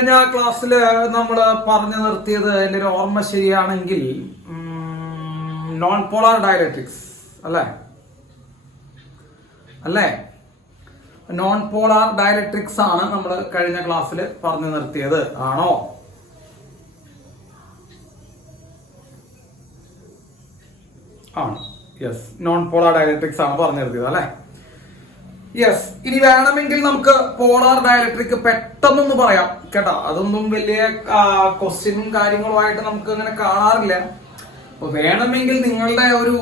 കഴിഞ്ഞ ക്ലാസ്സിൽ നമ്മൾ പറഞ്ഞു നിർത്തിയത് എൻ്റെ ഒരു ഓർമ്മ ശരിയാണെങ്കിൽ നോൺ പോളാർ ഡയലക്ട്രിക്സ് അല്ലേ നോൺ പോളാർ ഡയലക്ട്രിക്സ് ആണ് നമ്മൾ കഴിഞ്ഞ ക്ലാസ്സിൽ പറഞ്ഞു നിർത്തിയത്. ആണോ? ആണ്. യെസ്, നോൺ പോളാർ ഡയലക്ട്രിക്സ് ആണ് പറഞ്ഞു നിർത്തിയത് അല്ലെ. യെസ്, ഇനി വേണമെങ്കിൽ നമുക്ക് പോളാർ ഡയലക്ട്രിക് പെട്ടെന്നൊന്ന് പറയാം കേട്ടോ. അതൊന്നും വലിയ ക്വസ്റ്റ്യനും കാര്യങ്ങളുമായിട്ട് നമുക്ക് അങ്ങനെ കാണാറില്ല. അപ്പൊ വേണമെങ്കിൽ നിങ്ങളുടെ ഒരു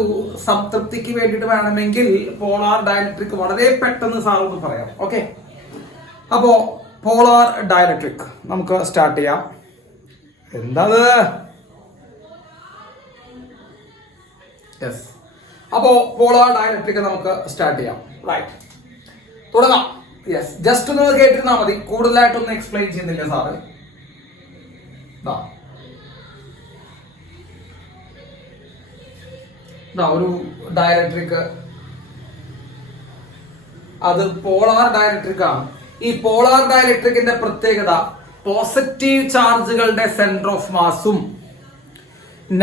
സംതൃപ്തിക്ക് വേണ്ടിയിട്ട് വേണമെങ്കിൽ പോളാർ ഡയലക്ട്രിക് വളരെ പെട്ടെന്ന് സാറൊന്ന് പറയാം. ഓക്കെ, അപ്പോ പോളാർ ഡയലക്ട്രിക് നമുക്ക് സ്റ്റാർട്ട് ചെയ്യാം. എന്താ? യെസ്, അപ്പോ പോളാർ ഡയലക്ട്രിക് നമുക്ക് സ്റ്റാർട്ട് ചെയ്യാം. റൈറ്റ്, തുടങ്ങാം. യെസ്, ജസ്റ്റ് ഒന്ന് കേട്ടിരുന്നാൽ മതി, കൂടുതലായിട്ടൊന്നും എക്സ്പ്ലെയിൻ ചെയ്യുന്നില്ല സാറ്. ഒരു ഡയലക്ട്രിക്, അത് പോളാർ ഡയലക്ട്രിക് ആണ്. ഈ പോളാർ ഡയലക്ട്രിക്കിന്റെ പ്രത്യേകത പോസിറ്റീവ് ചാർജുകളുടെ സെന്റർ ഓഫ് മാസും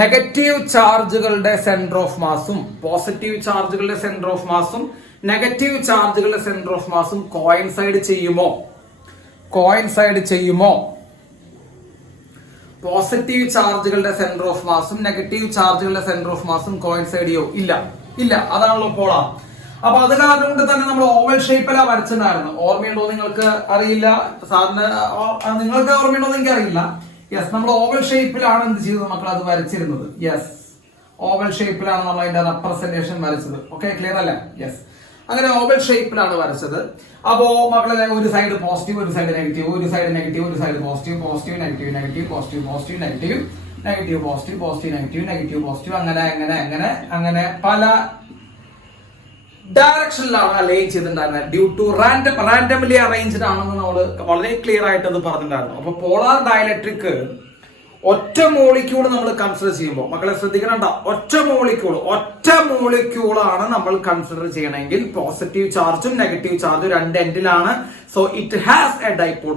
നെഗറ്റീവ് ചാർജുകളുടെ സെന്റർ ഓഫ് മാസും പോസിറ്റീവ് ചാർജുകളുടെ സെന്റർ ഓഫ് മാസും നെഗറ്റീവ് ചാർജുകളുടെ സെന്റർ ഓഫ് മാസും കോയിൻസൈഡ് ചെയ്യുമോ? പോസിറ്റീവ് ചാർജുകളുടെ സെന്റർ ഓഫ് മാസും നെഗറ്റീവ് ചാർജുകളുടെ സെന്റർ ഓഫ് മാസും കോയിൻസൈഡ് ചെയ്യോ? ഇല്ല. അതാണല്ലോ പോളാർ. അപ്പൊ അത് കാരണം കൊണ്ട് തന്നെ നമ്മൾ ഓവൽ ഷേപ്പിലാണ് വരച്ചിട്ടുണ്ടായിരുന്നു. ഓർമ്മയുണ്ടോ നിങ്ങൾക്ക്? അറിയില്ല. സാറിന് നിങ്ങൾക്ക് ഓർമ്മയുണ്ടോ എന്ന് എനിക്ക് അറിയില്ല. യെസ്, നമ്മൾ ഓവൽ ഷേപ്പിലാണ് എന്ത് ചെയ്തത് മക്കൾ? അത് വരച്ചിരുന്നത്. യെസ്, ഓവൽ ഷേപ്പിലാണ് നമ്മൾ അതിന്റെ റെപ്രസെന്റേഷൻ വരച്ചത്. ഓക്കെ, ക്ലിയർ അല്ലേ? യെസ്, അങ്ങനെ ഓവൽ ഷേപ്പിലാണ് വരച്ചത്. അപ്പോ മക്കളെ ഒരു സൈഡ് പോസിറ്റീവ്, ഒരു സൈഡ് നെഗറ്റീവ്, ഒരു സൈഡ് നെഗറ്റീവ്, ഒരു side positive, positive negative, negative positive, positive negative, negative positive, positive negative, negative positive, അങ്ങനെ പല ഡയറക്ഷനിലാണ് അലൈൻ ചെയ്തിട്ടുണ്ടായിരുന്നത്. ഡ്യൂ ടു റാൻഡംലി അറേഞ്ച്ഡ് ആണെന്ന് നമ്മൾ വളരെ ക്ലിയർ ആയിട്ട് അത് പറഞ്ഞിട്ടുണ്ടായിരുന്നു. അപ്പൊ പോളാർ ഡയലക്ട്രിക് ഒറ്റ മോളിക്യൂൾ നമ്മൾ കൺസിഡർ ചെയ്യുമ്പോൾ മക്കളെ ശ്രദ്ധിക്കണ്ട, ഒറ്റ മോളിക്യൂളാണ് നമ്മൾ കൺസിഡർ ചെയ്യണമെങ്കിൽ പോസിറ്റീവ് ചാർജും നെഗറ്റീവ് ചാർജും രണ്ട് എൻഡിലാണ്. So it has a dipole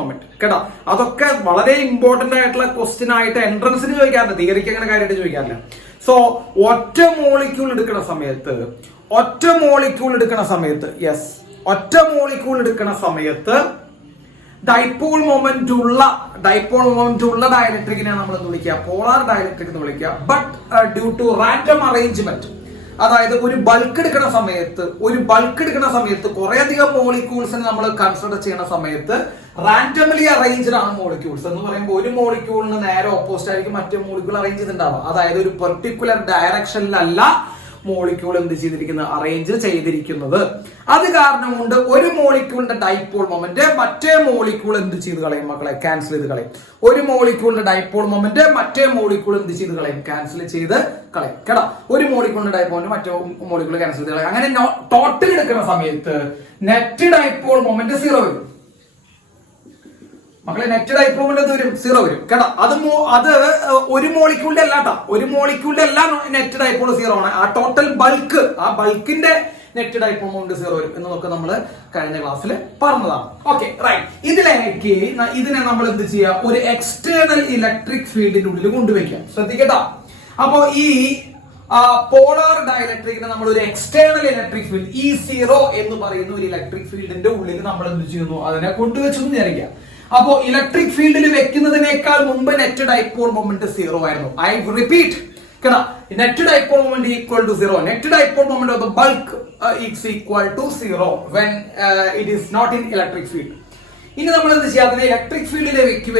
moment. കേട്ടോ, അതൊക്കെ വളരെ ഇമ്പോർട്ടന്റ് ആയിട്ടുള്ള ക്വസ്റ്റ്യൻ ആയിട്ട് എൻട്രൻസിന് ചോദിക്കാറില്ല, തിയറിക്ക് അങ്ങനെ കാര്യമായിട്ട് ചോദിക്കാറില്ല. സോ ഒറ്റ മോളിക്യൂൾ എടുക്കുന്ന സമയത്ത് ഡൈപോൾ മൊമെന്റ് ഉള്ള ഡയലക്ട്രിക്കിനെ നമ്മൾ വിളിക്കുക പോളാർ ഡയലക്ട്രിക് എന്ന് വിളിക്കുക. But due to random arrangement, അതായത് ഒരു ബൾക്ക് എടുക്കുന്ന സമയത്ത് കുറേയധികം മോളിക്യൂൾസിനെ നമ്മൾ കൺസിഡർ ചെയ്യുന്ന സമയത്ത് റാൻഡംലി അറേഞ്ച്ഡ് ആണ് മോളിക്യൂൾസ് എന്ന് പറയുമ്പോൾ ഒരു മോളിക്യൂളിന് നേരെ ഓപ്പോസിറ്റ് ആയിരിക്കും മറ്റേ മോളിക്യൂൾ അറേഞ്ച് ചെയ്തിട്ടുണ്ടാവുക. അതായത് ഒരു പെർട്ടിക്കുലർ ഡയറക്ഷനിലല്ല മോളിക്യൂൾ എന്ത് ചെയ്തിരിക്കുന്നത്? അറേഞ്ച് ചെയ്തിരിക്കുന്നത്. അത് കാരണം കൊണ്ട് ഒരു മോളിക്യൂളിന്റെ ഡൈപോൾ മൊമെന്റ് മറ്റേ മോളിക്യൂൾ എന്ത് ചെയ്ത് കളയും മക്കളെ? ക്യാൻസൽ ചെയ്ത് കളയും. ഒരു മോളിക്യൂളിന്റെ ഡൈപോൾ മൊമെന്റ് മറ്റേ മോളിക്യൂൾ എന്ത് ചെയ്ത് കളയും? ക്യാൻസൽ ചെയ്ത് കളയും. കേട്ടോ, ഒരു മോളിക്യൂളിന്റെ ഡൈപോൾ മൊമെന്റ് മറ്റേ മോളിക്യൂൾ ക്യാൻസൽ ചെയ്ത് കളയും. അങ്ങനെ ടോട്ടൽ എടുക്കുന്ന സമയത്ത് നെറ്റ് ഡൈപോൾ മൊമെന്റ് 0 വരും മക്കളെ. നെറ്റ് ഡൈപോൾ മൊമെന്റ് വരും 0 വരും. കേട്ടോ, അത് ഒരു മോളിക്യൂളിന്റെ അല്ല നെറ്റ് ഡൈപോൾ 0 ആണ്. ആ ടോട്ടൽ ബൾക്കിന്റെ നെറ്റ് ഡൈപോൾ മൊമെന്റ് 0 വരും എന്നൊക്കെ നമ്മൾ കഴിഞ്ഞ ക്ലാസ്സിൽ പറഞ്ഞതാണ്. Okay, right. ഇതിനെ നമ്മൾ എന്ത് ചെയ്യുക? ഒരു എക്സ്റ്റേണൽ ഇലക്ട്രിക് ഫീൽഡിന്റെ ഉള്ളിൽ കൊണ്ടുവയ്ക്കുക. ശ്രദ്ധിക്കട്ടോ, അപ്പോ ഈ പോളാർ ഡയലക്ട്രിക്കിന് നമ്മൾ ഒരു എക്സ്റ്റേണൽ ഇലക്ട്രിക് ഫീൽഡ് E0 എന്ന് പറയുന്ന ഒരു ഇലക്ട്രിക് ഫീൽഡിന്റെ ഉള്ളിൽ നമ്മൾ എന്ത് ചെയ്യുന്നു? അതിനെ കൊണ്ടുവച്ചു എന്ന് വിചാരിക്കുക. അപ്പോ ഇലക്ട്രിക് ഫീൽഡിൽ വെക്കുന്നതിനേക്കാൾ മുമ്പ് നെറ്റ് ഡൈപോൾ മൊമെന്റ് 0 ആയിരുന്നു. ഐ റിപ്പീറ്റ്, കേട്ടോ, net dipole moment equal to 0. Net dipole moment of the bulk is equal to 0 when it is not in electric field. ഇനി നമ്മൾ എന്ത് ചെയ്യുക? അതിനെ ഇലക്ട്രിക് ഫീൽഡിലേക്ക്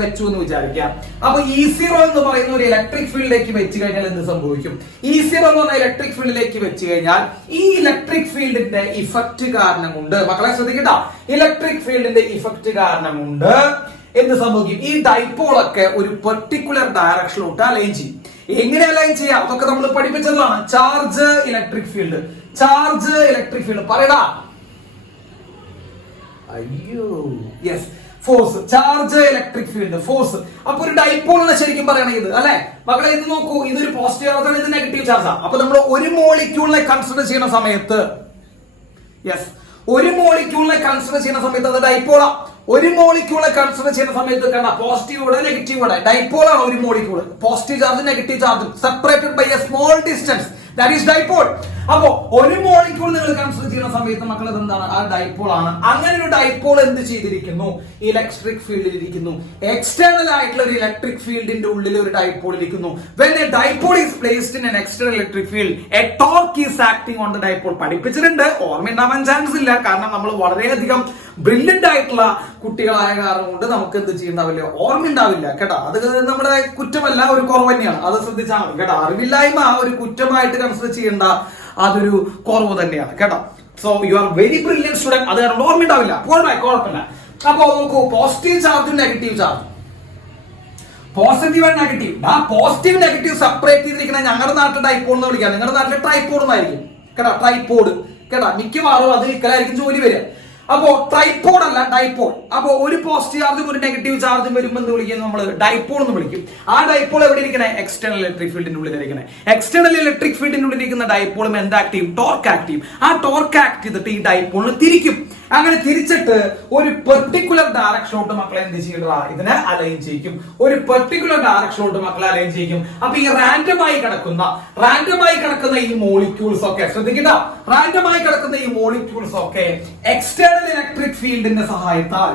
വെച്ചു എന്ന് വിചാരിക്കാം. അപ്പൊ E0 എന്ന് പറയുന്ന ഒരു ഇലക്ട്രിക് ഫീൽഡിലേക്ക് വെച്ച് കഴിഞ്ഞാൽ എന്ത് സംഭവിക്കും? E0 എന്ന് പറഞ്ഞ ഇലക്ട്രിക് ഫീൽഡിലേക്ക് വെച്ച് കഴിഞ്ഞാൽ ഈ ഇലക്ട്രിക് ഫീൽഡിന്റെ ഇഫക്റ്റ് കാരണം കൊണ്ട് മക്കളെ ശ്രദ്ധിക്കട്ടോ, ഇലക്ട്രിക് ഫീൽഡിന്റെ ഇഫക്റ്റ് കാരണം കൊണ്ട് എന്ത് സംഭവിക്കും? ഈ ഡൈപോളൊക്കെ ഒരു പെർട്ടിക്കുലർ ഡയറക്ഷനിലോട്ട് അലൈൻ ചെയ്യും. എങ്ങനെ അലൈൻ ചെയ്യാം? അതൊക്കെ നമ്മൾ പഠിപ്പിച്ചതാണ്. ചാർജ് ഇലക്ട്രിക് ഫീൽഡ് പറയടാ. Yes, force, charge electric field, force. അപ്പൊ ഒരു ഡൈപോൾ എന്ന് ശരിക്കും പറയണത് ഇത് അല്ലെ മക്കളെ? ഇത് നോക്കൂ, ഇതൊരു പോസിറ്റീവ് ചാർജ് ആണ്, ഇത് നെഗറ്റീവ് ചാർജ് ആണ്. അപ്പൊ നമ്മൾ ഒരു മോളിക്യൂളിനെ കൺസിഡർ ചെയ്യുന്ന സമയത്ത് അത് ഡൈപോളാ. ഒരു മോളിക്യൂളെ കൺസിഡർ ചെയ്യുന്ന സമയത്ത് കണ്ട പോസിറ്റീവ് ഇവിടെ നെഗറ്റീവ് ഇവിടെ ഡൈപോൾ ആണ് ഒരു മോളിക്യൂൾ. പോസിറ്റീവ് ചാർജ് നെഗറ്റീവ് ചാർജും separated by a small distance, that is dipole. അപ്പോ ഒരു മോളിക്യൂൾ നിങ്ങൾ കൺസിഡർ ചെയ്യുന്ന സമയത്ത് മക്കൾ എന്താണ്? ആ ഡൈപോൾ ആണ്. അങ്ങനെ ഒരു ഡൈപോൾ എന്ത് ചെയ്തിരിക്കുന്നു? ഇലക്ട്രിക് ഫീൽഡിൽ ഇരിക്കുന്നു. എക്സ്റ്റേണൽ ആയിട്ടുള്ള ഒരു ഇലക്ട്രിക് ഫീൽഡിന്റെ ഉള്ളിൽ ഒരു ഡൈപോൾ ഇരിക്കുന്നു. When a dipole is placed in an external electric field, a torque is acting on the dipole. പഠിപ്പിച്ചിട്ടുണ്ട്, ഓർമ്മയുണ്ടാവാൻ ചാൻസ് ഇല്ല, കാരണം നമ്മൾ വളരെയധികം ബ്രില്യന്റ് ആയിട്ടുള്ള കുട്ടികളായ കാരണം കൊണ്ട് നമുക്ക് എന്ത് ചെയ്യുന്നുണ്ടാവില്ല, ഓർമ്മയുണ്ടാവില്ല കേട്ടോ. അത് നമ്മുടെ കുറ്റമല്ല, ഒരു കുറവ് തന്നെയാണ്. അത് ശ്രദ്ധിച്ചാൽ മതി കേട്ടോ. അറിവില്ലായ്മ ഒരു കുറ്റമായിട്ട് കൺസിഡർ ചെയ്യേണ്ട, അതൊരു കുറവ് തന്നെയാണ് കേട്ടോ. So you are very brilliant student, അത് കാരണം ഓർമ്മയുണ്ടാവില്ല, കുഴപ്പമില്ല. അപ്പൊ നോക്കൂ, പോസിറ്റീവ് ചാർജും നെഗറ്റീവ് ചാർജും, പോസിറ്റീവ് ആൻഡ് നെഗറ്റീവ്. ആ പോസിറ്റീവ് നെഗറ്റീവ് സെപ്പറേറ്റ് ചെയ്തിരിക്കുന്ന ഞങ്ങളുടെ നാട്ടിൽ ഡൈപോൾ എന്ന് വിളിക്കാം, നിങ്ങളുടെ നാട്ടിൽ ട്രൈപോഡ് എന്നായിരിക്കും കേട്ടോ. ട്രൈപോഡ് കേട്ടോ, മിക്കവാറും അത് ഇക്കലായിരിക്കും ജോലി വരിക. അപ്പോ ട്രൈപോഡ് അല്ല ഡൈപോൾ. അപ്പോ ഒരു പോസിറ്റീവ് ചാർജും ഒരു നെഗറ്റീവ് ചാർജും വരുമ്പോൾ എന്ത് വിളിക്കും നമ്മൾ? ഡൈപോൾ എന്ന് വിളിക്കും. ആ ഡൈപോൾ എവിടെ ഇരിക്കണേ? എക്സ്റ്റേണൽ ഇലക്ട്രിക് ഫീൽഡിന്റെ ഉള്ളിൽ ഇരിക്കണേ. എക്സ്റ്റേണൽ ഇലക്ട്രിക് ഫീൽഡിന്റെ ഉള്ളിൽ ഇരിക്കുന്ന ഡൈപോളും എന്താക്ട് ടോർക്ക് ആക്ട് ആ ടോർക്ക് ആക്ട് ചെയ്തിട്ട് ഈ ഡൈപോളിന് തിരിക്കും. അങ്ങനെ തിരിച്ചിട്ട് ഒരു പെർട്ടിക്കുലർ ഡയറക്ഷനോട്ട് മക്കളെ എന്ത് ചെയ്യണ്ട? ഇതിനെ അലൈൻ ചെയ്യിക്കും. ഒരു പെർട്ടിക്കുലർ ഡയറക്ഷനോട്ട് മക്കളെ അലൈൻ ചെയ്യിക്കും. അപ്പൊ ഈ റാൻഡമായി കിടക്കുന്ന ഈ മോളിക്യൂൾസ് ഒക്കെ ശ്രദ്ധിക്കണ്ട, റാൻഡമായി കിടക്കുന്ന ഈ മോളിക്യൂൾസ് ഒക്കെ എക്സ്റ്റേണൽ ഇലക്ട്രിക് ഫീൽഡിന്റെ സഹായത്താൽ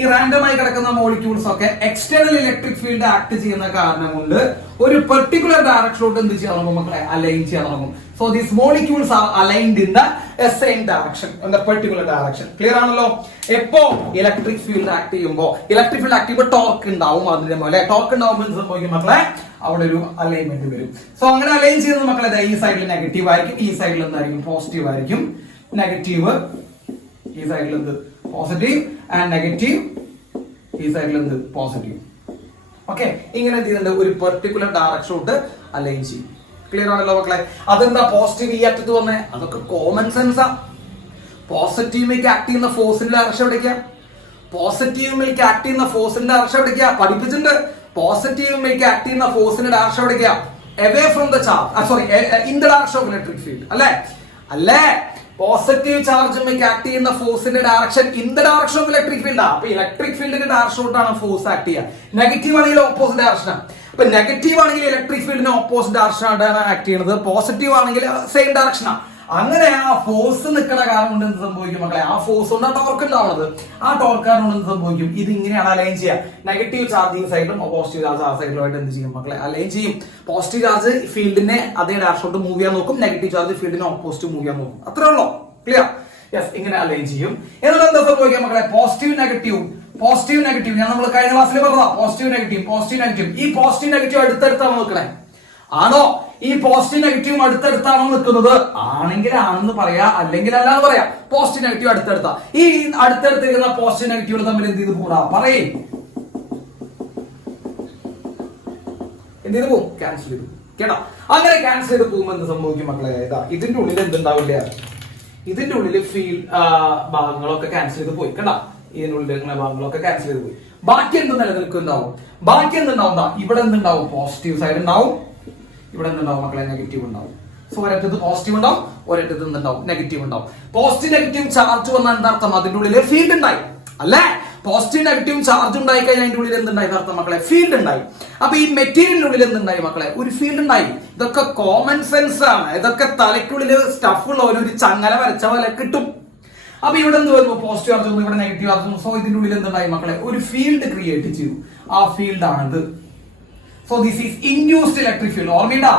ഈ റാൻഡമായി കിടക്കുന്ന മോളിക്യൂൾസ് ഒക്കെ എക്സ്റ്റേണൽ ഇലക്ട്രിക് ഫീൽഡ് ആക്ട് ചെയ്യുന്ന കാരണം കൊണ്ട് ഒരു പെർട്ടിക്കുലർ ഡയറക്ഷനോട്ട് എന്ത് ചെയ്യാൻ തുടങ്ങും മക്കളെ? അലൈൻ ചെയ്യാൻ തുടങ്ങും. So these molecules R aligned in the same direction, in the particular direction. Clear ആണല്ലോ? എപ്പോ ഇലക്ട്രിക് ഫീൽഡ് ആക്ട് ചെയ്യുമ്പോൾ ടോർക്ക് ഉണ്ടാവും. അതിന്റെ പോലെ ടോർക്ക് ഉണ്ടാവുമ്പോൾ എന്ത് സംഭവിക്കും മക്കളെ? അവിടെ ഒരു അലൈൻമെന്റ് വരും. സോ അങ്ങനെ അലൈൻ ചെയ്യുന്നത് മക്കളെ ഈ സൈഡിൽ നെഗറ്റീവ് ആയിരിക്കും, ഈ സൈഡിൽ എന്തായിരിക്കും? പോസിറ്റീവ് ആയിരിക്കും. നെഗറ്റീവ് ഈ സൈഡിൽ എന്ത്? പോസിറ്റീവ്. ആൻഡ് നെഗറ്റീവ് ഈ സൈഡിൽ എന്ത്? പോസിറ്റീവ്. ഓക്കെ, ഇങ്ങനെ എന്ത് ചെയ്യുന്നുണ്ട്? ഒരു പെർട്ടിക്കുലർ ഡയറക്ഷനോട്ട് അലൈൻ ചെയ്യും. ക്ലിയർ ആണല്ലോ മക്കളെ? അതെന്താ പോസിറ്റീവ് ഈ അറ്റത്ത് വന്നേ? അതൊക്കെ കോമൺ സെൻസാ. പോസിറ്റീവിലേക്ക് ആക്ട് ചെയ്യുന്ന ഫോഴ്സിന്റെ ഡയറക്ഷൻ എവിടേക്കാ? പോസിറ്റീവിലേക്ക് ആക്ട് ചെയ്യുന്ന ഫോഴ്സിന്റെ ഡയറക്ഷൻ എവിടേക്കാ? പഠിപ്പിച്ചിട്ടുണ്ട്. പോസിറ്റീവിലേക്ക് ആക്ട് ചെയ്യുന്ന ഫോഴ്സിന്റെ ഡയറക്ഷൻ എവിടേക്കാ? away from the charge, in the direction of electric field. അല്ലേ പോസിറ്റീവ് ചാർജുമായി ആക്ട് ചെയ്യുന്ന ഫോഴ്സിന്റെ direction in the direction of electric field. അപ്പൊ ഇലക്ട്രിക് ഫീൽഡിന്റെ ഡയറക്ഷനോട്ടാണ് ഫോഴ്സ് ആക്ട് ചെയ്യുക. നെഗറ്റീവ് ആണെങ്കിൽ ഓപ്പോസിറ്റ് ഡയറക്ഷനാണ്. അപ്പൊ നെഗറ്റീവ് ആണെങ്കിൽ ഇലക്ട്രിക് ഫീൽഡിന് ഓപ്പോസിറ്റ് ഡയറക്ഷനാണ് ആക്ട് ചെയ്യുന്നത്. പോസിറ്റീവ് ആണെങ്കിൽ സെയിം ഡയറക്ഷനാണ്. അങ്ങനെ ആ ഫോഴ്സ് നിൽക്കുന്ന കാരണം കൊണ്ട് എന്ത് സംഭവിക്കും മക്കളെ? ആ ഫോഴ്സ് കൊണ്ട് ആ ടോർക്ക് ഉണ്ടാവുന്നത്. ആ ടോർക്ക് കാരണം കൊണ്ട് എന്ത് സംഭവിക്കും? ഇത് ഇങ്ങനെയാണ് അലൈൻ ചെയ്യുക. നെഗറ്റീവ് ചാർജിങ് സൈഡിലും പോസിറ്റീവ് ചാർജ് ആ സൈഡിലുമായിട്ട് എന്ത് ചെയ്യും മക്കളെ? അലൈൻ ചെയ്യും. പോസിറ്റീവ് ചാർജ് ഫീൽഡിനെ അതേ ഡയറക്ഷനോട്ട് മൂവ് ചെയ്യാൻ നോക്കും, നെഗറ്റീവ് ചാർജ് ഫീൽഡിനെ ഓപ്പോസിറ്റ് മൂവ് ചെയ്യാൻ നോക്കും. അത്രേ ഉള്ളൂ. ക്ലിയർ? യെസ്, ഇങ്ങനെ അലൈൻ ചെയ്യും. എന്നിട്ട് എന്താ സംഭവിക്കാം മക്കളെ? പോസിറ്റീവ് നെഗറ്റീവ് ഞാൻ നമ്മൾ കഴിഞ്ഞ ക്ലാസ്സിൽ പറഞ്ഞതാ. പോസിറ്റീവ് നെഗറ്റീവ് ഈ പോസിറ്റീവ് നെഗറ്റീവ് അടുത്തടുത്താണ് നോക്കണേ. ആണോ? ഈ പോസിറ്റീവ് നെഗറ്റീവും അടുത്തടുത്താണോ നിൽക്കുന്നത്? ആണെങ്കിൽ ആണെന്ന് പറയാ, അല്ലെങ്കിൽ അല്ലാന്ന് പറയാ. പോസിറ്റീവ് നെഗറ്റീവ് അടുത്തടുത്താ. ഈ അടുത്തടുത്തിരിക്കുന്ന പോസിറ്റീവ് നെഗറ്റീവ് തമ്മിൽ എന്ത് ചെയ്ത് പോടാ? പറയേ, എന്ത് ചെയ്ത് പോകും? ക്യാൻസൽ ചെയ്തു കേട്ടോ. അങ്ങനെ ക്യാൻസൽ ചെയ്ത് പോകുമ്പോൾ എന്ത് സംഭവിക്കും മക്കളെ? ഇതിന്റെ ഉള്ളിൽ എന്തുണ്ടാവില്ല? ഇതിന്റെ ഉള്ളിൽ ഫീൽഡ് ഭാഗങ്ങളൊക്കെ ക്യാൻസൽ ചെയ്ത് പോയി കേട്ടോ. ഇതിനുള്ളിൽ ഭാഗങ്ങളൊക്കെ ക്യാൻസൽ ചെയ്ത് പോയി. ബാക്കി എന്ത് നിലനിൽക്കുന്നുണ്ടാവും? ഇവിടെ എന്തുണ്ടാവും? പോസിറ്റീവ് സൈഡ് ഉണ്ടാവും. ഇവിടെ എന്തുണ്ടാവും മക്കളെ? നെഗറ്റീവ് ഉണ്ടാവും. സോ ഒരറ്റത്ത് പോസിറ്റീവ് ഉണ്ടാവും, ഒരറ്റത്ത് എന്തുണ്ടാവും? നെഗറ്റീവ് ഉണ്ടാവും. പോസിറ്റീവ് നെഗറ്റീവ് ചാർജ് വന്നാൽ എന്താർത്ഥം? അതിന്റെ ഉള്ളിൽ ഫീൽഡ് ഉണ്ടായി അല്ലേ? പോസിറ്റീവ് നെഗറ്റീവ് ചാർജ് ഉണ്ടായി കഴിഞ്ഞാൽ അതിന്റെ ഉള്ളിൽ എന്തുണ്ടായി അർത്ഥം മക്കളെ? ഫീൽഡ് ഉണ്ടായി. അപ്പൊ ഈ മെറ്റീരിയലിനുള്ളിൽ എന്തുണ്ടായി മക്കളെ? ഒരു ഫീൽഡ് ഉണ്ടായി. ഇതൊക്കെ കോമൺ സെൻസ് ആണ്. ഇതൊക്കെ തലയ്ക്കുള്ളിൽ സ്റ്റഫ് ഉള്ള ഒരു ചങ്ങല വരച്ച പോലെ കിട്ടും. അപ്പൊ ഇവിടെ എന്ത് വരുന്നു? പോസിറ്റീവ് ചാർജ് വന്നു, ഇവിടെ നെഗറ്റീവ് ചാർജ് വന്നു. സോ ഇതിന്റെ ഉള്ളിൽ എന്തുണ്ടായി മക്കളെ? ഒരു ഫീൽഡ് ക്രിയേറ്റ് ചെയ്തു. ആ ഫീൽഡ് ആണിത്. So this is induced electric field. ഓർമ്മയുണ്ടാ?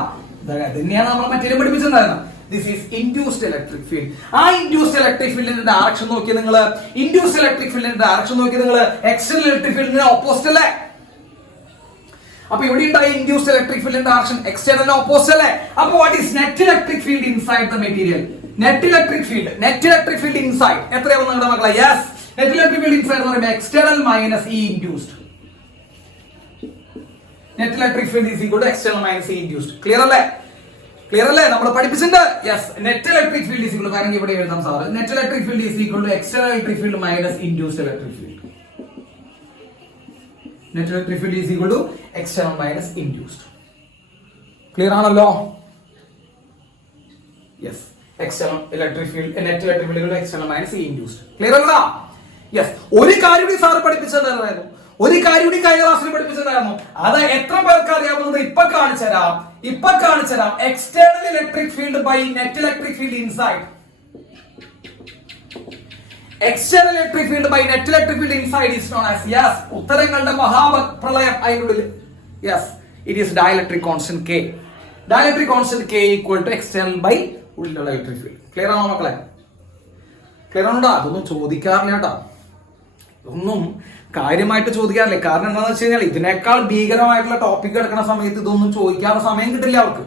തന്നെയാണ് നമ്മൾ മറ്റേ പഠിപ്പിച്ചിട്ടുണ്ടായിരുന്നത്. This is induced electric field. ആ ഇൻഡ്യൂസ്ഡ് ഇലക്ട്രിക് ഫീൽഡിന്റെ ഡയറക്ഷൻ നോക്കിയാൽ നിങ്ങൾ എക്സ്റ്റേണൽ ഇലക്ട്രിക് ഫീൽഡിന്റെ ഓപ്പോസിറ്റ് അല്ലേ? അപ്പൊ ഇവിടെ ഉണ്ടായ ഇൻഡ്യൂസ്ഡ് ഇലക്ട്രിക് ഫീൽഡിന്റെ ഡയറക്ഷൻ എക്സ്റ്റേണൽ ഓപ്പോസിറ്റ് അല്ലേ? അപ്പൊ what is net electric field inside the material? Net electric field inside എത്രയാവും നിങ്ങളുടെ മക്കളെ? Yes, net electric field inside എന്ന് പറയുമ്പോൾ external minus E induced. Net electric field is equal to external minus E induced. Clear അല്ലേ? നമ്മൾ പഠിപ്പിച്ചിട്ടുണ്ട്. Yes, net electric field is equal to, കാരണം ഇവിടെ എഴുതാം sir, net electric field is equal to external electric field minus induced electric field. Net electric field is equal to external minus induced. Clear ആണല്ലോ? Yes, external electric field net electric field external minus E induced. Clear അല്ല? Yes. ഒരു കാര്യം കൂടി sir പഠിപ്പിച്ചതായിരുന്നു, ഒരു കാര്യം കൂടി കഴിഞ്ഞ ക്ലാസ്സിൽ പഠിപ്പിച്ചതായിരുന്നു. അത് എത്ര പേർക്ക് അറിയാവുന്നത് ഇപ്പൊ കാണിച്ചുതരാം. External electric field by net electric field inside. External electric field by net electric field inside is known as, yes, ഉത്തരങ്ങളുടെ മഹാപ്രളയം അതിനുള്ളിൽ. Yes, it is dielectric constant K. Dielectric constant K equal to external by ഉള്ളിലുള്ള electric field. Clear ആണോ മക്കളെ? Clear ആണോടാ? അതൊന്നും ചോദിക്കാറില്ല കേട്ടോ, ഒന്നും കാര്യമായിട്ട് ചോദിക്കാറില്ല. കാരണം എന്താണെന്ന് വെച്ച് കഴിഞ്ഞാൽ ഇതിനേക്കാൾ ഭീകരമായിട്ടുള്ള ടോപ്പിക് എടുക്കുന്ന സമയത്ത് ഇതൊന്നും ചോദിക്കാനുള്ള സമയം കിട്ടില്ല അവർക്ക്.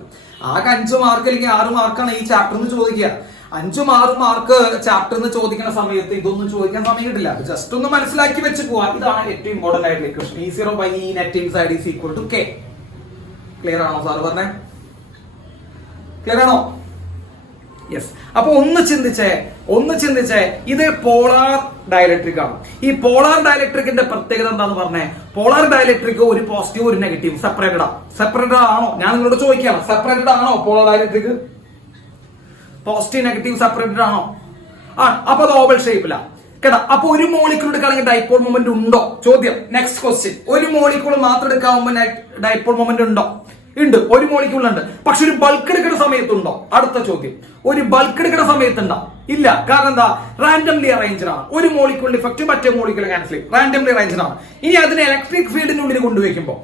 ആകെ 5 മാർക്ക് അല്ലെങ്കിൽ 6 മാർക്കാണ് ഈ ചാപ്റ്ററിന് ചോദിക്കുക. 5-6 മാർക്ക് ചാപ്റ്ററിന് ചോദിക്കുന്ന സമയത്ത് ഇതൊന്നും ചോദിക്കാൻ സമയം കിട്ടില്ല. ജസ്റ്റ് ഒന്ന് മനസ്സിലാക്കി വെച്ച് പോവാം. ഇതാണ് ഏറ്റവും ഇമ്പോർട്ടന്റ് ആയിട്ടുള്ള equation. E0 by E net inside is equal to K. Clear ആണോ സാർ പറഞ്ഞേ? ക്ലിയർ ആണോ? യെസ്. അപ്പൊ ഒന്ന് ചിന്തിച്ചേ, ഇത് പോളാർ ഡയലക്ട്രിക് ആണ്. ഈ പോളാർ ഡയലക്ട്രിക്കിന്റെ പ്രത്യേകത എന്താന്ന് പറഞ്ഞേ? പോളാർ ഡയലക്ട്രിക് ഒരു പോസിറ്റീവ് ഒരു നെഗറ്റീവ് സെപ്പറേറ്റഡ് ആണോ? ഞാൻ നിങ്ങളോട് ചോദിക്കുകയാണ്, സെപ്പറേറ്റഡ് ആണോ polar dielectric? Positive negative separated ആണോ? അപ്പൊ അത് ഓവൽ ഷേപ്പിലാ കേട്ടോ. അപ്പൊ ഒരു മോളിക്യൂൾ എടുക്കുകയാണെങ്കിൽ ഡൈപോൾ മൊമെന്റ് ഉണ്ടോ? ചോദ്യം. Next question. ഒരു മോളിക്യൂൾ മാത്രം എടുക്കാവുമ്പോൾ ഡൈപോൾ മൊമെന്റ് ഉണ്ടോ? ഉണ്ട്, ഒരു മോളിക്യൂൾ ഉണ്ട്. പക്ഷെ ഒരു ബൾക്ക് എടുക്കുന്ന സമയത്തുണ്ടോ? അടുത്ത ചോദ്യം. ഒരു ബൾക്ക് എടുക്കുന്ന സമയത്തുണ്ടോ? ഇല്ല. കാരണം എന്താ? റാൻഡംലി അറേഞ്ച്ഡ് ആണ്. ഒരു മോളിക്യൂളിന്റെ ഇഫക്റ്റ് മറ്റേ മോളിക്യൂൾ ക്യാൻസൽ ചെയ്യും. റാൻഡംലി അറേഞ്ച്ഡ് ആണ്. ഇനി അതിനെ ഇലക്ട്രിക് ഫീൽഡിനുള്ളിൽ കൊണ്ടുവയ്ക്കുമ്പോൾ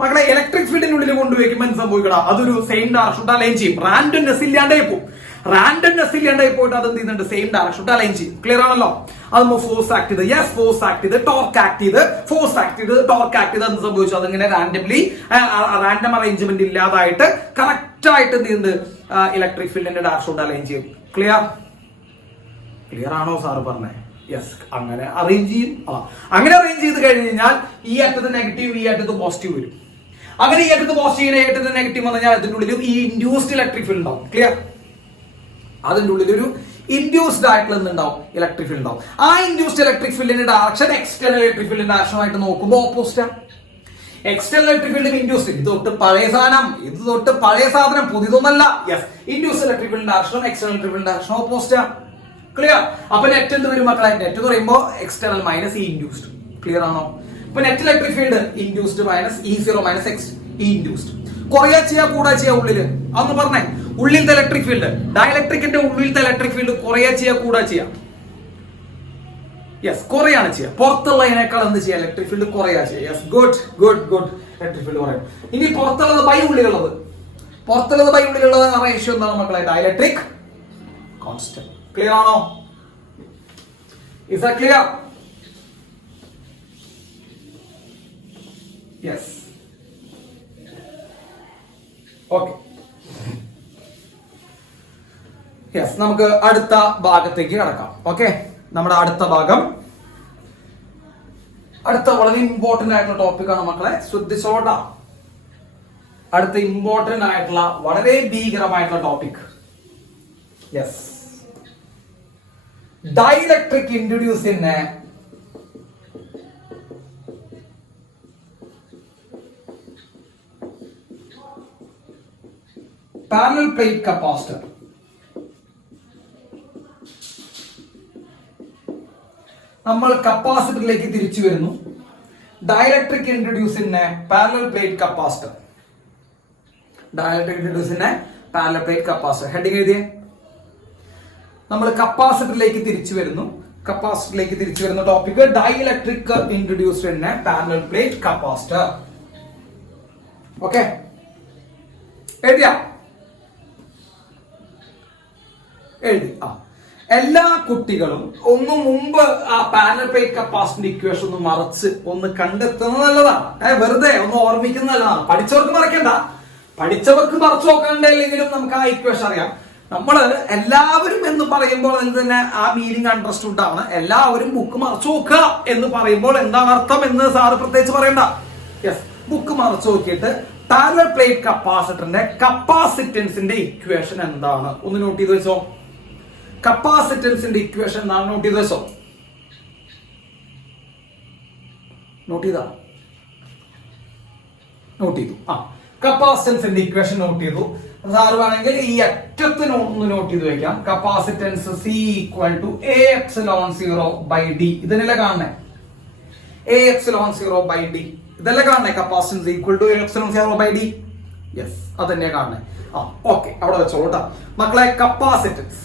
മക്കളെ, ഇലക്ട്രിക് ഫീൽഡിനുള്ളിൽ കൊണ്ടുവയ്ക്കുമ്പോൾ എന്ത് സംഭവിക്കണം? അതൊരു സെയിം ഡയറക്ഷൻ അലൈൻ ചെയ്യും. റാൻഡംനെസ് ഇല്ലാണ്ടായി പോകും. പോയിട്ട് അത് എന്ത് ചെയ്യുന്നുണ്ട്? സെയിം ഡയറക്ഷൻ അലൈൻ ചെയ്യും. ക്ലിയർ ആണല്ലോ? അത് ഫോഴ്സ് ആക്ട് ചെയ്ത്, യെസ്, ഫോഴ്സ് ആക്ട് ചെയ്ത്, ടോർക്ക് ആക്ട് ചെയ്ത്, ടോർക്ക് ആക്ട് ചെയ്ത് എന്ത് സംഭവിച്ചു? അതിങ്ങനെ റാൻഡം അറേഞ്ച്മെന്റ് ഇല്ലാതായിട്ട് കറക്റ്റ് ആയിട്ട് എന്ത് ചെയ്യുന്നത്? ഇലക്ട്രിക് ഫീൽഡിന്റെ ഡയറക്ഷൻ അലൈൻ ചെയ്യും. ക്ലിയർ ആണോ സാറ് പറഞ്ഞേ? യെസ്. അങ്ങനെ അറേഞ്ച് ചെയ്യും. അങ്ങനെ അറേഞ്ച് ചെയ്ത് കഴിഞ്ഞ് കഴിഞ്ഞാൽ ഈ അറ്റത്ത് നെഗറ്റീവ്, ഈ അറ്റത്ത് പോസിറ്റീവ് വരും. അങ്ങനെ ഈ അറ്റത്ത് പോസിറ്റീവ്, ഈ അറ്റത്ത് നെഗറ്റീവ് വന്നു കഴിഞ്ഞാൽ അതിന്റെ ഉള്ളിൽ ഈ ഇൻഡ്യൂസ്ഡ് ഇലക്ട്രിക് ഫീൽഡ് ഉണ്ടാവും. ക്ലിയർ? അതിന്റെ ഉള്ളിൽ ഒരു ഇൻഡ്യൂസ്ഡ് ആയിട്ടുള്ള എന്തുണ്ടാവും? ഇലക്ട്രിക് ഫീൽഡ് ഉണ്ടാവും. ആ ഇൻഡ്യൂസ്ഡ് ഇലക്ട്രിക് ഫീൽഡിന്റെ ഡയറക്ഷൻ എക്സ്റ്റേണൽ ഇലക്ട്രിക് ഫീൽഡിന്റെ ഡയറക്ഷൻ ആയിട്ട് നോക്കുമ്പോൾ opposite. External electric field induced, ഇത് തൊട്ട് പഴയ സാധനം, പുതിയതൊന്നല്ല. Yes, induced electric field direction external electric field direction opposite. Clear? അപ്പൊ നെറ്റ് എന്ത് വരും മക്കളെ? നെറ്റ് എന്ന് പറയുമ്പോൾ external minus E induced. Clear ആണോ? ഇപ്പൊ net electric field induced minus E0 minus E induced. കുറയാ ചെയ്യാ കൂടാ ചെയ്യാ ഉള്ളില്? അതൊന്ന് പറഞ്ഞേ. ഉള്ളിലത്തെ ഇലക്ട്രിക് ഫീൽഡ്, ഡയലക്ട്രിക്കിന്റെ ഉള്ളിലത്തെ ഇലക്ട്രിക് ഫീൽഡ് കുറയാ ചെയ്യാ കൂടാ ചെയ്യാ? യെസ്, കുറയാണ് ചെയ്യുക. പുറത്തുള്ളതിനേക്കാൾ എന്ത് ചെയ്യാം? ഇലക്ട്രിക് ഫീൽഡ് കുറയാ ചെയ്യുക. Yes, good. ഇലക്ട്രിക് ഫീൽഡ് കുറയും. ഇനി പുറത്തുള്ളത് ബൈ ഉള്ളിലുള്ളത് റേഷ്യോ എന്താണ് മക്കളെ? Dielectric constant. ക്ലിയർ ആണോ? Is that clear? Yes. Okay. Yes, നമുക്ക് അടുത്ത ഭാഗത്തേക്ക് കടക്കാം. ഓക്കെ, നമ്മുടെ അടുത്ത ഭാഗം വളരെ ഇമ്പോർട്ടന്റ് ആയിട്ടുള്ള ടോപ്പിക്കാണ് മക്കളെ, ശ്രദ്ധിച്ചോട്ടാ. അടുത്ത ഇമ്പോർട്ടന്റ് ആയിട്ടുള്ള വളരെ ഭീകരമായിട്ടുള്ള topic. Yes, dielectric introduce in parallel plate capacitor. നമ്മൾ കപ്പാസിറ്ററിലേക്ക് തിരിച്ചു വരുന്നു. Dielectric introduce in parallel plate capacitor. Heading എഴുതിയേ. നമ്മൾ കപ്പാസിറ്ററിലേക്ക് തിരിച്ചു വരുന്നു. Topic dielectric introduced in parallel plate capacitor. Okay, എഴുതി. എല്ലാ കുട്ടികളും ഒന്ന് മുമ്പ് ആ പാരലൽ പ്ലേറ്റ് കപ്പാസിറ്ററിന്റെ ഇക്വേഷൻ ഒന്ന് മറച്ച് ഒന്ന് കണ്ടെത്തുന്നത് നല്ലതാണ്. വെറുതെ ഒന്ന് ഓർമ്മിക്കുന്നത് നല്ലതാണ്. പഠിച്ചവർക്ക് മറക്കണ്ട, പഠിച്ചവർക്ക് മറച്ചു നോക്കണ്ടെങ്കിലും നമുക്ക് ആ ഇക്വേഷൻ അറിയാം. നമ്മള് എല്ലാവരും എന്ന് പറയുമ്പോൾ തന്നെ ആ മീനിങ് അണ്ടർസ്റ്റുഡ് ആണ്. എല്ലാവരും ബുക്ക് മറച്ചു നോക്കുക എന്ന് പറയുമ്പോൾ എന്താണ് അർത്ഥം എന്ന് സാറ് പ്രത്യേകിച്ച് പറയണ്ട. യെസ്, ബുക്ക് മറച്ചു നോക്കിയിട്ട് പാരലൽ പ്ലേറ്റ് കപ്പാസിറ്ററിന്റെ കപ്പാസിറ്റൻസിന്റെ ഇക്വേഷൻ എന്താണ് ഒന്ന് നോട്ട് ചെയ്ത് വെച്ചോ. കപ്പാസിറ്റൻസിന്റെ ഇക്വേഷൻ എന്താണ് നോട്ട് ചെയ്ത് വെച്ചോ. നോട്ട് ചെയ്തു. കപ്പാസിറ്റൻസിന്റെ ഇക്വേഷൻ നോട്ട് ചെയ്തു. സാറ് വേണമെങ്കിൽ ഈ അറ്റത്തിന് ഒന്ന് നോട്ട് ചെയ്ത് വെക്കാം. Capacitance C equal to A epsilon 0 by D. ഇതിനല്ലേ കാണണേ, A എപ്സിലോൺ 0 ബൈ D. ഇതല്ലേ കാണണേ capacitance equal to A epsilon 0 by D. Yes, അതന്നെ കാണണേ. ഓക്കെ, അവിടെ വെച്ചോട്ടാ മക്കളെ. കപ്പാസിറ്റൻസ്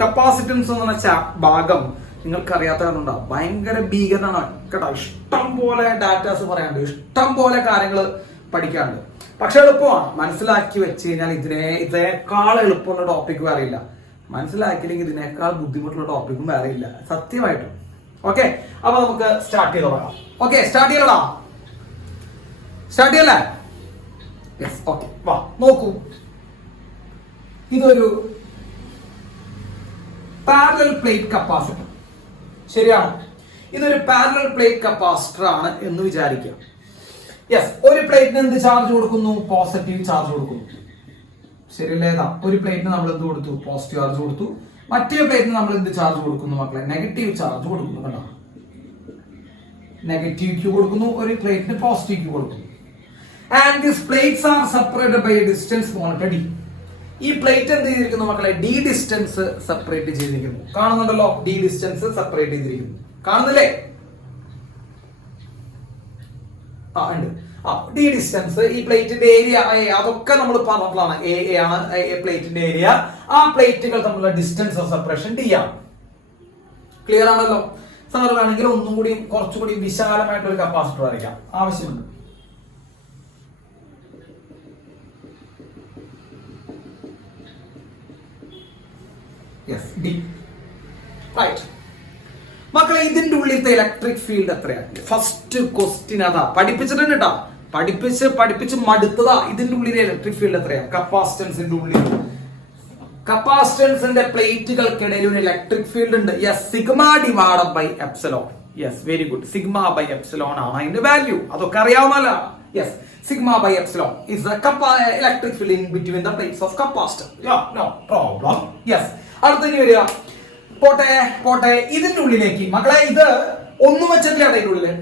കപ്പാസിറ്റൻസ് എന്ന് പറഞ്ഞ ഭാഗം നിങ്ങൾക്ക് അറിയാത്തതുണ്ടാവും, ഭയങ്കര ഭീകരനാണ് കേട്ടോ. ഇഷ്ടം പോലെ ഡാറ്റാസ് പറയാനുണ്ട്, ഇഷ്ടം പോലെ കാര്യങ്ങൾ പഠിക്കാനുണ്ട്. പക്ഷെ എളുപ്പമാണ്, മനസ്സിലാക്കി വെച്ച് കഴിഞ്ഞാൽ ഇതിനേക്കാൾ എളുപ്പമുള്ള ടോപ്പിക് വേറെ ഇല്ല. മനസ്സിലാക്കിയില്ലെങ്കിൽ ഇതിനേക്കാൾ ബുദ്ധിമുട്ടുള്ള ടോപ്പിക്കും വേറെ ഇല്ല, സത്യമായിട്ടും. ഓക്കെ, അപ്പൊ നമുക്ക് സ്റ്റാർട്ട് ചെയ്ത് തുടങ്ങാം. ഓക്കെ, സ്റ്റാർട്ട് ചെയ്യലടാ, സ്റ്റാർട്ട് ചെയ്യല്ലേ? യെസ്, ഓക്കെ, വാ നോക്കൂ. ഇതൊരു പാരലൽ പ്ലേറ്റ് കപ്പാസിറ്റർ, ശരിയാണ്. ഇതൊരു പാരലൽ പ്ലേറ്റ് കപ്പാസിറ്റർ ആണ് എന്ന് വിചാരിക്കുക. യെസ്, ഒരു പ്ലേറ്റിന് എന്ത് ചാർജ് കൊടുക്കുന്നു? പോസിറ്റീവ് ചാർജ് കൊടുക്കുന്നു, ശരിയല്ലേ? ഒരു പ്ലേറ്റിന് നമ്മൾ എന്ത് കൊടുത്തു? പോസിറ്റീവ് ചാർജ് കൊടുത്തു. മറ്റേ പ്ലേറ്റിന് നമ്മൾ എന്ത് ചാർജ് കൊടുക്കുന്നു മക്കളെ? നെഗറ്റീവ് ചാർജ് കൊടുക്കുന്നു. കണ്ടോ, നെഗറ്റീവ് ക്യൂ കൊടുക്കുന്നു, ഒരു പ്ലേറ്റിന് പോസിറ്റീവ് ക്യൂ കൊടുക്കുന്നു. And these plates are separated by distance monitor D. ഈ പ്ലേറ്റ് എന്ത് ചെയ്തിരിക്കുന്നു മക്കളെ? D ഡിസ്റ്റൻസ് സെപ്പറേറ്റ് ചെയ്തിരിക്കുന്നു. കാണുന്നുണ്ടല്ലോ, D ഡിസ്റ്റൻസ് സെപ്പറേറ്റ് ചെയ്തിരിക്കുന്നു, കാണുന്നില്ലേ? ഉണ്ട്. D ഡിസ്റ്റൻസ്, ഈ പ്ലേറ്റിന്റെ ഏരിയ അതൊക്കെ നമ്മൾ പറഞ്ഞതാണ്. A ആണ് പ്ലേറ്റിന്റെ ഏരിയ. ആ പ്ലേറ്റുകൾ തമ്മിലുള്ള ഡിസ്റ്റൻസ് ഓഫ് സെപ്പറേഷൻ D ആണ്. ക്ലിയർ ആണല്ലോ? സാർ വേണമെങ്കിൽ ഒന്നും കൂടി കുറച്ചുകൂടി വിശാലമായിട്ടൊരു കപ്പാസിറ്റർ വരയ്ക്കാം, ആവശ്യമുണ്ട്. D. റൈറ്റ് മക്കളെ, ഇതിന്റെ ഉള്ളിലത്തെ ഇലക്ട്രിക് ഫീൽഡ് എത്രയാണ്? ഫസ്റ്റ് ക്വസ്റ്റ്യൻ അതാ. പഠിപ്പിച്ചിട്ടുണ്ട് കേട്ടോ, പഠിപ്പിച്ച് മടുത്തതാ. ഇതിന്റെ ഉള്ളിലെ ഇലക്ട്രിക് ഫീൽഡ് എത്രയാണ്? കപ്പാസിറ്റൻസിന്റെ ഉള്ളിൽ, കപ്പാസിറ്റൻസിന്റെ പ്ലേറ്റുകൾക്കിടയിൽ ഒരു ഇലക്ട്രിക് ഫീൽഡ് ഉണ്ട്. Yes, sigma divided by epsilon. Yes, very good. Sigma by epsilon ആണ് അതിന്റെ വാല്യൂ, അതൊക്കെ അറിയാവുന്നല്ല. Yes, sigma by epsilon is the electric field in between the plates of capacitor. No problem. Yes, അടുത്ത വരിക. പോട്ടെ ഇതിന്റെ ഉള്ളിലേക്ക് മക്കളെ, ഇത് ഒന്നും വെച്ചിട്ടില്ല ഇതിന്റെ ഉള്ളില്.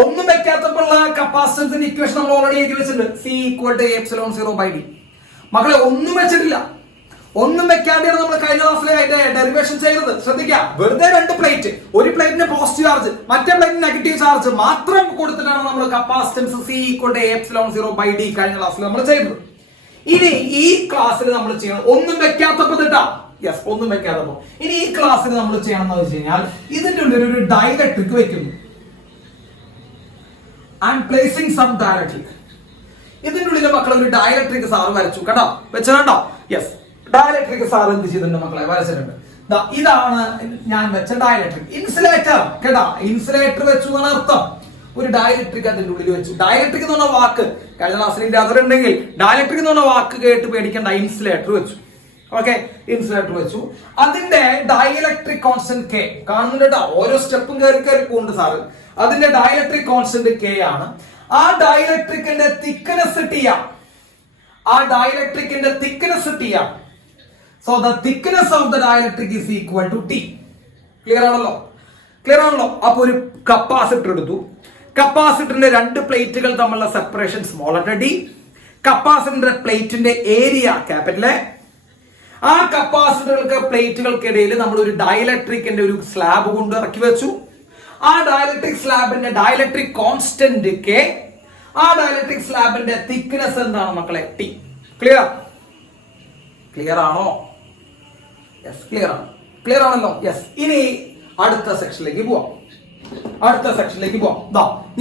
ഒന്നും വെക്കാത്തപ്പോഴുള്ള കപ്പാസിറ്റൻസിന്റെ ഇക്വേഷൻ നമ്മൾ ഓൾറെഡി എഴുതി വെച്ചിട്ടുണ്ട്. C equal to epsilon 0 by D. മക്കളെ, ഒന്നും വെച്ചിട്ടില്ല, ഒന്നും വെക്കാതെയാണ് നമ്മൾ കഴിഞ്ഞ ക്ലാസ്സിലെ അതിന്റെ ഡെറിവേഷൻ ചെയ്തത്. ശ്രദ്ധിക്കുക, വെറുതെ രണ്ട് പ്ലേറ്റ്, ഒരു പ്ലേറ്റിന് പോസിറ്റീവ് ചാർജ്, മറ്റേ പ്ലേറ്റിന് നെഗറ്റീവ് ചാർജ് മാത്രം കൊടുത്തിട്ടാണ് നമ്മൾ capacitance C equal to epsilon 0 by D കഴിഞ്ഞ ക്ലാസ്സിൽ നമ്മൾ ചെയ്തത്. ഇനി ഈ ക്ലാസ്സിൽ നമ്മൾ ചെയ്യണം ഒന്നും വെക്കാത്തപ്പോ ഇട്ടാ. യെസ്, ഒന്നും വെക്കാത്തപ്പോ. ഇനി ഈ ക്ലാസ്സിൽ നമ്മൾ ചെയ്യണം എന്ന് വെച്ച് കഴിഞ്ഞാൽ ഇതിന്റെ ഉള്ളിൽ ഒരു ഡൈഇലക്ട്രിക് വെക്കുന്നു. And placing some dielectric. ഇതിന്റെ ഉള്ളിൽ മക്കളെ ഒരു ഡൈഇലക്ട്രിക് സാറ് വരച്ചു കേട്ടോ, വെച്ചോ. യെസ്, ഡൈഇലക്ട്രിക് സാർ എന്ത് ചെയ്തിട്ടുണ്ട് മക്കളെ? വരച്ചിട്ടുണ്ട്. ഇതാണ് ഞാൻ വെച്ച ഡൈഇലക്ട്രിക്. ഇൻസുലേറ്റർ കേട്ടാ, ഇൻസുലേറ്റർ വെച്ചു എന്നാണ് അർത്ഥം. ഒരു ഡൈഇലക്ട്രിക് അതിന്റെ ഉള്ളിൽ വെച്ചു. ഡൈഇലക്ട്രിക് എന്ന് പറഞ്ഞ വാക്ക് കഴിഞ്ഞ ക്ലാസ്സിൽ അതുണ്ടെങ്കിൽ ഡൈഇലക്ട്രിക് എന്ന് പറഞ്ഞ വാക്ക് കേട്ട് പേടിക്കേണ്ട. ഇൻസുലേറ്റർ വെച്ചു. ഓക്കെ, ഇൻസുലേറ്റർ വെച്ചു. അതിന്റെ ഡൈഇലക്ട്രിക് കോൺസ്റ്റന്റ് K കാണുന്നുണ്ട്. ഓരോ സ്റ്റെപ്പും കയറി പോകുന്നുണ്ട് സാറ്. അതിന്റെ ഡൈഇലക്ട്രിക് കോൺസ്റ്റന്റ് K ആണ്. ആ ഡൈഇലക്ട്രിക്കിന്റെ തിക്നെസ് T ആണ്. ആ ഡൈഇലക്ട്രിക്കിന്റെ തിക്നെസ് T ആണ്. So the thickness of the dielectric is equal to T. Clear ആണല്ലോ? അപ്പൊ ഒരു കപ്പാസിറ്റർ എടുത്തു. കപ്പാസിറ്ററിന്റെ രണ്ട് പ്ലേറ്റുകൾ തമ്മിലുള്ള സെപ്പറേഷൻ സ്മോൾ ലെറ്റർ D. കപ്പാസിറ്ററിന്റെ പ്ലേറ്റിന്റെ ഏരിയ ക്യാപിറ്റൽ A. ആ കപ്പാസിറ്ററുകൾക്ക് പ്ലേറ്റുകൾക്കിടയിൽ നമ്മൾ ഒരു ഡൈഇലക്ട്രിക്കിന്റെ ഒരു സ്ലാബ് കൊണ്ട് ഇറക്കി വെച്ചു. ആ ഡൈഇലക്ട്രിക് സ്ലാബിന്റെ ഡൈഇലക്ട്രിക് കോൺസ്റ്റന്റ് K. ആ ഡൈഇലക്ട്രിക് സ്ലാബിന്റെ തിക്നെസ് എന്താണ് മക്കളെ? T. ക്ലിയർ ആണോ? യെസ്, ക്ലിയർ ആണല്ലോ. യെസ്, ഇനി അടുത്ത സെക്ഷനിലേക്ക് പോവാം.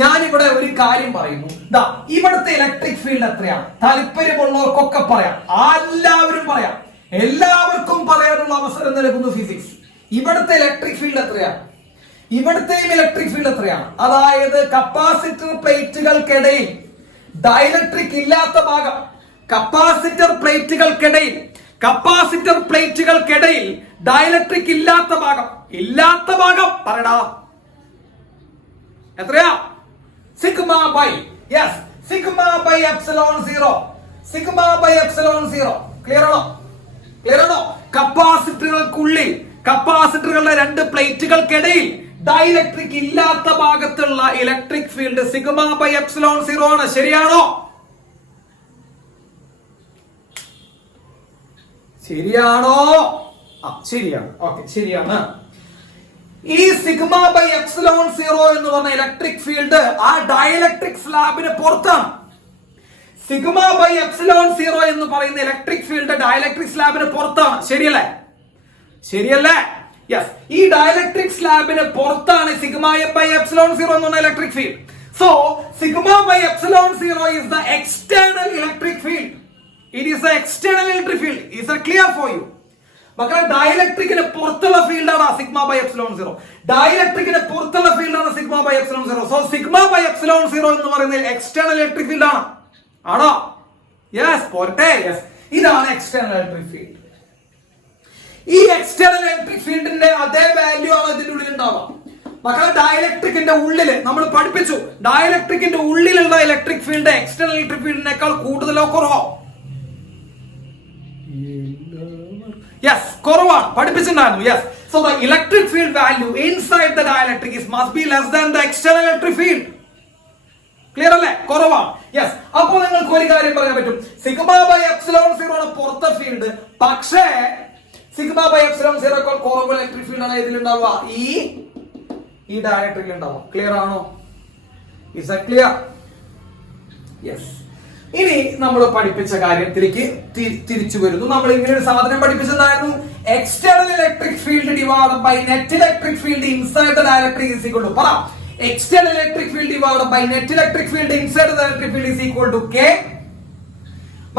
ഞാനിവിടെ ഒരു കാര്യം പറയുന്നു. ഇവിടുത്തെ ഇലക്ട്രിക് ഫീൽഡ് എത്രയാണ്? താല്പര്യമുള്ളവർക്കൊക്കെ പറയാം, എല്ലാവർക്കും പറയാനുള്ള അവസരം നൽകുന്നു ഫിസിക്സ്. ഇവിടുത്തെ ഇലക്ട്രിക് ഫീൽഡ് എത്രയാണ്? ഇവിടുത്തെയും ഇലക്ട്രിക് ഫീൽഡ് എത്രയാണ്? അതായത് കപ്പാസിറ്റർ പ്ലേറ്റുകൾക്കിടയിൽ ഡൈഇലക്ട്രിക് ഇല്ലാത്ത ഭാഗം, കപ്പാസിറ്റർ പ്ലേറ്റുകൾക്കിടയിൽ ഡൈഇലക്ട്രിക് ഇല്ലാത്ത ഭാഗം പറയടാ, എത്രയാ? Sigma by epsilon 0. ക്ലിയർ ആണോ? കപ്പാസിറ്ററുകളുടെ രണ്ട് പ്ലേറ്റുകൾക്കിടയിൽ ഡൈഇലക്ട്രിക് ഇല്ലാത്ത ഭാഗത്തുള്ള electric field sigma by epsilon 0 ആണ്. ശരിയാണോ? ശരിയാണോ? ശരിയാണ്. ഓക്കെ, ശരിയാണ്. ഈ സിഗ്മ ബൈ എപ്സിലോൺ സീറോ എന്ന് പറഞ്ഞ ഇലക്ട്രിക് ഫീൽഡ് ആ ഡയലക്ട്രിക് സ്ലാബിന് പുറത്താണ്. സിഗ്മ ബൈ എപ്സിലോൺ സീറോ എന്ന് പറയുന്ന ഇലക്ട്രിക് ഫീൽഡ് ഡയലക്ട്രിക് സ്ലാബിന് പുറത്താണ്. ശരിയല്ലേ? ശരിയല്ലേ? യെസ്. ഈ ഡയലക്ട്രിക് സ്ലാബിന് പുറത്താണ് സിഗ്മ ബൈ എപ്സിലോൺ സീറോ എന്ന് പറഞ്ഞ electric field. So sigma by epsilon zero is the external electric field. It is the external electric field. Is that clear for you? മക്കളെ, ഡയലക്ട്രിക്കിന് പുറത്തുള്ള ഫീൽഡാണ് സിഗ്മ ബൈ എപ്സിലോൺ സീറോ. ഡയലക്ട്രിക്കിന് പുറത്തുള്ള ഫീൽഡാണ് sigma by epsilon zero. So sigma by epsilon zero എന്ന് പറയുന്നത് external electric field ആണ്. ആണോ? യെസ്, പോരട്ടെ. യെസ്, ഇതാണ് എക്സ്റ്റേണൽ ഇലക്ട്രിക് ഫീൽഡ്. ഈ എക്സ്റ്റേണൽ ഇലക്ട്രിക് ഫീൽഡിന്റെ അതേ വാല്യൂ ആണ് ഇതിന്റെ ഉള്ളിൽ ഉണ്ടാവുക. മക്കളെ, ഡയലക്ട്രിക്കിന്റെ ഉള്ളില് നമ്മൾ പഠിപ്പിച്ചു, ഡയലക്ട്രിക്കിന്റെ ഉള്ളിലുള്ള ഇലക്ട്രിക് ഫീൽഡ് എക്സ്റ്റേണൽ ഇലക്ട്രിക് ഫീൽഡിനേക്കാൾ കൂടുതലോ കുറവോ? യെസ്, കുറവാണ്. പഠിപ്പിച്ചിട്ടുണ്ടായിരുന്നു. Yes. So the electric field value inside the dielectric must be less than the external electric field. Clear അല്ലേ? കുറവാണ്. യെസ്. അപ്പോൾ നിങ്ങൾക്ക് ഒരു കാര്യം പറയാൻ പറ്റും, സിഗ്മ ബൈ എപ്സിലോൺ സീറോ ആണ് പുറത്തെ ഫീൽഡ്, പക്ഷേ സിഗ്മ ബൈ എപ്സിലോൺ സീറോയേക്കാൾ കുറവ് ഇലക്ട്രിക് ഫീൽഡ് ആണ് ഇതിലുണ്ടാവുക, ഈ ഡയലക്ട്രിക്കിൽ ഉണ്ടാവും. ക്ലിയർ ആണോ? Is that clear? യെസ്. ഇനി നമ്മൾ പഠിപ്പിച്ച കാര്യത്തിലേക്ക് തിരിച്ചു വരുന്നു. നമ്മൾ ഇങ്ങനെ ഒരു സാധനം പഠിപ്പിച്ചതായിരുന്നു, external electric field divided by net electric field inside the dielectric is equal to, പറ, external electric field divided by net electric field inside the dielectric field is equal to K.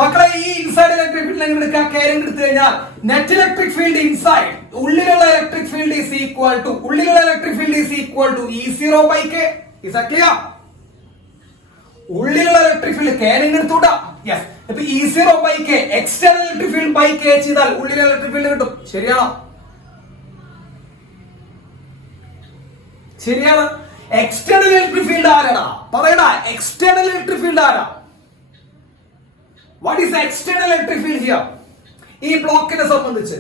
മക്കളെ, ഈ ഇൻസൈഡ് ഇലക്ട്രിക് ഫീൽഡ് എങ്ങനെ എടുക്കുക? K എടുത്തു കഴിഞ്ഞാൽ net electric field inside, ഉള്ളിലുള്ള electric field is equal to, ഉള്ളിലുള്ള electric field is equal to E0 by K. Is that clear? ഉള്ളിലുള്ള electric field K എടുത്തുകൂടാ. യെസ്. ഇപ്പൊ E0 by K, external electric field by K ചെയ്താൽ ഉള്ളിലെ electric field കിട്ടും. ശരിയാണോ? ശരിയാണ്. എക്സ്റ്റേണൽ ഇലക്ട്രിക് ഫീൽഡ് ആരാടാ? പറയടാ, എക്സ്റ്റേണൽ ഇലക്ട്രിക് ഫീൽഡ് ആരാ? What is external electric field here? ഈ ബ്ലോക്കിനെ സംബന്ധിച്ച്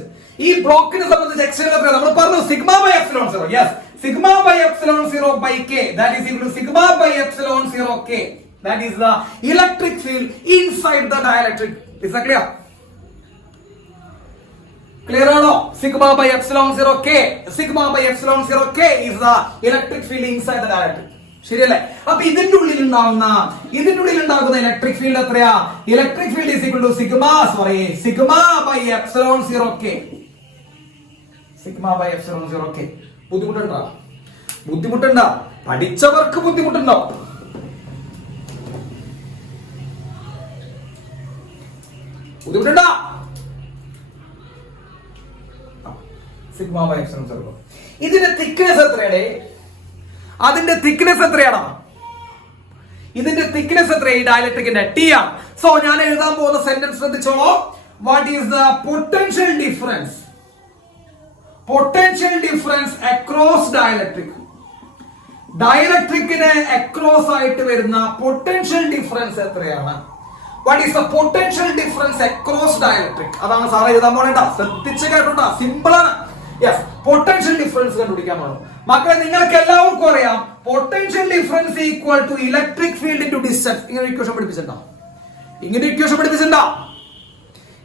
എക്സ്റ്റേണൽ നമ്മൾ പറഞ്ഞു sigma by epsilon zero. Yes, sigma by epsilon zero by K, that is equal to sigma by epsilon zero K. That is the electric field inside the dielectric. Is that clear? Clear or no? Sigma by epsilon 0 k. Sigma by epsilon 0 k is the electric field inside the dielectric. ശരിയല്ലേ? അപ്പൊ ഇതിന്റെ ഉള്ളിൽ ഉണ്ടാകുന്ന electric field എത്രയാ? Electric field is equal to sigma by epsilon 0 k. Sigma by epsilon 0 k. ബുദ്ധിമുട്ടുണ്ടോ? പഠിച്ചവർക്ക് ബുദ്ധിമുട്ടുണ്ടോ? ബുദ്ധിമുട്ടുണ്ടോ? Sigma by epsilon 0. ഇതിന്റെ തിക്നെസ് എത്രയാണ്? അതിന്റെ തിക്നെസ് എത്രയാണ്? ഇതിന്റെ തിക്നെസ് എത്രയാണ്? ഈ ഡയലക്ട്രിക്കിന്റെ ടി ആണ്. സോ ഞാൻ എഴുതാൻ പോകുന്ന സെന്റൻസ് ശ്രദ്ധിച്ചോളൂ. What is the potential difference across dielectric? ഡയലക്ട്രിക്കിന് അക്രോസ് ആയിട്ട് വരുന്ന പൊട്ടൻഷ്യൽ ഡിഫറൻസ് എത്രയാണ്? What is the potential difference across dielectric? അതാണ് സാറേ എഴുതാൻ പോണേട്ടാ. ശ്രദ്ധിച്ച് കേട്ടോട്ടാ, സിമ്പിൾ ആണ്. യെസ്, പൊട്ടൻഷ്യൽ ഡിഫറൻസ് കണ്ടുപിടിക്കാൻ പോകണം. മക്കളെ, നിങ്ങൾക്ക് എല്ലാവർക്കും അറിയാം, potential difference equal to electric field into distance. ഇങ്ങനെ ഇക്വേഷൻ പഠിപ്പിച്ചിട്ടുണ്ടോ?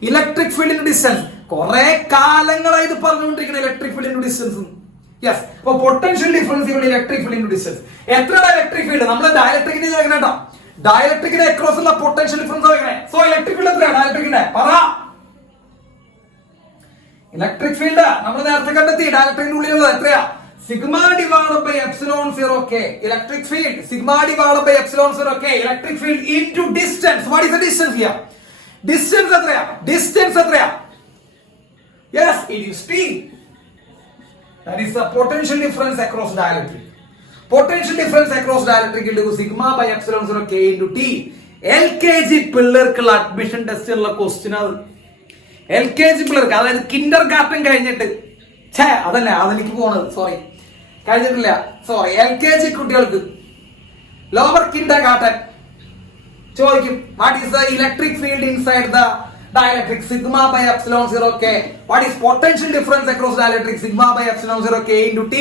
Electric field into distance. കുറെ കാലങ്ങളായി ഇത് പറഞ്ഞുകൊണ്ടിരിക്കുന്ന electric field into distance. Yes, അപ്പൊ potential difference equal electric field into distance. എത്ര ഇലക്ട്രിക് ഫീൽഡ്? നമ്മുടെ ഡയലക്ട്രിക്കിന്റെ കേട്ടോ, ഡയലക്ട്രിക്കിന്റെ അക്രോസ് ഉള്ള പൊട്ടൻഷ്യൽ ഡിഫറൻസ് ആയിരിക്കണേ. സോ ഇലക്ട്രിക് ഫീൽഡ് എത്രയാണ് ഡയലക്ട്രിക്കിന്റെ? പറ. ഇലക്ട്രിക് ഫീൽഡ് നമ്മൾ നേരത്തെ കണ്ടെത്തി, ഡയലക്ട്രിക്കിന്റെ ഉള്ളിലുള്ളത് എത്രയാ? Sigma divided by epsilon 0 k. Electric field sigma divided by epsilon 0 k. Electric field into distance. What is the distance here? Distance എത്രയാ? Yes, it is t. That is the potential difference across dielectric. Potential difference across dielectric into sigma by epsilon 0 k into t. LKG പിള്ളേർക്കുള്ള admission ടെസ്റ്റിനുള്ള question അത്. LKG പിള്ളേർക്ക്, അതായത് Kinder Garten കഴിഞ്ഞിട്ട്, അതിലേക്ക് പോണത്, കഴിഞ്ഞിട്ടില്ല. LKG കുട്ടികൾക്ക് ലോവർ കിൻഡർ ഗാർട്ടൻ ചോദിക്കും, what is the electric field inside the dielectric? Sigma by epsilon 0 k. What is potential difference across dielectric? Sigma by epsilon 0 k into t.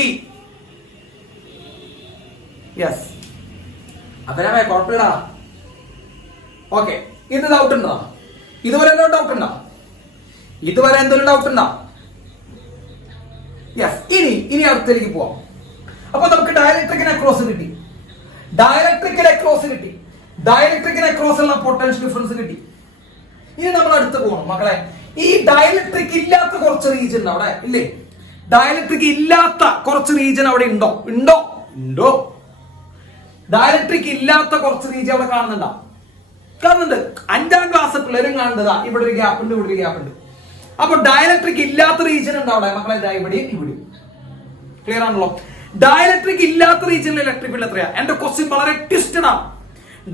Yes. അപ്പനാമേ കുഴപ്പമില്ല. Okay, ഇത് doubt ഉണ്ടോ? ഇതുവരെ doubt ഉണ്ടോ? ഇതുവരെ എന്തെങ്കിലും doubt ഉണ്ടോ? Yes. ഇനി അടുത്തേക്ക് പോവാം. അപ്പൊ നമുക്ക് ഡയലക്ട്രിക്കിന് അക്രോസ് കിട്ടി, ഡയലക്ട്രിക്കിന് അക്രോസ് ഉള്ള പൊട്ടൻഷ്യൽ ഡിഫറൻസ് കിട്ടി. ഇനി നമ്മൾ അടുത്ത് പോകണം മക്കളെ. ഈ ഡയലക്ട്രിക് ഇല്ലാത്ത കുറച്ച് റീജിയൻ അവിടെ ഇല്ലേ? ഡയലക്ട്രിക് ഇല്ലാത്ത കുറച്ച് റീജിയൻ അവിടെ ഉണ്ടോ? ഡയലക്ട്രിക് ഇല്ലാത്ത കുറച്ച് റീജിയൻ അവിടെ കാണുന്നുണ്ടോ? കാണുന്നുണ്ട്. 5ാം ക്ലാസ് പിള്ളേരും കാണുന്നതാ. ഇവിടെ ഒരു ഗ്യാപ്പ് ഉണ്ട്, ഇവിടെ ഒരു ഗ്യാപ്പ് ഉണ്ട്. അപ്പൊ ഡയലക്ട്രിക് ഇല്ലാത്ത റീജിയൻ ഉണ്ട് അവിടെ മക്കളെ. ഇവിടെയും. ക്ലിയർ ആണല്ലോ? ഡയലക്ട്രിക് ഇല്ലാത്ത റീജിയനിൽ ഇലക്ട്രിക് ഫീൽഡ് എത്രയാ? എന്റെ ക്വസ്റ്റ്യൻ വളരെ ട്വിസ്റ്റഡ് ആണ്.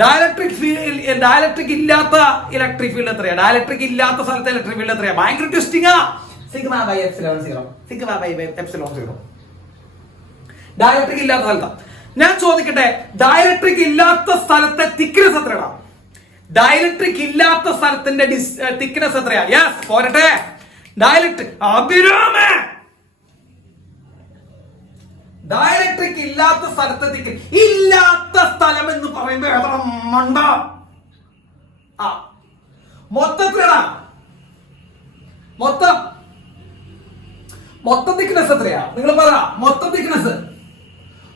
ഡയലക്ട്രിക് ഇല്ലാത്ത ഇലക്ട്രിക് ഫീൽഡ് എത്രയാ? ഡയലക്ട്രിക് ഇല്ലാത്ത സ്ഥലത്തെ ഇലക്ട്രിക് ഫീൽഡ് എത്രയാ? ഭയങ്കര ട്വിസ്റ്റിംഗ് ആ. σ/ε0. ഡയലക്ട്രിക് ഇല്ലാത്ത സ്ഥലത്താ. ഞാൻ ചോദിക്കട്ടെ, ഡയലക്ട്രിക് ഇല്ലാത്ത സ്ഥലത്തെ തിക്നെസ് എത്രയാ? ഡയലക്ട്രിക് ഇല്ലാത്ത സ്ഥലത്തിന്റെ തിക്നെസ് എത്രയാ? യെസ്, പോരട്ടെ. ഡയലക്ട്രിക് ഡയലക്ട്രിക് ഇല്ലാത്ത സ്ഥലത്തെ തിക്നെസ്. ഇല്ലാത്ത സ്ഥലം എന്ന് പറയുമ്പോ എത്ര മണ്ട. മൊത്തത്തിലടാ, മൊത്തം തിക്നെസ് എത്രയാ? നിങ്ങൾ പറ. മൊത്തം തിക്നെസ്,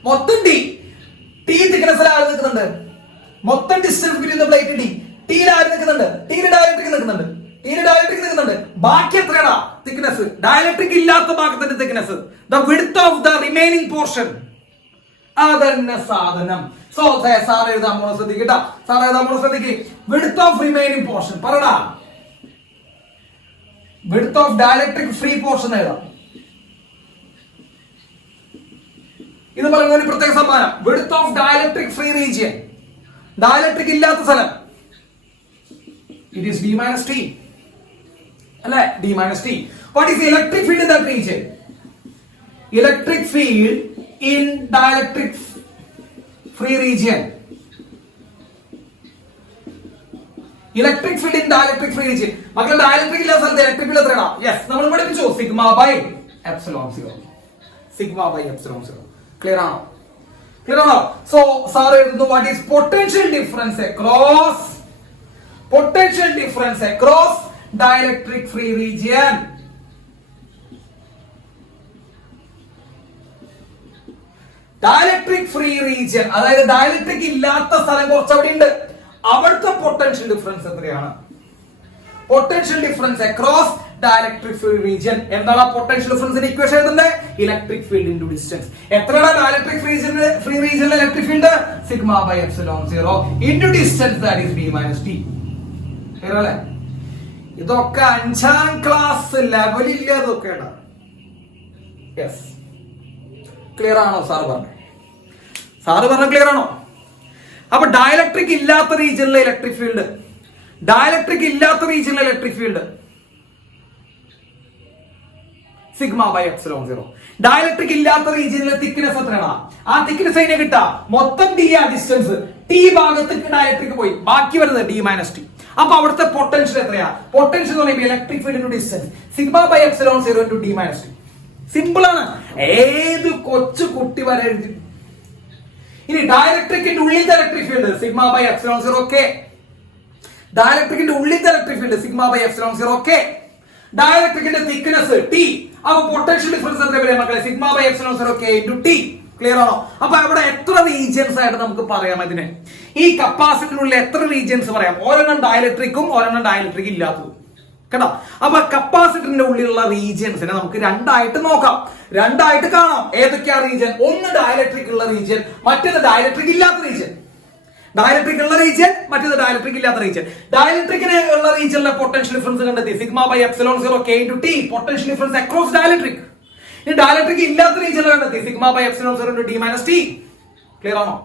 മൊത്തം ടി തിക്നെസ്സിൽ ആര് നിൽക്കുന്നുണ്ട്? മൊത്തം ഡിസ്റ്റൻസ് ബിറ്റ്വീൻ ദ പ്ലേറ്റ് ടിയിൽ ആര് നിൽക്കുന്നുണ്ട്? ടിയിൽ ഡയലക്ട്രിക് നിൽക്കുന്നുണ്ട്. ബാക്കി എത്രയാടാ തിക്നെസ്? ഡയലക്ട്രിക് ഇല്ലാത്ത ഭാഗത്തിന്റെ thickness, the width of the remaining portion. അതന്നെ സാധനം. സോ സാർ എഴുതാൻ പോണ ശ്രദ്ധിക്കട്ടാ. വിഡ്ത്ത് ഓഫ് റിമൈനിങ് പോർഷൻ പറടാ. Width of dielectric free portion എഴുതാം. ഇത് പറയുന്ന ഒരു പ്രത്യേക സമ്മാനം. Width of dielectric free region, dielectric ഇല്ലാത്ത സ്ഥലം. It is d-t. അല്ലേ? d-t. What is the electric field in that region? Electric field in dielectric free region. Electric field in dielectric free region. മക്കൾ ഡയലക്ട്രിക് ഇല്ലാത്ത സ്ഥലത്ത് electric field എത്രയാണ്? Yes, നമ്മൾ പഠിപ്പിച്ചു. σ/ε0. Clear ആണോ? സോ സാർ എഴുതുന്നു, what is potential difference across dielectric free region? Dielectric free region, അതായത് ഡയലക്ട്രിക് ഇല്ലാത്ത സ്ഥലം കുറച്ച് അവിടെ ഉണ്ട്. അവിടുത്തെ പൊട്ടൻഷ്യൽ ഡിഫറൻസ് എത്രയാണ്? Potential difference across dielectric free region. എന്താണ് പൊട്ടൻഷ്യൽ ഡിഫറൻസിന്റെ ഇക്വേഷൻ എഴുതുന്നത്? Electric field into distance. എത്രയാണ് ഡയലക്ട്രിക് ഫ്രീ റീജിയനിലെ electric field? σ/ε0 into distance, that is d-t. Clear അല്ലേ? ഇതൊക്കെ 5ാം ക്ലാസ് ലെവലില്ല. ഇതൊക്കെ യെസ്. ക്ലിയർ ആണോ? സാറ് പറഞ്ഞ ക്ലിയർ ആണോ? അപ്പൊ ഡയലക്ട്രിക് ഇല്ലാത്ത റീജിയനിലെ ഇലക്ട്രിക് ഫീൽഡ്, ഡയലക്ട്രിക് ഇല്ലാത്ത റീജിയനിലെ ഇലക്ട്രിക് ഫീൽഡ് σ/ε0. ഡയലക്ട്രിക് ഇല്ലാത്ത റീജിയനിലെ തിക്നെസ് എത്രയാണ്? ആ തിക്നെസ് അതിനെ കിട്ടാ. മൊത്തം d ആ ഡിസ്റ്റൻസ്. ടി ഭാഗത്തേക്ക് ഡയലക്ട്രിക് പോയി, ബാക്കി വരുന്നത് d-t. അപ്പൊ അവിടുത്തെ പൊട്ടൻഷ്യൽ എത്രയാ? പൊട്ടൻഷ്യൽ എന്ന് പറയുമ്പോൾ electric field into distance, σ/ε0 into d-t. Simple ആണ്. ഏത് കൊച്ചു കുട്ടി വരെ എഴുതി. ഇനി ഡയലക്ട്രിക്കിന്റെ ഉള്ളിലത്തെ ഇലക്ട്രിക് ഫീൽഡ് σ/ε0 k. ഡയലക്ട്രിക്കിന്റെ ഉള്ളിലത്തെ ഇലക്ട്രിക് ഫീൽഡ് σ/ε0 k. ഡയലക്ട്രിക്കിന്റെ തിക്നെസ് t. അപ്പൊ പൊട്ടൻഷ്യൽ ഡിഫറൻസ് എത്ര വരെ മക്കളെ? σ/ε0 k ഇൻടു t. ക്ലിയർ ആണോ? അപ്പൊ അവിടെ എത്ര റീജിയൻസ് ആയിട്ട് നമുക്ക് പറയാം ഇതിനെ? ഈ കപ്പാസിറ്ററിനുള്ള എത്ര റീജിയൻസ് പറയാം? ഒരെണ്ണം ഡയലക്ട്രിക്കും ഒരെണ്ണം ഡയലക്ട്രിക് ഇല്ലാത്തതും. കേട്ടോ? അപ്പൊ കപ്പാസിറ്ററിന്റെ ഉള്ളിലുള്ള റീജിയൻസിനെ നമുക്ക് രണ്ടായിട്ട് നോക്കാം, രണ്ടായിട്ട് കാണാം. ഏതൊക്കെയാ റീജിയൻ? ഒന്ന് ഡയലക്ട്രിക് ഉള്ള റീജിയൻ, മറ്റേത് ഡയലക്ട്രിക് ഇല്ലാത്ത റീജിയൻ. ഡയലക്ട്രിക് ഉള്ള റീജിയൻ, മറ്റേത് ഡയലക്ട്രിക് ഇല്ലാത്ത റീജിയൻ. ഡയലക്ട്രിക്കിന് ഉള്ള റീജിയനിലെ പൊട്ടൻഷ്യൽ ഡിഫറൻസ് കണ്ടെത്തി σ/ε0 k into t. Potential difference across dielectric. ഇനി ഡയലക്ട്രിക് ഇല്ലാത്ത റീജിയനിൽ കണ്ടെത്തി σ/ε0 ഇൻടു d-t. ക്ലിയർ ആണോ?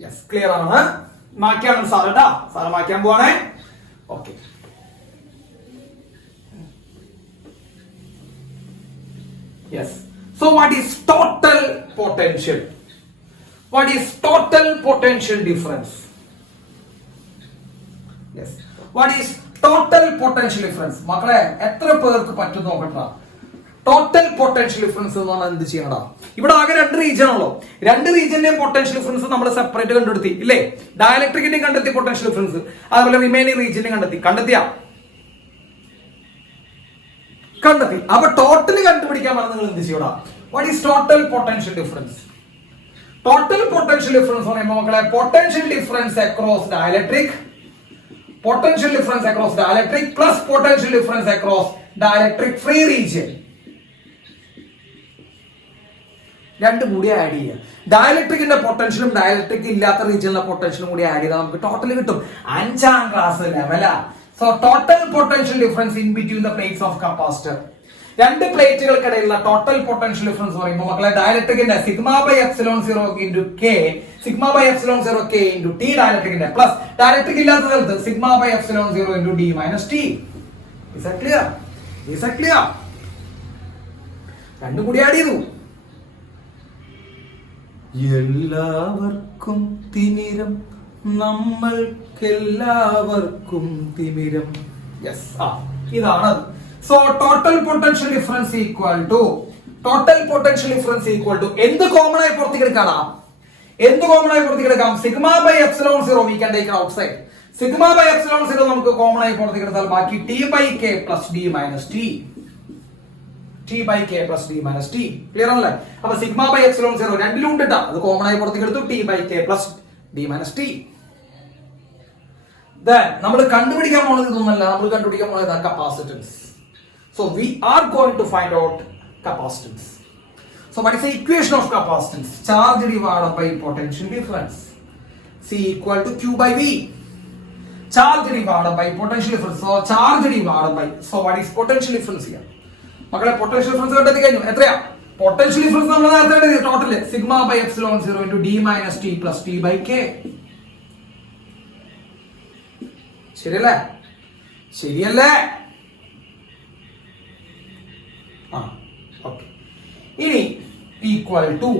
യെസ്, ക്ലിയർ ആണ്. മാറ്റാണ് സാർ കേട്ടാ. സാറ് മാറ്റാൻ പോവാണേ. Okay. Yes. So what is total potential? What is total potential difference? Yes. What is total potential difference? മക്കളെ എത്ര പേർക്ക് പറ്റും നോക്കട്ടെ. ടോട്ടൽ പൊട്ടൻഷ്യൽ ഡിഫറൻസ് എന്ന് പറഞ്ഞാൽ എന്ത് ചെയ്യണടാ? ഇവിടെ ആകെ 2 റീജിയൻ ആണല്ലോ. 2 റീജിയന്റെയും പൊട്ടൻഷ്യൽ ഡിഫറൻസ് നമ്മൾ സെപ്പറേറ്റ് കണ്ടെടുത്തി ഇല്ലേ? ഡയലക്ട്രിക്കിന്റെയും കണ്ടെത്തി പൊട്ടൻഷ്യൽ ഡിഫറൻസ്, അതുപോലെ റിമൈനിങ് റീജിയന്റെയും കണ്ടെത്തിയാ കണ്ടെത്തി. അപ്പൊ ടോട്ടൽ കണ്ടുപിടിക്കാൻ പറഞ്ഞാൽ നിങ്ങൾ എന്ത് ചെയ്യണം? What is total potential difference? Total potential difference പറയുമ്പോൾ മക്കളെ potential difference across dielectric, potential difference across dielectric plus potential difference across dielectric free region, രണ്ടും കൂടി ആഡ് ചെയ്യുക. ഡയലക്ട്രിക്കിന്റെ പൊട്ടൻഷ്യലും ഡയലക്ട്രിക് ഇല്ലാത്ത റീജിയനിലെ പൊട്ടൻഷ്യലും കൂടി ആഡ് ചെയ്താൽ നമുക്ക് ടോട്ടൽ കിട്ടും. 5ാം ക്ലാസ് ലെവലാ. So total potential difference in between the plates of capacitor. 2 പ്ലേറ്റുകൾക്കിടയിലുള്ള ടോട്ടൽ പൊട്ടൻഷ്യൽ ഡിഫറൻസ് പറയുമ്പോൾ മക്കളെ ഡയലക്ട്രിക്കിന്റെ σ/ε0 into K, σ/ε0 K into T ഡയലക്ട്രിക്കിന്റെ പ്ലസ് ഡയലക്ട്രിക് ഇല്ലാത്ത സ്ഥലത്ത് σ/ε0 into D minus T. Is that clear? Is that clear? രണ്ടും കൂടി ആഡ് ചെയ്തു. എല്ലാവർക്കും തിമിരം, നമ്മൾക്കെല്ലാവർക്കും തിമിരം. യെസ്, ഇതാണ്. So total potential difference equal to എന്ത് കോമൺ ആയി പുറത്തേക്ക് എടുക്കാനാ? എന്ത് കോമൺ ആയി പുറത്തേക്ക് എടുക്കാം? σ/ε0 we can take it outside. σ/ε0 നമുക്ക് കോമൺ ആയി പുറത്തേക്ക് എടുത്താൽ ബാക്കി t/k plus d minus t. t/k plus d minus t. Clear ആണല്ലേ? അപ്പൊ σ/ε0 രണ്ടിലും ഉണ്ട് ട്ടാ. അത് കോമൺ ആയി പുറത്തേക്ക് എടുത്തു. t/k plus d minus t. Then നമ്മൾ കണ്ടുപിടിക്കാൻ പോകുന്നത് ഇതൊന്നല്ല. നമ്മൾ കണ്ടുപിടിക്കാൻ പോകുന്നത് capacitance. So we are going to find out capacitance. So what is the equation of capacitance? Charge divided by potential difference. C equal to Q by V. Charge divided by potential difference. So charge divided by. So what is potential difference here? മക്കളെ potential difference കണ്ടെത്തി കഴിഞ്ഞു. എത്രയാ potential difference? നമ്മൾ നേരത്തെ total σ/ε0 into d minus t plus t by k. ശരിയല്ലേ? ശരിയല്ലേ? Okay. ഇനി equal to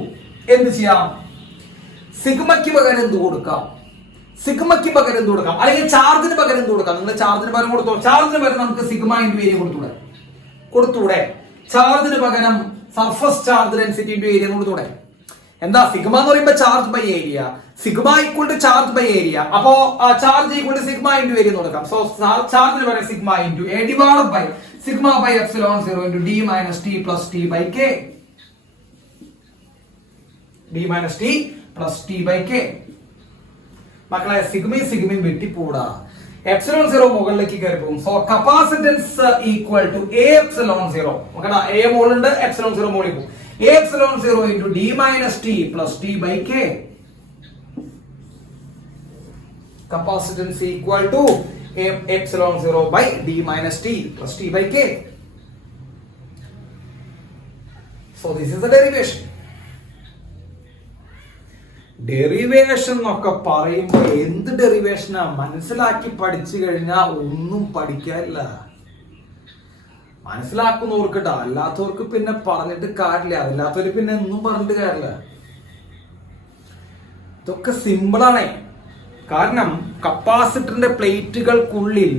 എന്ത് ചെയ്യാം? സിഗ്മയ്ക്ക് പകരം എന്ത് കൊടുക്കാം? അല്ലെങ്കിൽ ചാർജിന് പകരം എന്ത് കൊടുക്കാം? നിങ്ങൾ ചാർജിന് പകരം കൊടുത്തോ. ചാർജിന് പകരം നമുക്ക് സിഗ്മ ഇൻറ്റു ഏരിയ കൊടുത്തൂടെ? ചാർജിന് പകരം surface charge density into area കൊടുത്തൂടെ? എന്താ സിഗ്മ എന്ന് പറയുമ്പോൾ charge by area, sigma equal to charge by area. അപ്പോ charge equal to sigma into area കൊടുക്കാം. സോ ചാർജിന് പകരം sigma into A divided by σ/ε0 into d minus t plus t by k. d minus t plus t by k. മക്കളെ സിഗ്മയും വെട്ടിപ്പോടാ. ε0 മുകളിലേക്ക് കയറി പോകും. So capacitance equal to a∈0. നോക്കടാ, a മോളുണ്ട്, ε0 മോളിൽ പോകും. a∈0 into d minus t plus t by k. Capacitance equal to a∈0 by d minus t plus t by k. So this is the derivation. Derivation എന്നൊക്കെ പറയുമ്പോൾ എന്ത് ഡെറിവേഷനാ? മനസ്സിലാക്കി പഠിച്ചു കഴിഞ്ഞാൽ ഒന്നും പഠിക്കാനില്ല. മനസ്സിലാക്കുന്നവർക്കിട്ടാ, അല്ലാത്തവർക്ക് പിന്നെ പറഞ്ഞിട്ട് കാര്യമില്ല. അല്ലാത്തവര് പിന്നെ ഒന്നും പറഞ്ഞിട്ട് കാര്യമില്ല. ഇതൊക്കെ സിമ്പിളാണേ. കാരണം കപ്പാസിറ്ററിന്റെ പ്ലേറ്റുകൾക്കുള്ളിൽ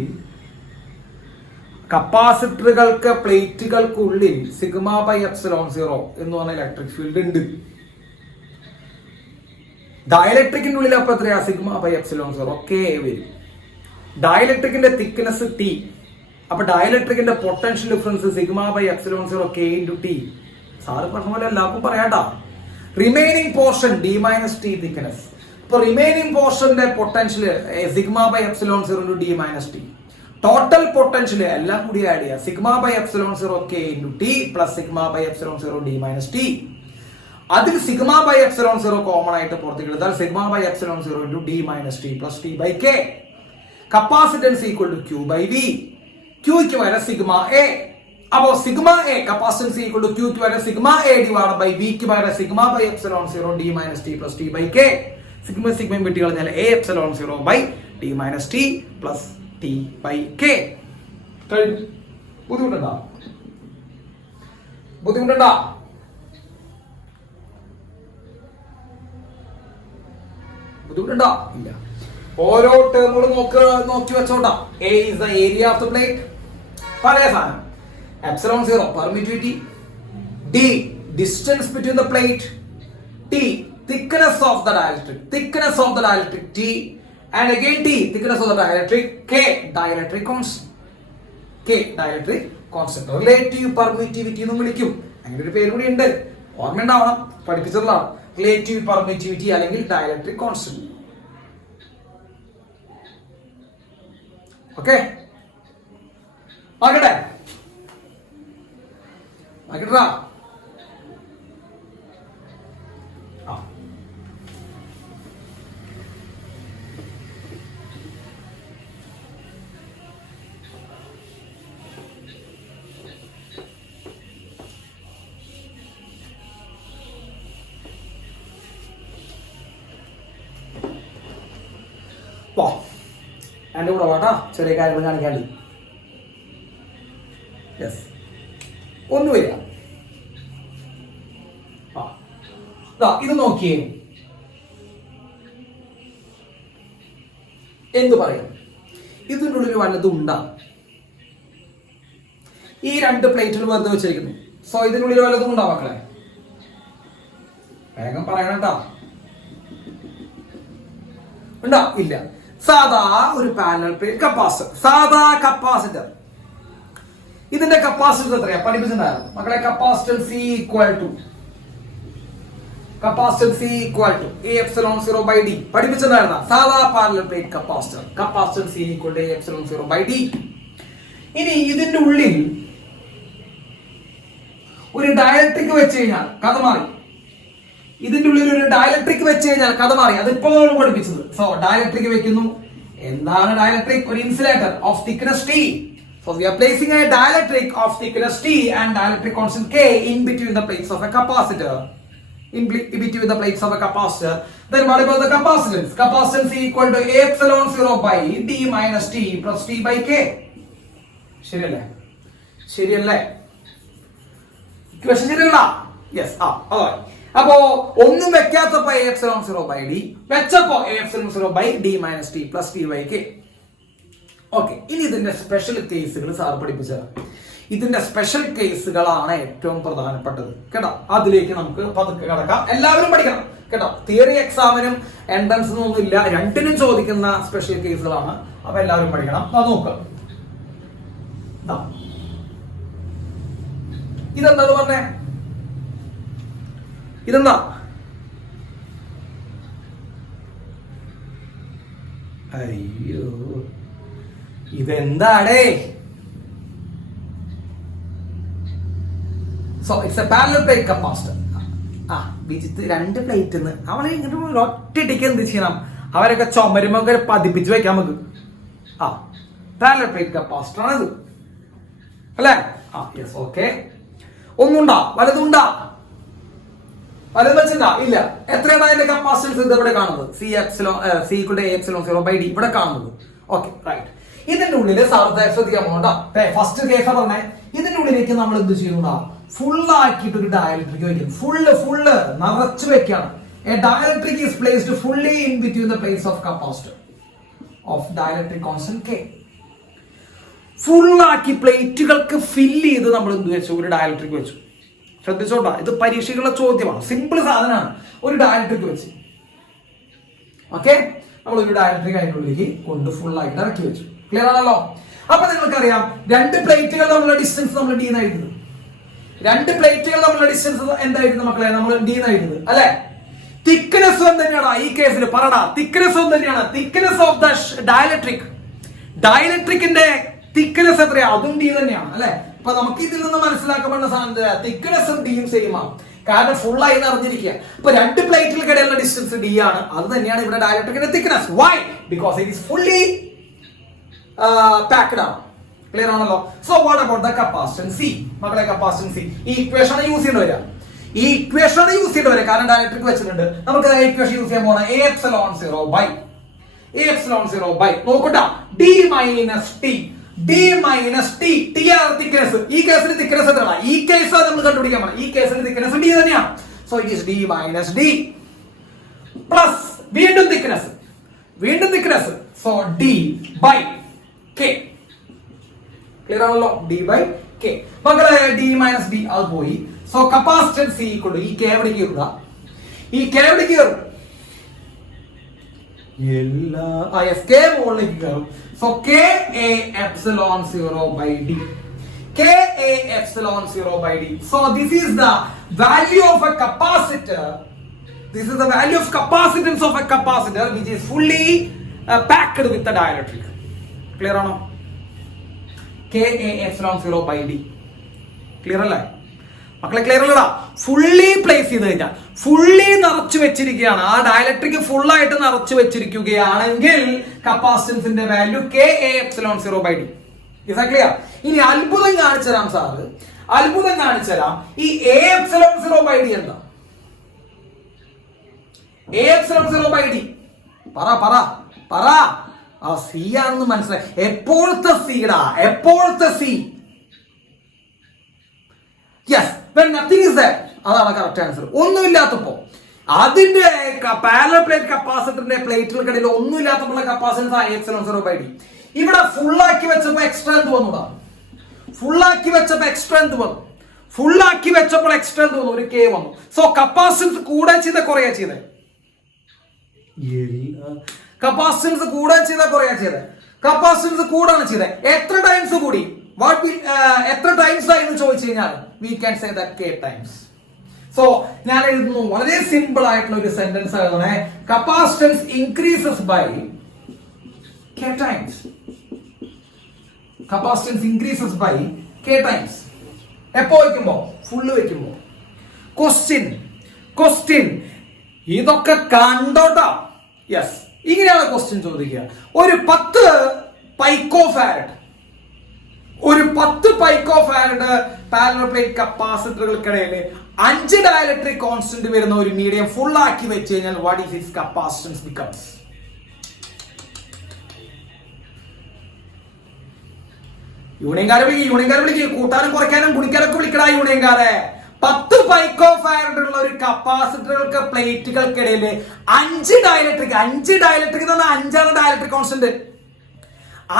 σ/ε0 എന്ന് പറഞ്ഞ ഇലക്ട്രിക് ഫീൽഡ് ഉണ്ട്. ഡയലക്ട്രിക്കിന്റെ ഉള്ളിൽ അപ്പൊ എത്രയാ? σ/ε0 ഒക്കെ വരും. ഡയലക്ട്രിക്കിന്റെ തിക്നെസ് T. അപ്പൊ ഡയലക്ട്രിക്കിന്റെ potential difference σ/ε0 k into T. Sir പറഞ്ഞ പോലെ എല്ലാവർക്കും പറയാട്ടാ. Remaining portion d minus T thickness. അപ്പൊ റിമൈനിങ് പോർഷന്റെ potential σ/ε0 into d minus T. Total potential എല്ലാം കൂടി ആഡ് ചെയ്യുക. σ/ε0 k into T plus σ/ε0 d minus T. അതിൽ σ/ε0 കോമൺ ആയിട്ട് പുറത്തേക്ക് എടുത്താൽ σ/ε0 into d minus T plus T by K. Capacitance equal to Q by V. Qക്ക് പകരം സിഗ്മ എ. അപ്പോ sigma A capacitance equal to Qക്ക് പകരം സിഗ്മ എ ഡിവൈഡ് ബൈ Vക്ക് പകരം σ/ε0 d minus T plus T by K. സിഗ്മയും വെട്ടി കളഞ്ഞാൽ a∈0 by d minus T plus T by K. ബുദ്ധിമുട്ടുണ്ടോ? ഇല്ല. ഓരോ ടേമുകളും നോക്കി വെച്ചോണ്ടാ. A is the area of the plate. പഴയ സാധനം. ε0 permittivity, D, distance between the plate. T, thickness of the dielectric. Thickness of the dielectric T. And again T, thickness of the dielectric. K, dielectric constant. K, dielectric constant. Relative permittivity എന്ന് വിളിക്കും. അങ്ങനെ ഒരു പേര് കൂടി ഉണ്ട്. ഓർമ്മയുണ്ടാവണം, പഠിപ്പിച്ചിട്ടുള്ളതാണ്. Relative permittivity അല്ലെങ്കിൽ dielectric constant. Okay, ആകട്ടെ ആകട്ടാ. എൻ്റെ കൂടെ വാട്ടാ, ചെറിയ കാര്യങ്ങൾ കാണിക്കാണ്ട്. യെസ്, ഒന്നുമില്ല. ഇത് നോക്കിയേ, എന്തു പറയും, ഇതിൻ്റെ ഉള്ളിൽ വല്ലതും ഉണ്ടാ? ഈ രണ്ട് പ്ലേറ്റുകൾ വെറുതെ വെച്ചിരിക്കുന്നു. സോ ഇതിനുള്ളിൽ വല്ലതും ഉണ്ടാ മക്കളെ? വേഗം പറയണട്ടാ. ഉണ്ടോ? ഇല്ല. സാധാ ഒരു പാരലൽ പ്ലേറ്റ് കപ്പാസിറ്റർ, സാധാ കപ്പാസിറ്റർ. ഇതിന്റെ കപ്പാസിറ്റർ എത്രയാ പഠിപ്പിച്ചിട്ടുണ്ടായിരുന്നു മക്കളെ? Capacitance C equal to A epsilon 0 by D പഠിപ്പിച്ചിട്ടുണ്ടായിരുന്ന സാധാ parallel plate capacitor. Capacitance C equal to A epsilon 0 by D. ഇനി ഇതിന്റെ ഉള്ളിൽ ഒരു ഡയലക്ട്രിക് വെച്ച് കഴിഞ്ഞാൽ കഥ മാറി. ഇതിന്റെ ഉള്ളിൽ ഒരു ഡയലക്ട്രിക് വെച്ച് കഴിഞ്ഞാൽ കഥ മാറി. അതിപ്പോഴും പഠിപ്പിച്ചത്. സോ ഡയലക്ട്രിക് വെക്കുന്നു. എന്താണ് ഡയലക്ട്രിക്? ഒരു insulator of thickness T. So we are placing a dielectric of thickness T and dielectric constant K in between the plates of a capacitor. In between the plates of a capacitor. Then what about the capacitance? Capacitance equal to A epsilon 0 by D minus T plus T by K. ശരിയല്ലേ? ശരിയല്ലേ? Equation ശരിയല്ല? Yes. അപ്പോ ഒന്നും വെക്കാത്തപ്പോ A epsilon 0 by D, വെച്ചപ്പോ A epsilon 0 by D minus T plus T by K. Okay, ഇനി ഇതിന്റെ special കേസുകൾ sir പഠിപ്പിച്ചത്. ഇതിന്റെ സ്പെഷ്യൽ കേസുകളാണ് ഏറ്റവും പ്രധാനപ്പെട്ടത് കേട്ടോ. അതിലേക്ക് നമുക്ക് പതുക്കെ കടക്കാം. എല്ലാവരും പഠിക്കണം കേട്ടോ. തിയറി എക്സാമിനും എൻട്രൻസിനും ഒന്നും ഇല്ല, രണ്ടിനും ചോദിക്കുന്ന സ്പെഷ്യൽ കേസുകളാണ്. അപ്പൊ എല്ലാവരും പഠിക്കണം. അത് നോക്കാം. ഇതെന്താ പറഞ്ഞേ? ഇതെന്താ? അയ്യോ, ഇതെന്താടേ? So it's a parallel plate capacitor. Vijith രണ്ട് പ്ലേറ്റ് അവളെ ഇങ്ങനെ ഒറ്റടിക്ക് എന്ത് ചെയ്യണം? അവരൊക്കെ ചുമരുമൊക്കെ പതിപ്പിച്ച് വെക്കാൻ നമുക്ക്. പാരലൽ പ്ലേറ്റ് കപ്പാസിറ്റർ ആണ് ഇത് അല്ലേ? യെസ്. ഓക്കെ, ഒന്നുണ്ടാ? വലതുണ്ടാ? വലത് വെച്ചിട്ടുണ്ടാ? ഇല്ല. എത്രയാണ് അതിന്റെ കപ്പാസിറ്റൻസ്? ഇത് ഇവിടെ കാണുന്നത് C equal to A epsilon 0 by D ഇവിടെ കാണുന്നത്. Okay, right. ഇതിന്റെ ഉള്ളില് ശ്രദ്ധിക്കാൻ പോകണ്ടോ? ഫസ്റ്റ് കേസ് പറഞ്ഞേ. ഇതിന്റെ ഉള്ളിലേക്ക് നമ്മൾ എന്ത് ചെയ്യുന്നുണ്ടാ? ഫുള്ള് ആക്കിയിട്ട് ഒരു ഡയലക്ട്രിക് വെക്കുന്നു. ഫുള്ള് നിറച്ചു വെക്കാണ്. A dielectric is placed fully in between the plates of capacitor of dielectric constant K. ഫുള്ളാക്കി പ്ലേറ്റുകൾക്ക് ഫില്ല് ചെയ്ത് നമ്മൾ എന്ത് വെച്ചു? ഒരു ഡയലക്ട്രിക് വെച്ചു. ശ്രദ്ധിച്ചോട്ടാ, ഇത് പരീക്ഷകളുടെ ചോദ്യമാണ്. സിമ്പിൾ സാധനമാണ്. ഒരു ഡയലക്ട്രിക് വെച്ച് ഓക്കെ, നമ്മൾ ഒരു ഡയലക്ട്രിക് അതിനുള്ളിലേക്ക് കൊണ്ട് ഫുൾ ആയിട്ട് ഇറക്കി വെച്ചു. ക്ലിയർ ആണല്ലോ? അപ്പൊ നിങ്ങൾക്കറിയാം, രണ്ട് പ്ലേറ്റുകൾ തമ്മിലുള്ള ഡിസ്റ്റൻസ് നമ്മൾ D എന്നായിരുന്നു. രണ്ട് പ്ലേറ്റുകൾ തമ്മിലുള്ള ഡിസ്റ്റൻസ് എന്തായിരുന്നു മക്കളെ? നമ്മൾ D എന്നായിരുന്നു അല്ലെ? തിക്നെസ് തന്നെയാണ് ഈ കേസിൽ. പറടാ, തിക്നെസ് തന്നെയാണ്. തിക്നെസ് ഓഫ് ദ ഡയലക്ട്രിക്, ഡയലക്ട്രിക്കിന്റെ തിക്നെസ് എത്രയാ? അതും D തന്നെയാണ് അല്ലെ? അപ്പൊ നമുക്ക് ഇതിൽ നിന്ന് മനസ്സിലാക്കപ്പെടുന്ന സാധനം തിക്നെസ്സും ഡിയും സെയിം ആണ്. കാരണം ഫുൾ ആയി അറിഞ്ഞിരിക്കുക. അപ്പൊ രണ്ട് പ്ലേറ്റുകൾക്കിടയിലുള്ള ഡിസ്റ്റൻസ് D ആണ്. അത് തന്നെയാണ് ഇവിടെ ഡയലക്ട്രിക്കിന്റെ thickness. Why? Because it is fully packed ആണ്. ക്ലിയർ ആണല്ലോ? So what about the capacitance C? മക്കളെ, കപ്പാസിറ്റൻസ് C ഈ ഇക്വേഷൻ യൂസ് ചെയ്യേണ്ടി വരിക. ഈ ഇക്വേഷൻ യൂസ് ചെയ്യേണ്ടി വരിക. കാരണം ഡയലക്ട്രിക് വെച്ചിട്ടുണ്ട്. നമുക്ക് ഇക്വേഷൻ യൂസ് ചെയ്യാൻ പോകണം. A epsilon 0 by നോക്കട്ടാ, D minus T. D minus T. T ആണ് തിക്നെസ്. ഈ കേസിൽ തിക്നെസ് എത്രയാണ്? ഈ കേസ് നമ്മൾ കണ്ടുപിടിക്കാൻ പോകണം. ഈ കേസിൽ തിക്നെസ് D തന്നെയാണ്. So it is D minus D plus വീണ്ടും thickness. So D by K. Clear ആണല്ലോ? D by K. മക്കളെ ഡി മൈനസ് ബി അത് പോയി. So capacitance C equal to ഈ കെ എവിടെ കയറുക, ഈ കെ എവിടെ കയറും, കെ മുകളിലേക്ക് കയറും. So K A epsilon 0 by D, K A epsilon 0 by D. So this is the value of a capacitor. This is the value of capacitance of a capacitor which is fully packed with the dielectric. Clear or no? Ka epsilon 0 by d. Clear അല്ലേ മക്കളെ? Clear അല്ലടാ? Fully place ചെയ്ത് കഴിഞ്ഞാൽ, fully നിറച്ചു വെച്ചിരിക്കുകയാണ്, ആ dielectric full ആയിട്ട് നിറച്ചു വെച്ചിരിക്കുകയാണെങ്കിൽ കപ്പാസിറ്റൻസിന്റെ value K A epsilon 0 by D. Is that clear? ഇനി അത്ഭുതം കാണിച്ചു തരാം സാറ്, അത്ഭുതം കാണിച്ചു തരാം. ഈ എ എപ്സിലോൺ 0 ബൈ ഡി എന്താ? എ എപ്സിലോൺ 0 ബൈ ഡി പറ പറ പറ. ആ സി ആണെന്ന് മനസ്സിലായി. എപ്പോഴത്തെ സിടാ, എപ്പോഴത്തെ C? Yes, when nothing is there. അതാണ് കറക്റ്റ് ആൻസർ. ഒന്നുമില്ലാത്തപ്പോ, അതിന്റെ പാരലൽ പ്ലേറ്റ് കപ്പാസിറ്ററിന്റെ പ്ലേറ്റുകൾക്കിടയിൽ ഒന്നുമില്ലാത്തപ്പോൾ കപ്പാസിറ്റൻസ് ആ എപ്സിലോൺ 0 ബൈ ഡി. ഇവിടെ ഫുള്ളാക്കി വെച്ചപ്പോ എക്സ്ട്രാ എന്ത് വന്നുടാ? ഫുള്ളാക്കി വെച്ചപ്പോ എക്സ്ട്രാ എന്ത് വന്നു? ഫുള്ളാക്കി വെച്ചപ്പോൾ എക്സ്ട്രാ എന്ത് വന്നു? ഒരു കെ വന്നു. സോ കപ്പാസിറ്റൻസ് കൂടെ ചെയ്ത കുറയാ ചെയ്തേ? കപ്പാസിറ്റൻസ് കൂടെ ചെയ്ത കുറയാ ചെയ്തേ? കപ്പാസിറ്റൻസ് കൂടാണ് ചെയ്തത്. എത്ര ടൈംസ് കൂടി? എത്ര ടൈംസ് ആയി എന്ന് ചോദിച്ചു കഴിഞ്ഞാൽ we can say that k times. So ഞാൻ എഴുതുന്നു, വളരെ സിമ്പിൾ ആയിട്ടുള്ള ഒരു സെന്റൻസ് എഴുതണേ. Capacitance increases by k times. Capacitance increases by k times. എപ്പോ വയ്ക്കുമ്പോ? ഫുള്ള് വയ്ക്കുമ്പോ. ക്വസ്റ്റ്യൻ ഇതൊക്കെ കണ്ടോട്ടോ. യെസ്, ഇങ്ങനെയാണ് ക്വസ്റ്റ്യൻ ചോദിക്കുക. ഒരു 10 പൈക്കോ ഫാരഡ്, ഒരു 10 പൈക്കോ ഫാരഡ് പാരലൽ പ്ലേറ്റ് കപ്പാസിറ്ററുകൾക്കിടയിൽ 5 ഡയലക്ട്രിക് കോൺസ്റ്റന്റ് വരുന്ന ഒരു മീഡിയം ഫുൾ ആക്കി വെച്ച് കഴിഞ്ഞാൽ what is its capacitance becomes? യൂണിയൻകാരെ വിളിക്കുക, കൂട്ടാനും കുറയ്ക്കാനും കുടിക്കാനൊക്കെ വിളിക്കടാ യൂണിയൻകാരെ. 10 പൈക്കോ ഫാരഡ് ഉള്ള ഒരു കപ്പാസിറ്ററുകൾക്ക് പ്ലേറ്റുകൾക്കിടയിൽ 5 ഡയലക്ട്രിക് എന്ന് പറഞ്ഞാൽ 5 ഡയലക്ട്രിക് കോൺസ്റ്റന്റ്.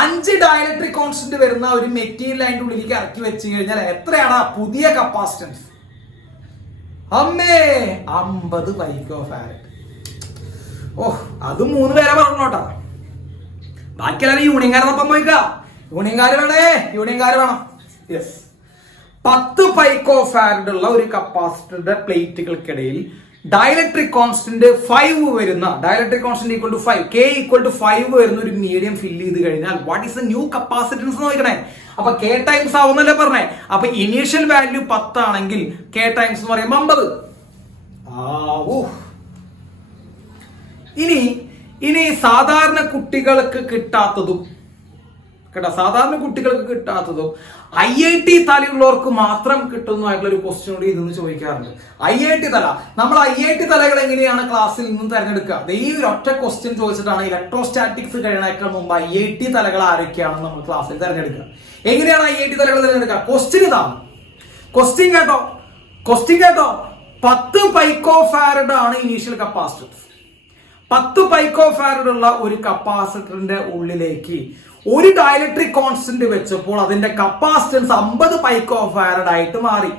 5 ഡയലക്ട്രിക് കോൺസ്റ്റന്റ് വരുന്ന ഒരു മെറ്റീരിയൽ അതിന്റെ ഉള്ളിലേക്ക് ഇറക്കി വെച്ച് കഴിഞ്ഞാൽ എത്രയാണ് പുതിയ കപ്പാസിറ്റൻസ്? അമ്മേ 50 പൈക്കോ ഫാരഡ്. ഓഹ്, അത് 3 പേരെ പറഞ്ഞോട്ടാ. ബാക്കിയെല്ലാവരും യൂണിയൻകാരനൊപ്പം പോയിക്ക. യൂണിയൻകാർ വേണം. യെസ്, 10 പൈക്കോ ഫാരഡ് ഉള്ള ഒരു കപ്പാസിറ്ററുടെ പ്ലേറ്റുകൾക്കിടയിൽ ഡയലക്ട്രിക് കോൺസ്റ്റന്റ് 5 വരുന്ന, dielectric constant equal to 5, k equal to 5 വരുന്ന ഒരു മീഡിയം ഫില്ല് ചെയ്ത് കഴിഞ്ഞാൽ what is the new capacitance നോക്കണേ. അപ്പൊ k ടൈംസ് ആവുന്നല്ലേ പറഞ്ഞേ. അപ്പൊ ഇനീഷ്യൽ വാല്യൂ 10 ആണെങ്കിൽ k ടൈംസ് എന്ന് പറയുമ്പോൾ 50. ഇനി സാധാരണ കുട്ടികൾക്ക് കിട്ടാത്തതും IIT തലയുള്ളവർക്ക് മാത്രം കിട്ടുന്നതായിട്ടുള്ള ഒരു ക്വസ്റ്റ്യൻ കൂടി ഇതെന്ന് ചോദിക്കാറുണ്ട്. IIT തല, നമ്മൾ IIT തലകൾ എങ്ങനെയാണ് ക്ലാസ്സിൽ നിന്നും തെരഞ്ഞെടുക്കുക? ഈ ഒറ്റ ക്വസ്റ്റ്യൻ ചോദിച്ചിട്ടാണ് ഇലക്ട്രോസ്റ്റാറ്റിക്സ് കഴിയണേക്കാൾ മുമ്പ് IIT തലകൾ ആരൊക്കെയാണെന്ന് നമ്മൾ ക്ലാസ്സിൽ തെരഞ്ഞെടുക്കുക. എങ്ങനെയാണ് IIT തലകൾ തിരഞ്ഞെടുക്കുക? ക്വസ്റ്റ്യൻ ഇതാണ്. ക്വസ്റ്റ്യൻ കേട്ടോ 10 പൈക്കോ ഫാരഡ് ആണ് ഇനീഷ്യൽ കപ്പാസിറ്റൻസ്. 10 പൈക്കോ ഫാരഡ് ഉള്ള ഒരു കപ്പാസിറ്ററിന്റെ ഉള്ളിലേക്ക് ഒരു ഡയലക്ട്രിക് കോൺസ്റ്റന്റ് വെച്ചപ്പോൾ അതിന്റെ കപ്പാസിറ്റൻസ് 50 പൈക്കോ ഫാരഡ് ആയിട്ട് മാറി.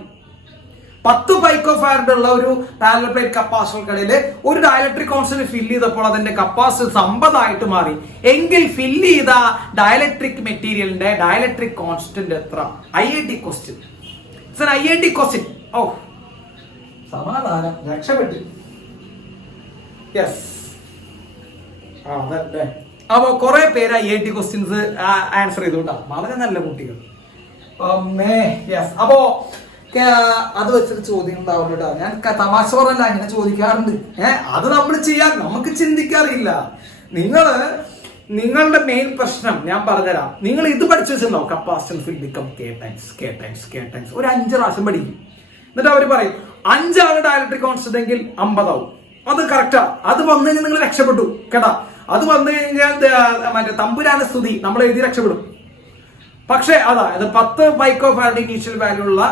10 പൈക്കോ ഫാരഡ് ഉള്ള ഒരു പാരലൽ പ്ലേറ്റ് കപ്പാസിറ്റർക്കിടയിൽ ഒരു ഡയലക്ട്രിക് കോൺസ്റ്റന്റ് ഫില്ല് ചെയ്തപ്പോൾ അതിന്റെ കപ്പാസിറ്റൻസ് 50 ആയിട്ട് മാറി. എങ്കിൽ ഫില്ല് ചെയ്ത ഡയലക്ട്രിക് മെറ്റീരിയലിന്റെ ഡയലക്ട്രിക് കോൺസ്റ്റന്റ് എത്ര? IIT question. IIT question. ഓ, സമാധാനം, രക്ഷപ്പെട്ടു. യെസ്, അതല്ലേ. അപ്പൊ കുറെ പേര് IIT ക്വസ്റ്റ്യൻസ് ആൻസർ ചെയ്തോട്ടാ, വളരെ നല്ല കുട്ടികൾ. അപ്പോ അത് വെച്ചിട്ട് ചോദ്യം ഉണ്ടാവും കേട്ടോ. ഞാൻ തമാശ പറഞ്ഞല്ല, അങ്ങനെ ചോദിക്കാറുണ്ട്. അത് നമ്മൾ നമുക്ക് ചിന്തിക്കാറില്ല. നിങ്ങളുടെ മെയിൻ പ്രശ്നം ഞാൻ പറഞ്ഞുതരാം. നിങ്ങൾ ഇത് പഠിച്ചു വെച്ചിട്ടുണ്ടോ? Capacitance will become k times. ഒരു 5 പ്രാവശ്യം പഠിക്കും. എന്നിട്ട് അവർ പറയും 5 ഡയലക്ട്രിക് കോൺസ്റ്റന്റ് എങ്കിൽ 50 ആവും. അത് കറക്റ്റാ. അത് വന്നു കഴിഞ്ഞാൽ നിങ്ങൾ രക്ഷപ്പെട്ടു കേട്ടാ. അത് വന്നു കഴിഞ്ഞാൽ മറ്റേ തമ്പുരാന സ്തുതി, നമ്മൾ എഴുതി രക്ഷപ്പെടും. പക്ഷെ അതായത് 10 പൈക്കോ ഫാരഡ് ഇനീഷ്യൽ വാല്യൂ ഉള്ള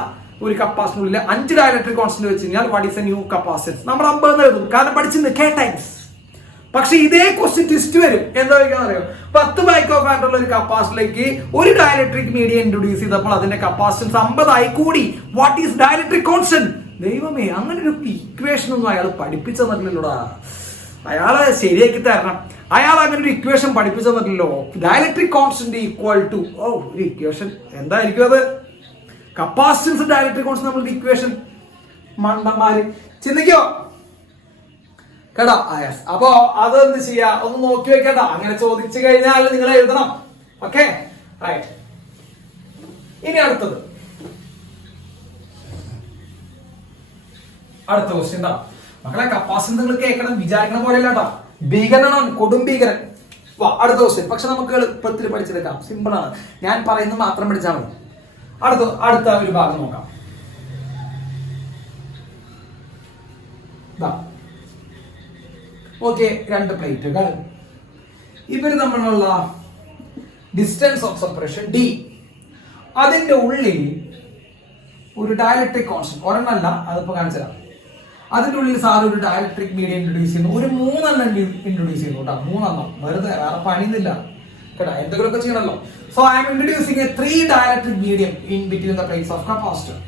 ഒരു കപ്പാസിറ്ററിൽ 5 ഡയലക്ട്രിക് കോൺസ്റ്റന്റ് വെച്ച് കഴിഞ്ഞാൽ what is A new capacitance? നമ്മൾ 50 എഴുതും, കാരണം പഠിച്ചിട്ടുണ്ട് k ടൈംസ്. പക്ഷെ ഇതേ ക്വസ്റ്റ്യൻ ട്വിസ്റ്റ് വരും. എന്താ അറിയോ? 10 മൈക്രോ ഫാരഡ് ഉള്ള ഒരു കപ്പാസിറ്ററിലേക്ക് ഒരു ഡയലക്ട്രിക് മീഡിയം ഇൻട്രൊഡ്യൂസ് ചെയ്തപ്പോൾ അതിന്റെ കപ്പാസിറ്റൻസ് 50 ആയി കൂടി. What is dielectric constant? ദൈവമേ, അങ്ങനെ ഒരു ഇക്വേഷൻ ഒന്നും അയാൾ പഠിപ്പിച്ചു തന്നില്ലല്ലോടാ. അയാളെ ശരിയാക്കി തരണം. അയാൾ അങ്ങനെ ഒരു ഇക്വേഷൻ പഠിപ്പിച്ചു തന്നില്ലല്ലോ. ഡയലക്ട്രിക് കോൺസ്റ്റന്റ് ഈക്വൽ ടു ഒരു ഇക്വേഷൻ എന്തായിരിക്കും അത്? കപ്പാസിറ്റൻസ് ഡയലക്ട്രിക് കോൺസ്റ്റന്റ് നമ്മളുടെ ഇക്വേഷൻ. മണ്ടന്മാര് ചിന്തിക്കോ കേടാ. അപ്പോ അതെന്ത് ചെയ്യാ, ഒന്ന് നോക്കി വെക്കണ്ട. അങ്ങനെ ചോദിച്ചു കഴിഞ്ഞാൽ നിങ്ങൾ എഴുതണം. Okay, right. ഇനി അടുത്ത ക്വസ്റ്റ്യൻ എന്താ മക്കളെ? കപ്പാസിറ്റൻസ് നിങ്ങൾ കേൾക്കണം, വിചാരിക്കണ പോലെ അല്ലാട്ടാ. ഭീകരനാണ്, കൊടും ഭീകരൻ. അടുത്ത ക്വസ്റ്റ്യൻ. പക്ഷെ നമുക്ക് എളുപ്പത്തിൽ പഠിച്ചെടുക്കാം, സിമ്പിൾ ആണ്. ഞാൻ പറയുന്നത് മാത്രം പഠിച്ചാൽ മതി. അടുത്ത ഒരു ഭാഗം നോക്കാം. ഓക്കെ, 2 പ്ലേറ്റുകൾ. ഇവർ തമ്മിലുള്ള ഡിസ്റ്റൻസ് ഓഫ് സെപ്പറേഷൻ d. അതിന്റെ ഉള്ളിൽ ഒരു ഡയലക്ട്രിക് കോൺസ്റ്റന്റ്, ഒരെണ്ണല്ല, അതിപ്പോ കാണിച്ചുതരാം. അതിന്റെ ഉള്ളിൽ സാർ ഒരു ഡയലക്ട്രിക് മീഡിയം ഇൻട്രൊഡ്യൂസ് ചെയ്യുന്നു. ഒരു 3 എണ്ണം ഇൻട്രൊഡ്യൂസ് ചെയ്യുന്നു കേട്ടോ. 3 എണ്ണം വെറുതെ, വേറെ പണിയുന്നില്ല കേട്ടോ, എന്തെങ്കിലുമൊക്കെ ചെയ്യണല്ലോ. So I'm introducing a 3 dielectric medium in between the plates of capacitor.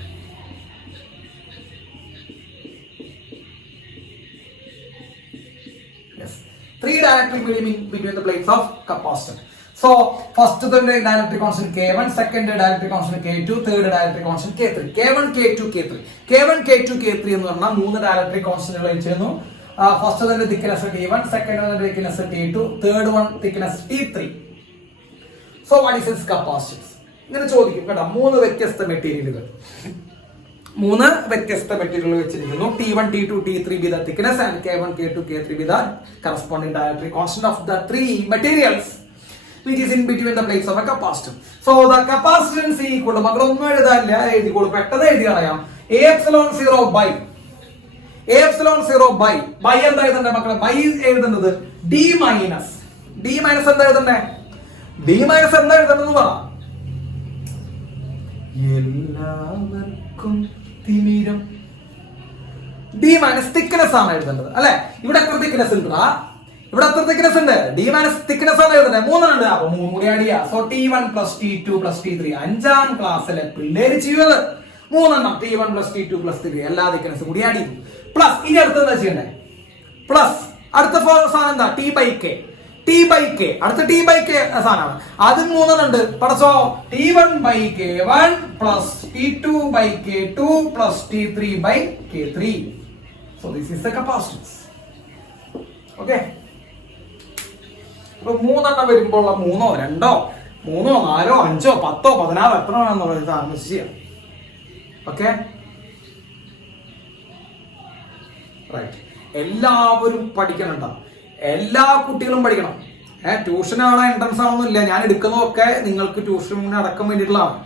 Yes, 3 dielectric medium in between the plates of capacitor. So first the dielectric constant K1, second dielectric constant K2, third dielectric constant K3. K1, K2, K3. K1, K2, K3 എന്ന് പറഞ്ഞാൽ 3 dielectric കോൺസ്റ്റന്റുകൾ വെച്ചിരുന്നു. First തന്നെ thickness T1, second one thickness T2, third one thickness T3. So what is its capacitance? ഇങ്ങനെ ചോദിക്കും കേട്ടോ. 3 വ്യത്യസ്ത മെറ്റീരിയലുകൾ, 3 വ്യത്യസ്ത മെറ്റീരിയലുകൾ വെച്ചിരിക്കുന്നു. T1, T2, T3 be the thickness and K1, K2, K3 be the corresponding dielectric constant of the 3 materials which is in between the plates of a capacitor. So the capacitance equal to മക്കളൊന്നും എഴുതാനില്ല, എഴുതിക്കോളൂ, പെട്ടെന്ന് എഴുതി കളയാം. A epsilon 0 by എന്താ എഴുതണ്ടേ മക്കളെ? By എഴുതുന്നത് D minus എന്താ എഴുതണ്ടേ? D minus എന്താ എഴുതണ്ടെന്ന് പറ. എല്ലാവർക്കും തിമിരം. D minus thickness ആണ് എഴുതേണ്ടത് അല്ലെ? ഇവിടെ എത്ര thickness ഉണ്ട്? ഇവിടെ എത്ര thickness ഉണ്ട്? D minus thickness ആണ് എഴുതേണ്ടത്. 3 ഉണ്ട്. അപ്പൊ 3 കൂടി ആഡ് ചെയ്യാം. So T1 plus T2 plus T3. 5ാം ക്ലാസ്സിലെ പിള്ളേര് ചെയ്യുന്നത് 3 എണ്ണം. T1 plus T2 plus T3 എല്ലാ thickness കൂടി ആഡ് ചെയ്തു. പ്ലസ് ഇനി അടുത്ത എന്താ ചെയ്യണ്ടേ? പ്ലസ് അടുത്ത സാധനം എന്താ? T by K. അടുത്ത T by K സാധനമാണ്. അതും 3 ഉണ്ട്. പഠിച്ചോ. T1 by K1 plus T2 by K2 plus T3 by K3. So this is the capacitance. Okay. അപ്പൊ 3 എണ്ണം വരുമ്പോൾ 3ഓ 2ഓ 3ഓ 4ഓ 5ഓ 10ഓ 16ഓ എത്ര വേണമെന്നുള്ളത് താമസിച്ച് ചെയ്യാം. Okay, right. എല്ലാവരും പഠിക്കണം കേട്ടോ. എല്ലാ കുട്ടികളും പഠിക്കണം. ട്യൂഷൻ ആണോ എൻട്രൻസ് ആണോന്നില്ല. ഞാൻ എടുക്കുന്നതൊക്കെ നിങ്ങൾക്ക് ട്യൂഷന് അടക്കം വേണ്ടിയിട്ടുള്ളതാണ്.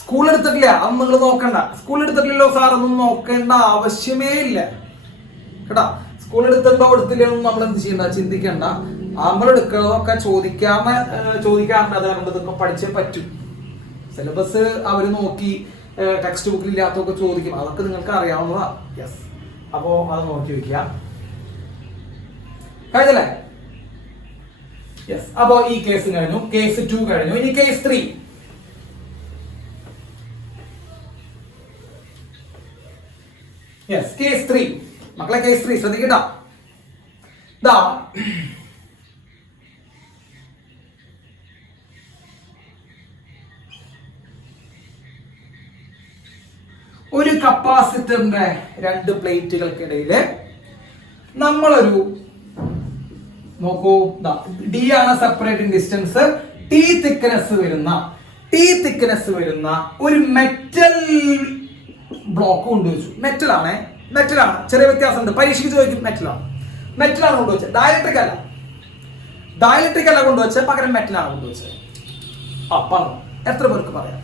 സ്കൂൾ എടുത്തിട്ടില്ല, അതൊന്നും നിങ്ങൾ നോക്കണ്ട. സ്കൂൾ എടുത്തിട്ടില്ലല്ലോ സാർ, ഒന്നും നോക്കേണ്ട ആവശ്യമേ ഇല്ല കേട്ടാ. സ്കൂൾ എടുത്തിട്ടോ എടുത്തില്ലൊന്നും നമ്മൾ എന്ത് ചെയ്യണ്ട, ചിന്തിക്കണ്ട. നമ്മൾ എടുക്കുന്നതൊക്കെ ചോദിക്കാറുണ്ട്. അതുകൊണ്ട് ഇതൊക്കെ പഠിച്ചേ പറ്റും. സിലബസ് അവര് നോക്കി ടെക്സ്റ്റ് ബുക്കിൽ ഇല്ലാത്തതൊക്കെ ചോദിക്കും. അതൊക്കെ നിങ്ങൾക്ക് അറിയാവുന്നതാ. യെസ്, അപ്പോ അത് നോക്കി വെക്കുക. കഴിഞ്ഞല്ലേ? യെസ്. അപ്പോ ഈ കേസ് കഴിഞ്ഞു. കേസ് 2 കഴിഞ്ഞു. ഇനി കേസ് 3. യെസ്, കേസ് 3 മക്കളെ. കേസ് 3 ശ്രദ്ധിക്കണ്ട. ഇതാ ഒരു കപ്പാസിറ്ററിന്റെ 2 പ്ലേറ്റുകൾക്കിടയില് നമ്മളൊരു നോക്കൂ, D ആണ് സെപ്പറേറ്റിംഗ് ഡിസ്റ്റൻസ്. T തിക്നെസ് വരുന്ന ഒരു മെറ്റൽ ബ്ലോക്ക് കൊണ്ടുവച്ചു. മെറ്റലാണ്, ചെറിയ വ്യത്യാസമുണ്ട്. പരീക്ഷയ്ക്ക് ചോദിക്കും. മെറ്റലാണ് കൊണ്ടുവച്ചത്. ഡയലക്ട്രിക് അല്ല കൊണ്ടുവച്ചത്, പകരം മെറ്റലാണ് കൊണ്ടുവച്ചത്. പറഞ്ഞു. എത്ര പേർക്ക് പറയാം?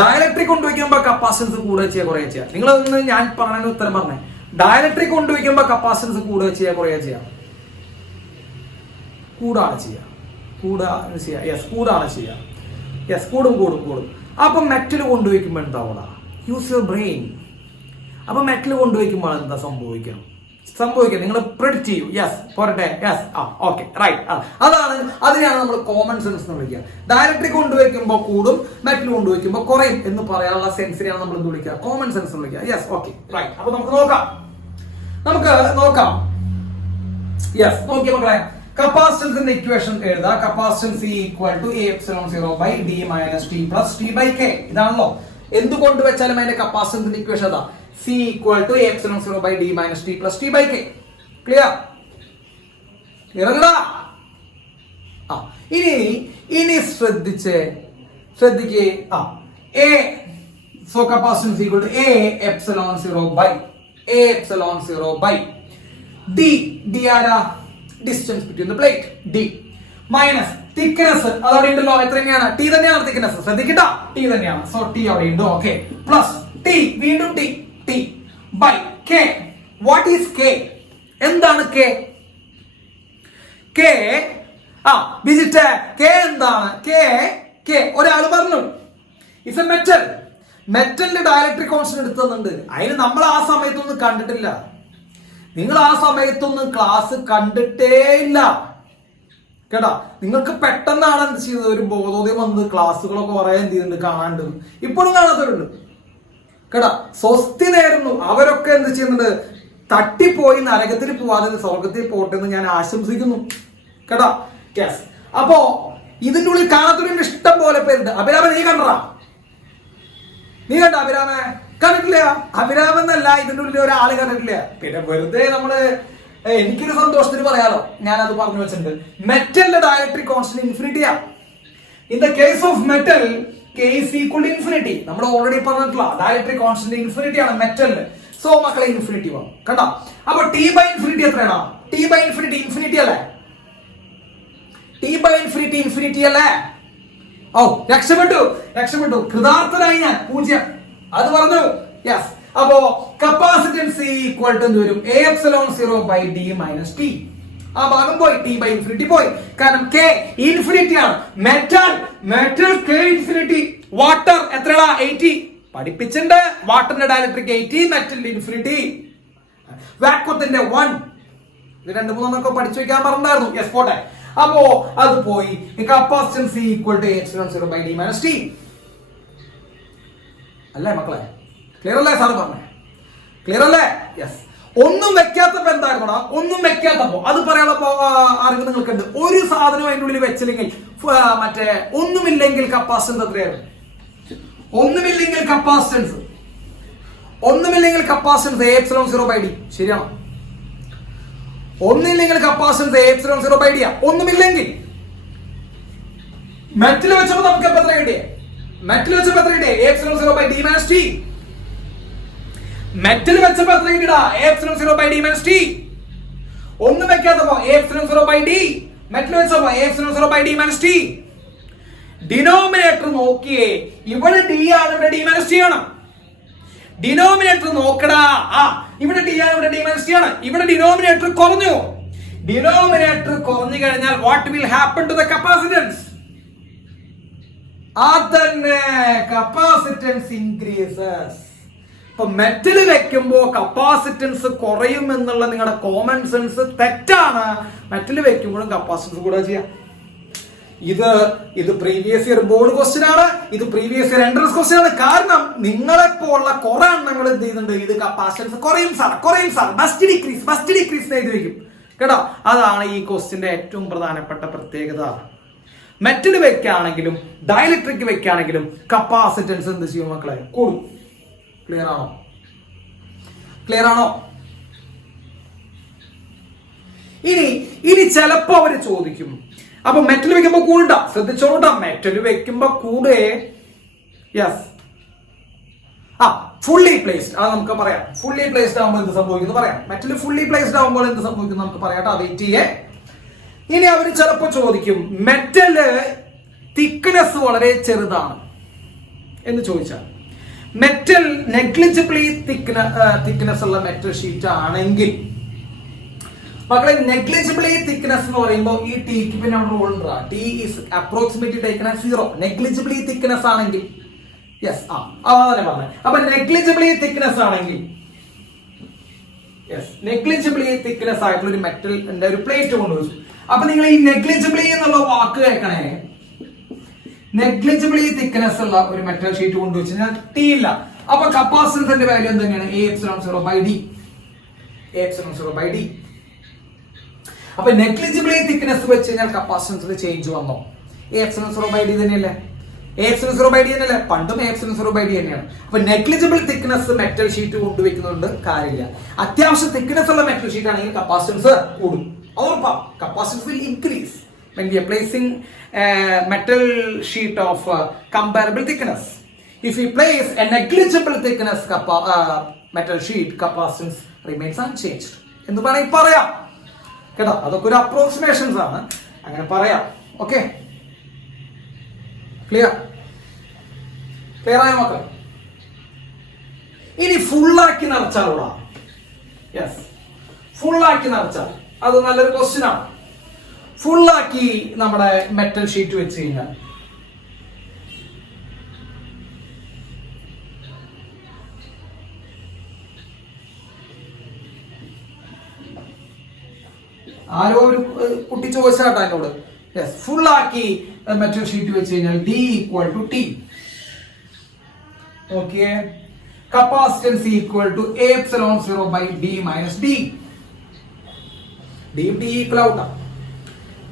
ഡയലക്ട്രിക് കൊണ്ടുവയ്ക്കുമ്പോ കപ്പാസിറ്റൻസ് കൂടുക ചെയ്യുക കുറയുക ചെയ്യാം. നിങ്ങളതൊന്ന് ഞാൻ പറഞ്ഞതിന് ഉത്തരം പറഞ്ഞേ. ഡയലക്ട്രിക് കൊണ്ടുവയ്ക്കുമ്പോ കപ്പാസിറ്റൻസ് കൂടുക ചെയ്യുക കുറയുക ചെയ്യാം. കൂടാണ് ചെയ്യുക. യെസ്, കൂടും. അപ്പൊ മെറ്റൽ കൊണ്ടുവയ്ക്കുമ്പോ എന്താവൂടാ? Use your brain. അപ്പൊ മെറ്റൽ കൊണ്ടുവയ്ക്കുമ്പോൾ എന്താ സംഭവിക്കണം? സംഭവിക്കുക. നിങ്ങൾ പ്രെഡിക്റ്റ് ചെയ്യൂ. യെസ് പോരട്ടെ, യെസ്, ഓക്കെ, റൈറ്റ്. അതിനെയാണ് നമ്മൾ കോമൺ സെൻസ് എന്ന് വിളിക്കുക. ഡയലക്ട്രിക് കൊണ്ടുവയ്ക്കുമ്പോൾ കൂടും, മെറ്റൽ കൊണ്ടുവയ്ക്കുമ്പോൾ കുറയും എന്ന് പറയാനുള്ള സെൻസിനെയാണ് നമ്മൾ എന്ത് വിളിക്കുക? കോമൺ സെൻസ് എന്ന് വിളിക്കുക. Yes, okay, right. അപ്പൊ നമുക്ക് നോക്കാം. യെസ്, നോക്കിയ മക്കളെ, കപ്പാസിറ്റൻസിന്റെ ഇക്വേഷൻ എഴുതാം. Capacitance equal to A∈0/d-t+t/k. ഇതാണല്ലോ എന്തുകൊണ്ട് വെച്ചാലും അതിന്റെ കപ്പാസിറ്റൻസിന്റെ ഇക്വേഷൻ അതാ. C = A∈0/d-t+t/k. ക്ലിയർ? ഇനി ശ്രദ്ധിക്കേ. So capacitance equal to A∈0/d ആരാ? Distance between the plate, d minus thickness. അതവിടെ ഉണ്ടല്ലോ. എത്ര തന്നെയാണ്? T തന്നെയാണ് തിക്നെസ്. ശ്രദ്ധിക്കട്ടോ, T തന്നെയാണ്. സോ T അവിടെ ഉണ്ട്. ഓക്കെ, പ്ലസ് T, വീണ്ടും T by K. What is K? എന്താണ് K? വിജിറ്റ് K എന്താണ്? K ഒരാൾ പറഞ്ഞു ഇറ്റ്സ് എ മെറ്റൽ. മെറ്റലിന്റെ ഡയലക്ട്രിക് കോൺസ്റ്റന്റ് എടുത്തുന്നുണ്ട്. അതിന് നമ്മൾ ആ സമയത്തൊന്നും കണ്ടിട്ടില്ല. നിങ്ങൾ ആ സമയത്തൊന്നും ക്ലാസ് കണ്ടിട്ടേ ഇല്ല കേട്ടാ. നിങ്ങൾക്ക് പെട്ടെന്നാണ് എന്ത് ചെയ്യുന്നത്? ഒരു ബോധോദയം വന്ന് ക്ലാസ്സുകളൊക്കെ കുറെ എന്ത് ചെയ്യുന്നുണ്ട്, കാണാണ്ട്. ഇപ്പോഴും കാണാത്തവരുണ്ട് കേട്ടാ. സ്വസ്തി നേരുന്നു. അവരൊക്കെ എന്ത് ചെയ്യുന്നുണ്ട്? തട്ടിപ്പോയി നരകത്തിൽ പോവാതെ സ്വർഗത്തിൽ പോട്ടെ എന്ന് ഞാൻ ആശംസിക്കുന്നു കേട്ടാ. യെസ്. അപ്പോ ഇതിന്റെ ഉള്ളിൽ കാണാത്തവരുണ്ട് ഇഷ്ടം പോലെ പേരുണ്ട്. അഭിരാമൻ നീ കണ്ട അഭിരാമേ? കണ്ടിട്ടില്ല. അഭിരാമൻ എന്നല്ല, ഇതിന്റെ ഉള്ളിൽ ഒരാള് കണ്ടിട്ടില്ല. പിന്നെ വെറുതെ നമ്മള് എനിക്കൊരു സന്തോഷത്തിന് പറയാലോ, ഞാനത് പറഞ്ഞു വെച്ചിട്ടുണ്ട്. മെറ്റലിന്റെ ഡയലക്ട്രിക് കോൺസ്റ്റന്റ് ഇൻഫിനിറ്റിയാ. In the case of metal K is equal to infinity. നമ്മൾ ഓൾറെഡി പറഞ്ഞിട്ടുള്ള ഡയലക്ട്രിക് കോൺസ്റ്റന്റ് ഇൻഫിനിറ്റി ആണ് മെറ്റലിന്. സോ മക്കളെ ഇൻഫിനിറ്റി വന്നു കണ്ടോ. അപ്പൊ T/infinity എത്രയാണ്? T/infinity ഇൻഫിനിറ്റി അല്ലേ? T/infinity ഇൻഫിനിറ്റി അല്ലേ? ഓ, രക്ഷപ്പെട്ടു. കൃതാർത്ഥനായി ഞാൻ. 0 അത് പറഞ്ഞു. യെസ്. അപ്പോ കപ്പാസിറ്റൻസ് ഈക്വൽ ടു എന്ത് വരും? A∈0/d-t. ആ ഭാഗം പോയി, T/infinity പോയി. കാരണം K ഇൻഫിനിറ്റി ആണ്. Metal K infinity. വാട്ടർ എത്രയാ? 80. പഠിപ്പിച്ചിട്ടുണ്ട്. വാട്ടറിന്റെ ഡയലക്ട്രിക് 80, മെറ്റലിന്റെ ഇൻഫിനിറ്റി. വാക്വത്തിന്റെ 1. ഇത് 2-3 പഠിച്ചു വെക്കാൻ പറഞ്ഞിട്ടുണ്ടായിരുന്നു. യെസ്, പോട്ടെ. അപ്പോ അത് പോയി. Capacitance equal to A∈0/d-t. അല്ലേ മക്കളെ? ക്ലിയർ അല്ലേ? സാറ് പറഞ്ഞേ ക്ലിയർ അല്ലേ? യെസ്. ഒന്നും വെക്കാത്തപ്പോ എന്തായിരുന്നോ? ഒന്നും വെക്കാത്തപ്പോ അത് പറയാനുള്ള അറിവ് നിങ്ങൾക്കുണ്ട്. ഒരു സാധനം അതിൻ്റെ ഉള്ളിൽ വെച്ചില്ലെങ്കിൽ, മറ്റേ ഒന്നുമില്ലെങ്കിൽ കപ്പാസിറ്റൻസ് എത്രയായിരുന്നു? ഒന്നുമില്ലെങ്കിൽ കപ്പാസിറ്റൻസ് A∈0/d. ശരിയാണോ? ഒന്നില്ലെങ്കിൽ കപ്പാസിറ്റൻസ് A∈0/d. ഒന്നുമില്ലെങ്കിൽ മെറ്റൽ വെച്ചപ്പോ നമുക്ക് എത്ര കിട്ടിയേ? A∈0/d-t. മെറ്റൽ വെച്ചപ്പോ എത്ര കിട്ടിയടാ? A∈0/d-t. ഒന്നും വെക്കാത്തപ്പോ A∈0/d. മെറ്റൽ വെച്ചപ്പോ A∈0/d-t. ഡിനോമിനേറ്റർ നോക്കിയേ. ഇവിടെ D ആണ്, ഇവിടെ D-t ആണ്. ഡിനോമിനേറ്റർ നോക്കടാ. ഇവിടെ D ആണ്, ഇവിടെ D-t ആണ്. ഇവിടെ ഡിനോമിനേറ്റർ കുറഞ്ഞു. ഡിനോമിനേറ്റർ കുറഞ്ഞു കഴിഞ്ഞാൽ what will happen to the capacitance? അതന്നെ, കപ്പാസിറ്റൻസ് ഇൻക്രീസസ്. ഇപ്പൊ മെറ്റൽ വെക്കുമ്പോ കപ്പാസിറ്റൻസ് കുറയും എന്നുള്ള നിങ്ങളുടെ കോമൺ സെൻസ് തെറ്റാണ്. മെറ്റൽ വെക്കുമ്പോഴും കപ്പാസിറ്റൻസ് കൂടെ ചെയ്യാം. ഇത് പ്രീവിയസ് ഇയർ ബോർഡ് ക്വസ്റ്റ്യൻ ആണ്. ഇത് പ്രീവിയസ് ഇയർ എൻട്രൻസ് ക്വസ്റ്റ്യൻ ആണ്. കാരണം നിങ്ങളെപ്പോലുള്ള കുറെ എണ്ണങ്ങൾ എന്ത് ചെയ്യുന്നുണ്ട്? ഇത് കപ്പാസിറ്റൻസ് കുറയും സാർ, മസ്റ്റ് ഡിക്രീസ് എഴുതി വെക്കും കേട്ടോ. അതാണ് ഈ ക്വസ്റ്റ്യന്റെ ഏറ്റവും പ്രധാനപ്പെട്ട പ്രത്യേകത. മെറ്റൽ വെക്കാണെങ്കിലും ഡയലക്ട്രിക് വെക്കാണെങ്കിലും കപ്പാസിറ്റൻസ് എന്ത് ചെയ്യും മക്കളെ? കൂടും. ക്ലിയർ ആണോ? ഇനി ചിലപ്പോ അവര് ചോദിക്കും, അപ്പൊ മെറ്റൽ വെക്കുമ്പോ കൂടണ്ട. ശ്രദ്ധിച്ചോട്ടാ, മെറ്റൽ വെക്കുമ്പോ കൂടെ. യെസ്. ഫുള്ളി പ്ലേസ്ഡ് അത് നമുക്ക് പറയാം. ഫുള്ളി പ്ലേസ്ഡ് ആകുമ്പോൾ എന്ത് സംഭവിക്കുന്നു പറയാം. മെറ്റൽ ഫുള്ളി പ്ലേസ്ഡ് ആകുമ്പോൾ എന്ത് സംഭവിക്കുന്നു നമുക്ക് പറയാം. വെയിറ്റ് ചെയ്യേ. ഇനി അവര് ചിലപ്പോ ചോദിക്കും, മെറ്റല് തിക്നെസ് വളരെ ചെറുതാണ് എന്ന് ചോദിച്ചാൽ, മെറ്റൽ നെഗ്ലിജിബിളി തിക്നെസ് ഉള്ള മെറ്റൽ ഷീറ്റ് ആണെങ്കിൽ, മക്കളെ നെഗ്ലിജിബിളി തിക്നെസ് എന്ന് പറയുമ്പോൾ ഈ ടീക്ക് പിന്നെ അവിടെ റോൾ ഉണ്ട്. T is approximately taken as 0. Negligibly thickness ആണെങ്കിൽ, യെസ്, തന്നെ പറഞ്ഞത്. അപ്പൊ നെഗ്ലിജിബിളി തിക്നെസ് ആണെങ്കിൽ യെസ്, നെഗ്ലിജിബിളി തിക്നെസ് ആയിട്ടുള്ള ഒരു മെറ്റലിന്റെ ഒരു പ്ലേറ്റ് കൊണ്ടുവച്ചു. അപ്പൊ നിങ്ങൾ ഈ നെഗ്ലിജിബിളി എന്നുള്ള വാക്ക് കേൾക്കണേ. നെഗ്ലിജിബിളി തിക്നെസ് ഉള്ള ഒരു മെറ്റൽ ഷീറ്റ് കൊണ്ടുവച്ചു കഴിഞ്ഞാൽ ടി ഇല്ല. അപ്പൊ കപ്പാസിറ്റൻസിന്റെ വാല്യൂ എന്താണ്? A∈0/d. A∈0/d. അപ്പൊ നെഗ്ലിജിബിളി തിക്നെസ് വെച്ച് കഴിഞ്ഞാൽ കപ്പാസിറ്റൻസിൽ ചേഞ്ച് വന്നോ? A∈0/d തന്നെയല്ലേ? A∈0/d തന്നെയല്ലേ? പണ്ടും A∈0/d തന്നെയാണ്. അപ്പൊ നെഗ്ലിജിബിൾ തിക്നെസ് മെറ്റൽ ഷീറ്റ് കൊണ്ടുവയ്ക്കുന്നതുകൊണ്ട് കാര്യമില്ല. അത്യാവശ്യം തിക്നെസ് ഉള്ള മെറ്റൽ ഷീറ്റ് ആണെങ്കിൽ കപ്പാസിറ്റൻസ് കൂടും. ഉറപ്പാ, capacitance will increase when we are placing a metal sheet of comparable thickness. If we place a negligible thickness metal sheet, capacitance remains unchanged. എന്ന് വേണമെങ്കിൽ പറയാം കേട്ടോ. അതൊക്കെ ഒരു അപ്രോക്സിമേഷൻസ് ആണ്, അങ്ങനെ പറയാം. ഓക്കെ, ക്ലിയർ ആയ മക്കൾ? ഇനി ഫുള്ളാക്കി നിറച്ചാലൂടാ. യെസ്, ഫുള്ളാക്കി നിറച്ചാൽ അത് നല്ലൊരു ക്വസ്റ്റ്യൻ ആണ്. ഫുള്ളാക്കി നമ്മുടെ മെറ്റൽ ഷീറ്റ് വെച്ച് കഴിഞ്ഞാൽ ആരോ ഒരു കുട്ടി ചോദിച്ചാട്ടോ എന്നോട്. യെസ്, ഫുള്ളാക്കി മെറ്റൽ ഷീറ്റ് വെച്ച് കഴിഞ്ഞാൽ D = T. Okay, capacitance A∈0/d - D. ഡിയും ടി ഈക്വൽ ആവും.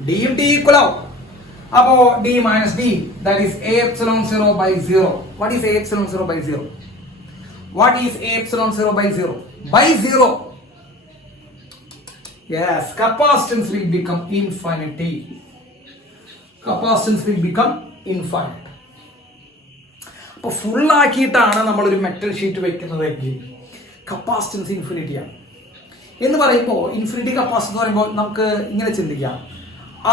ഡിയും ടി ഈക്വൽ ആവും. അപ്പോ D - D, that is A∈0/0. What is A∈0/0? What is A∈0/0? By 0. Yes, capacitance will become infinite. Capacitance will become infinite. അപ്പൊ full ആക്കിയിട്ടാണ് നമ്മൾ ഒരു metal sheet വെക്കുന്നതെങ്കിൽ capacitance infinity ആണ്. എന്ന് പറയുമ്പോൾ ഇൻഫിനിറ്റി കപ്പാസിറ്റി എന്ന് പറയുമ്പോൾ നമുക്ക് ഇങ്ങനെ ചിന്തിക്കാം,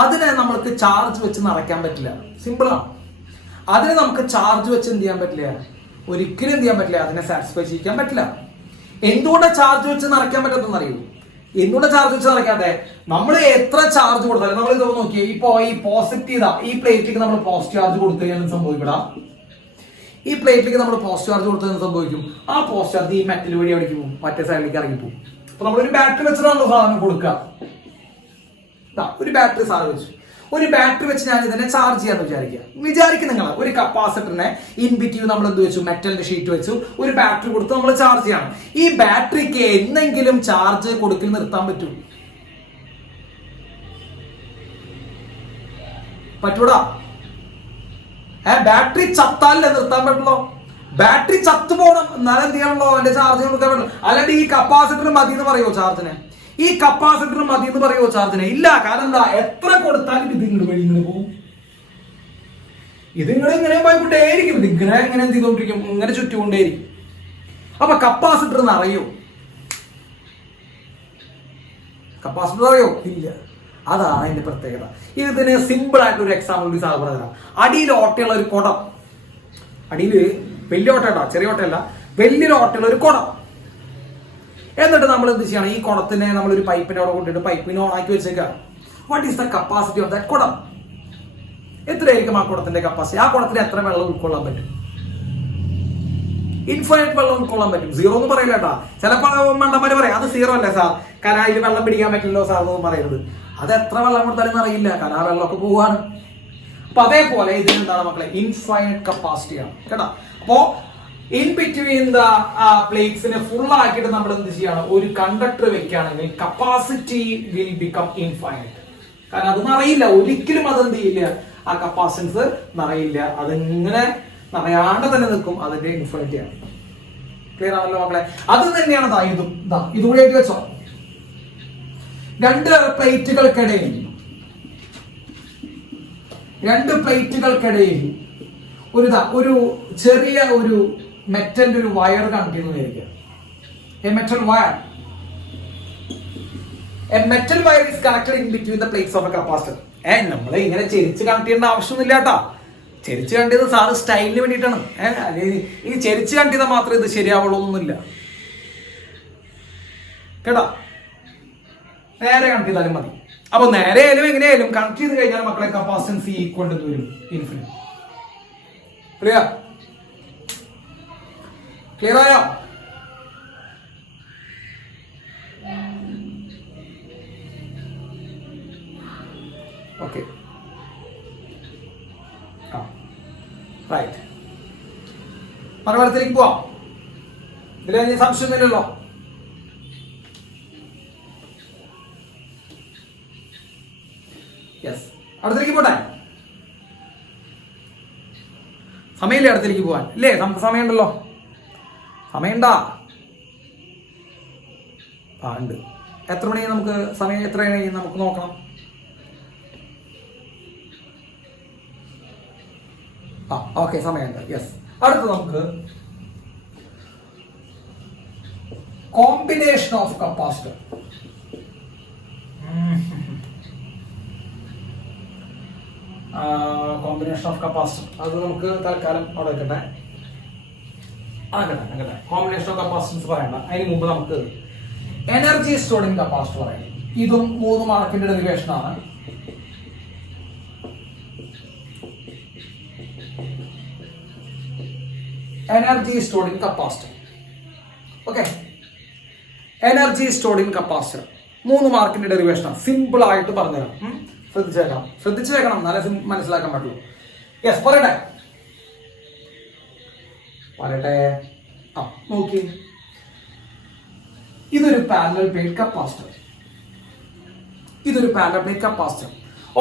അതിനെ നമ്മൾക്ക് ചാർജ് വെച്ച് നിറയ്ക്കാൻ പറ്റില്ല. സിമ്പിളാണ്. അതിനെ നമുക്ക് ചാർജ് വെച്ച് എന്ത് ചെയ്യാൻ പറ്റില്ല? ഒരിക്കലും എന്ത് ചെയ്യാൻ പറ്റില്ല, അതിനെ സാറ്റിസ്ഫൈ ചെയ്യിക്കാൻ പറ്റില്ല. എന്തുകൊണ്ടാണ് ചാർജ് വെച്ച് നിറയ്ക്കാൻ പറ്റത്തെന്ന് അറിയൂ? എന്തുകൊണ്ട് ചാർജ് വെച്ച് നിറയ്ക്കാതെ? നമ്മൾ എത്ര ചാർജ് കൊടുത്താലും, നമ്മൾ ഇത് നോക്കിയേ, ഇപ്പോ ഈ പോസിറ്റീവ് ഈ പ്ലേറ്റിലേക്ക് നമ്മൾ പോസിറ്റീവ് ചാർജ് കൊടുത്തു കഴിഞ്ഞാൽ സംഭവിക്കടാ, ഈ പ്ലേറ്റിലേക്ക് നമ്മൾ പോസിറ്റീവ് ചാർജ് കൊടുത്താൽ സംഭവിക്കും, ആ പോസിറ്റീവ് ചാർജ് ഈ മെറ്റൽ വഴി അടിക്ക് പോകും, മറ്റേ സൈഡിലേക്ക് ഇറങ്ങി പോകും. അപ്പൊ നമ്മളൊരു ബാറ്ററി വെച്ചിട്ടാണല്ലോ സാധനം കൊടുക്കുക. ഒരു ബാറ്ററി സാധനം വെച്ചു, ഒരു ബാറ്ററി വെച്ച് ഞാൻ ഇതിനെ ചാർജ് ചെയ്യാന്ന് വിചാരിക്കും. നിങ്ങൾ ഒരു കപ്പാസിറ്ററിനെ ഇൻ ബിറ്റ്വീൻ നമ്മൾ എന്ത് വെച്ചു? മെറ്റലിന്റെ ഷീറ്റ് വെച്ചു, ഒരു ബാറ്ററി കൊടുത്ത് നമ്മൾ ചാർജ് ചെയ്യണം. ഈ ബാറ്ററിക്ക് എന്തെങ്കിലും ചാർജ് കൊടുക്കൽ നിർത്താൻ പറ്റൂ? പറ്റൂടാ. ബാറ്ററി ചത്താലല്ലേ നിർത്താൻ പറ്റുള്ളൂ? ബാറ്ററി ചത്തു പോകണം, എന്നാലും എന്ത് ചെയ്യണല്ലോ, എന്റെ ചാർജ് കൊടുക്കാൻ പറ്റുള്ളൂ. അല്ലാണ്ട് ഈ കപ്പാസിറ്റർ മതി എന്ന് പറയുമോ ചാർജിന്? ഈ കപ്പാസിറ്റർ മതി എന്ന് പറയുമോ ചാർജിന്? ഇല്ല. കാരണം എന്താ? എത്ര കൊടുത്താലും ഇത് ഇങ്ങോട്ട് വഴി ഇങ്ങനെ പോകും. ഇത് ഇങ്ങനെ പോയിക്കൊണ്ടേയിരിക്കും. ഇത് ഇങ്ങനെ എന്ത് ചെയ്തോണ്ടിരിക്കും? ഇങ്ങനെ ചുറ്റുകൊണ്ടേയിരിക്കും. അപ്പൊ കപ്പാസിറ്റർ നിറയോ? കപ്പാസിറ്റർ അറിയോ? ഇല്ല. അതാണ് അതിന്റെ പ്രത്യേകത. ഇതിന് സിമ്പിൾ ആയിട്ടൊരു എക്സാമ്പിൾ സാർ പറഞ്ഞുതരാം. അടിയിൽ ഓട്ടയുള്ള ഒരു കുടം, അടിയിൽ വലിയ ഓട്ടയല്ല, ചെറിയ ഓട്ടയല്ല, വലിയൊരു ഓട്ടയുള്ള ഒരു കുടം. എന്നിട്ട് നമ്മൾ എന്ത് ചെയ്യണം? ഈ കുടത്തിനെ നമ്മൾ ഒരു പൈപ്പിന്റെ അവിടെ കൊണ്ടിട്ട് പൈപ്പിനെ ഓണാക്കി വെച്ചേക്കാം. What is the capacity of that കുടം? എത്രയായിരിക്കും ആ കുടത്തിന്റെ കപ്പാസിറ്റി? ആ കുടത്തിന് എത്ര വെള്ളം ഉൾക്കൊള്ളാൻ പറ്റും? ഇൻഫൈനൈറ്റ് വെള്ളം ഉൾക്കൊള്ളാൻ പറ്റും. 0 എന്ന് പറയില്ല കേട്ടാ. ചിലപ്പോൾ മണ്ടന്മാര് പറയാം അത് 0 അല്ലേ സാർ, കാരണം അതിൽ വെള്ളം പിടിക്കാൻ പറ്റില്ലല്ലോ സാർ എന്നൊന്നും പറയരുത്. അത് എത്ര വെള്ളം കൊടുത്താലും അറിയില്ല, കാരണം ആ വെള്ളമൊക്കെ പോവാണ്. അപ്പൊ അതേപോലെ ഇതിനെന്താണ് മക്കളെ? ഇൻഫൈനൈറ്റ് കപ്പാസിറ്റി ആണ് കേട്ടോ. അപ്പോ ഇൻ ബിറ്റ്വീൻ ദ പ്ലേറ്റ്സിനെ ഫുൾ ആക്കിയിട്ട് നമ്മൾ എന്ത് ചെയ്യണം? ഒരു കണ്ടക്ടർ വെക്കുകയാണെങ്കിൽ കപ്പാസിറ്റി വിൽ ബിക്കം ഇൻഫൈനൈറ്റ്. കാരണം അത് നിറയില്ല, ഒരിക്കലും അത് എന്ത് ചെയ്യില്ല, ആ കപ്പാസിറ്റൻസ് നിറയില്ല. അതിങ്ങനെ നിറയാണ്ട് തന്നെ നിൽക്കും. അതിന്റെ ഇൻഫിനിറ്റി ആണ്. ക്ലിയർ ആണല്ലോ മക്കളെ? അത് തന്നെയാണ് ഇതുകൂടി എഴുതി വെച്ചോ. രണ്ട് പ്ലേറ്റുകൾക്കിടയിൽ ഒരു ചെറിയ ഒരു മെറ്റലിന്റെ ഒരു വയർ കണക്ട് ചെയ്യുന്നതായിരിക്കും. A metal wire is connected in between the plates of a capacitor. നമ്മളെ ഇങ്ങനെ ചെരിച്ച് കണക്ട് ചെയ്യേണ്ട ആവശ്യമൊന്നുമില്ല കേട്ടോ. ചെരിച്ച് കണ്ടത് സാറ് സ്റ്റൈലിന് വേണ്ടിയിട്ടാണ്. ഈ ചെരിച്ച് കണ്ടത് മാത്രമേ ഇത് ശരിയാവുള്ളൂ ഒന്നുമില്ല കേട്ടോ. നേരെ കണക്ട് ചെയ്താലും മതി. അപ്പൊ നേരെ ആയാലും എങ്ങനെയായാലും കണക്ട് ചെയ്ത് കഴിഞ്ഞാൽ മക്കളെ കപ്പാസിറ്റൻസ് ഈക്വൽ ടു വരും ഇൻഫിനിറ്റി. ക്ലിയർ ആയോ? റൈറ്റ്. മറുപടത്തിലേക്ക് പോവാം. ഇതിൽ സംശയമൊന്നുമില്ലല്ലോ. യെസ്, അടുത്തേക്ക് പോട്ടെ. സമയമില്ലേ അടുത്തേക്ക് പോവാൻ? ഇല്ലേ, നമുക്ക് സമയമുണ്ടല്ലോ. സമയമുണ്ടാ? ഉണ്ട്. എത്ര മണി നമുക്ക് സമയം എത്രയാണ് നമുക്ക് നോക്കണം. ഓക്കെ, സമയമുണ്ട്. യെസ്, അടുത്ത് നമുക്ക് combination of capacitor. Combination of capacitor അത് നമുക്ക് തൽക്കാലം അവിടെ വെക്കട്ടെ. അങ്ങനെ കോമ്പിനേഷൻ ഓഫ് കപ്പാസിറ്റൻസ് പറയണ്ട. അതിന് മുമ്പ് നമുക്ക് എനർജി സ്റ്റോർഡിംഗ് കപ്പാസിറ്റർ പറയാം. ഇതും 3 മാർക്കിന്റെ ഡെറിവേഷൻ ആണ്. Energy stored in capacitor. Okay, energy stored in capacitor 3 മാർക്കിന്റെ ഡെറിവേഷൻ ആണ്. സിമ്പിൾ ആയിട്ട് പറഞ്ഞുതരാം. ശ്രദ്ധിച്ചു വെക്കണം, എന്നാലേ മനസ്സിലാക്കാൻ പറ്റുള്ളൂ. യെസ്, പറയട്ടെ. നോക്കി, ഇതൊരു parallel plate capacitor.